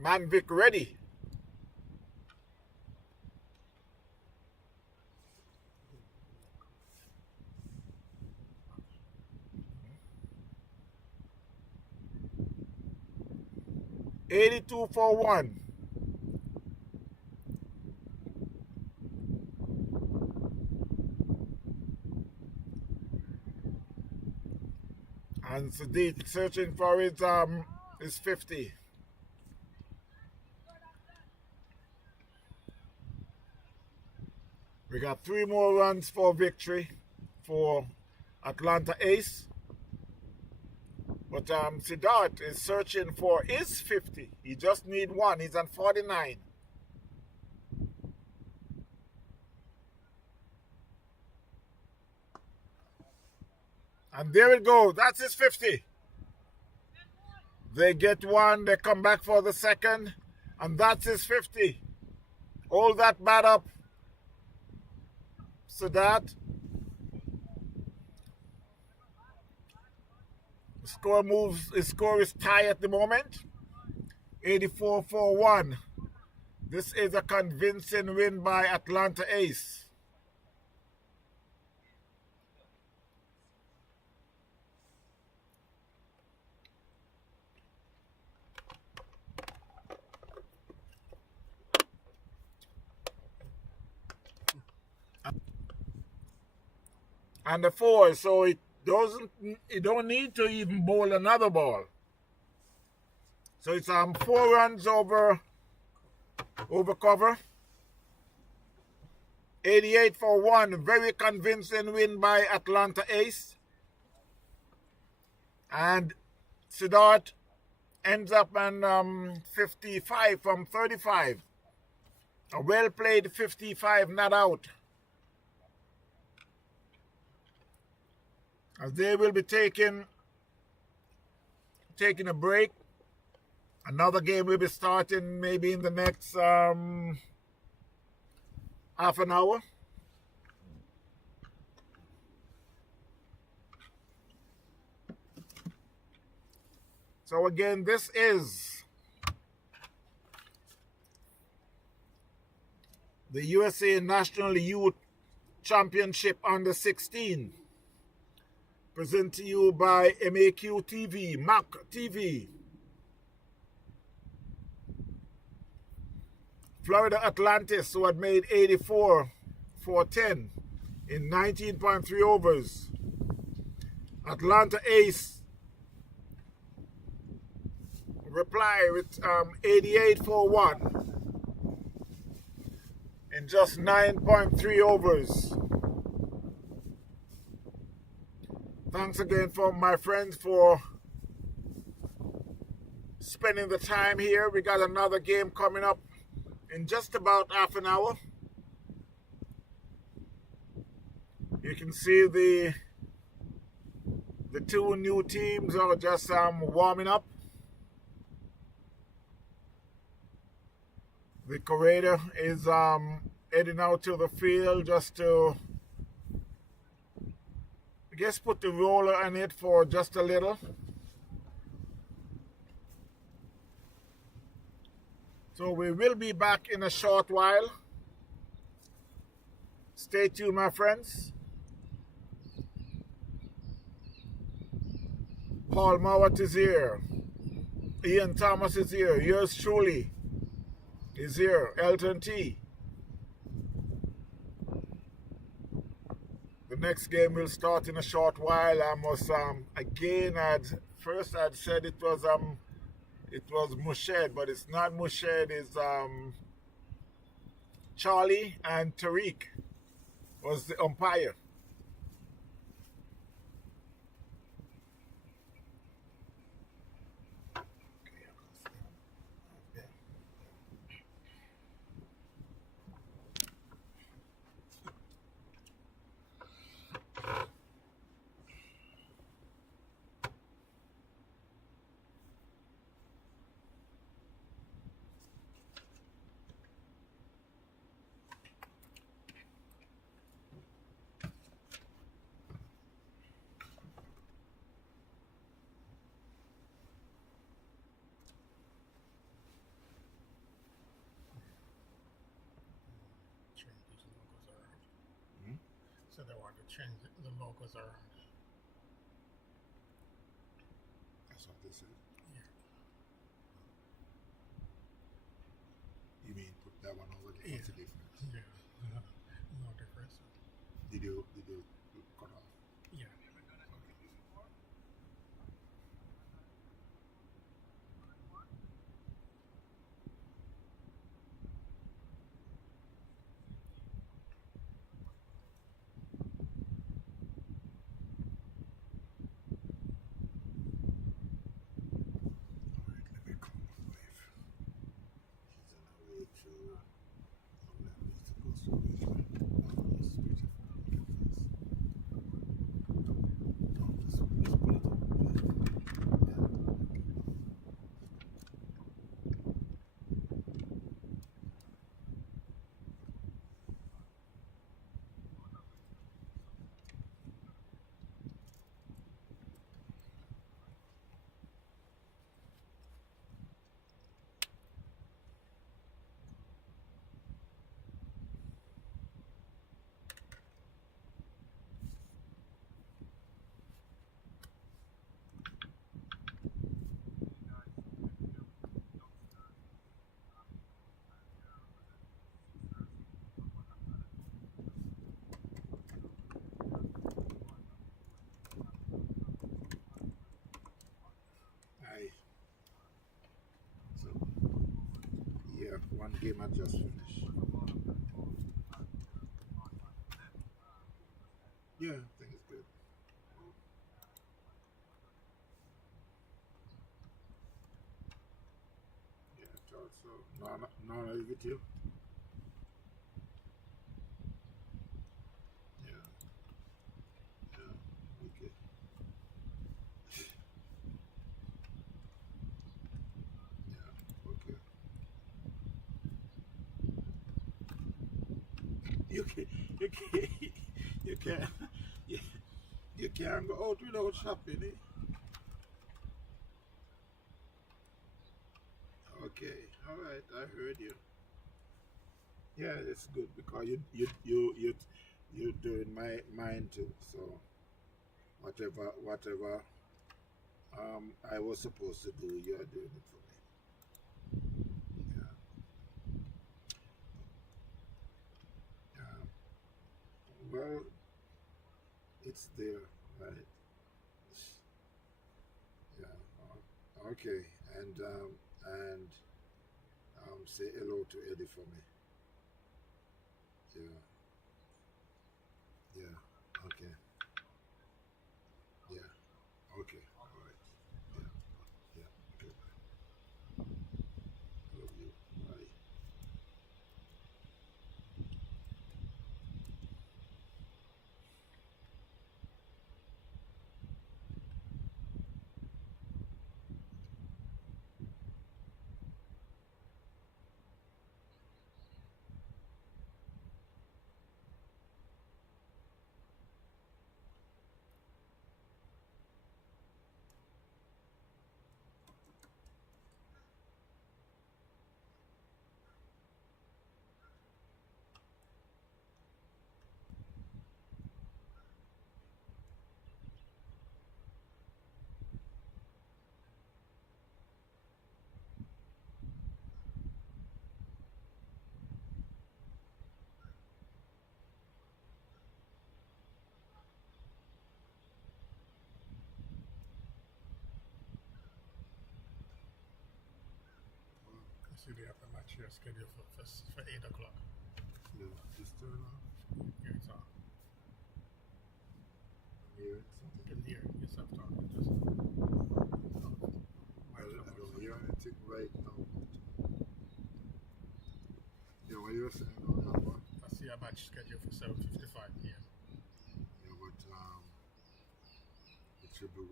Manvik ready. $82 for 1. And Sadiq searching for his 50. We got 3 more runs for victory for Atlanta Ace. But Siddharth is searching for his 50. He just need 1. He's on 49. And there it goes. That's his 50. They get 1. They come back for the second. And that's his 50. Hold that bat up, Siddharth. His score is tie at the moment. 84 for 1. This is a convincing win by Atlanta Ace. And the 4, so it don't need to even bowl another ball. So it's 4 runs over cover. 88 for 1. Very convincing win by Atlanta Ace. And Siddharth ends up on 55 from 35. A well played 55, not out. As they will be taking a break. Another game will be starting maybe in the next half an hour. So again, this is the USA National Youth Championship Under 16. Present to you by MAQ TV, MAQ TV. Florida Atlantis, who had made 84 for 10 in 19.3 overs. Atlanta Ace reply with 88 for 1 in just 9.3 overs. Thanks again for my friends for spending the time here. We got another game coming up in just about half an hour. You can see the 2 new teams are just warming up. The curator is heading out to the field just to, I guess, put the roller in it for just a little. So we will be back in a short while. Stay tuned, my friends. Paul Mowat is here. Ian Thomas is here. Yours truly is here. Elton T. The next game will start in a short while. I must again I'd said it was Mushed, but it's not Mushed, it's Charlie and Tariq. was the umpire. Change these logos around. Hmm? So they want to change the logos around. That's what they said. Yeah. You mean put that one over there? Yeah. What's the difference? Yeah. No difference. Did you cut off? Yeah. Alright, let me come with wave. He's on our way to he's supposed to reach my it's beautiful. No, just put it over there. Yeah. Aye. So yeah, one game I just finished. Yeah, I think it's good. Yeah, I thought so. No, is it you? Yeah. Yeah. Okay. Yeah. Okay. You can you can you can you, you can't go out without shopping, eh? Okay. All right. I heard you. Yeah, it's good because you're doing mine too. So whatever I was supposed to do, you're doing it for me. Yeah. Yeah. Well, it's there, right? Yeah. Okay. And say hello to Eddie for me. Yeah. Yeah. Okay. Yeah. Okay. All right. Yeah. Yeah. Okay. Love you. Bye. You see they have a match here scheduled for 8 o'clock. Yeah. Just turn off. Yeah, it's on. I'm hearing something. You can hear yourself talking. Just I don't hear anything right now. Yeah, what you were saying now, yeah, but, I see a match scheduled for 7:55 p.m. yeah, but it should be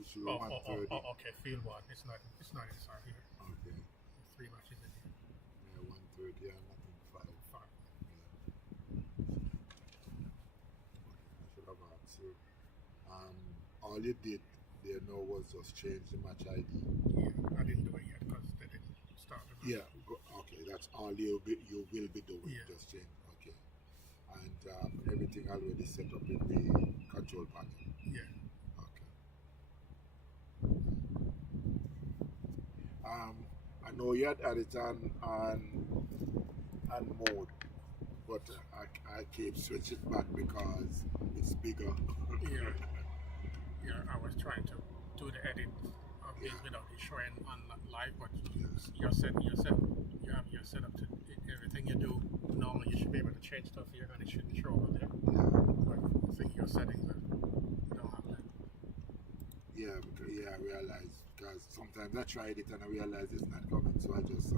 it should be Oh, 1:30. okay. Field one. It's not inside here. Okay. There's 3 matches in here. Yeah, 1:30 and nothing 5. 5. Yeah. I should have asked you. All you did there now was just change the match ID. Yeah, I didn't do it yet because they didn't start the match. Yeah. Okay, that's all you will be doing. Yeah. Just change. Okay. And everything already set up in the control panel. Yeah. Okay. I know you had it on mode, but I keep switching back because it's bigger. Yeah. Yeah, I was trying to do the edit of this Yeah. without it showing on live, but Yes. you have your setup to everything you do. Normally, you should be able to change stuff here, and it shouldn't show over there. Yeah. But I think your settings you don't have that. Yeah, because I realized because sometimes I tried it and I realized it's not coming, so I just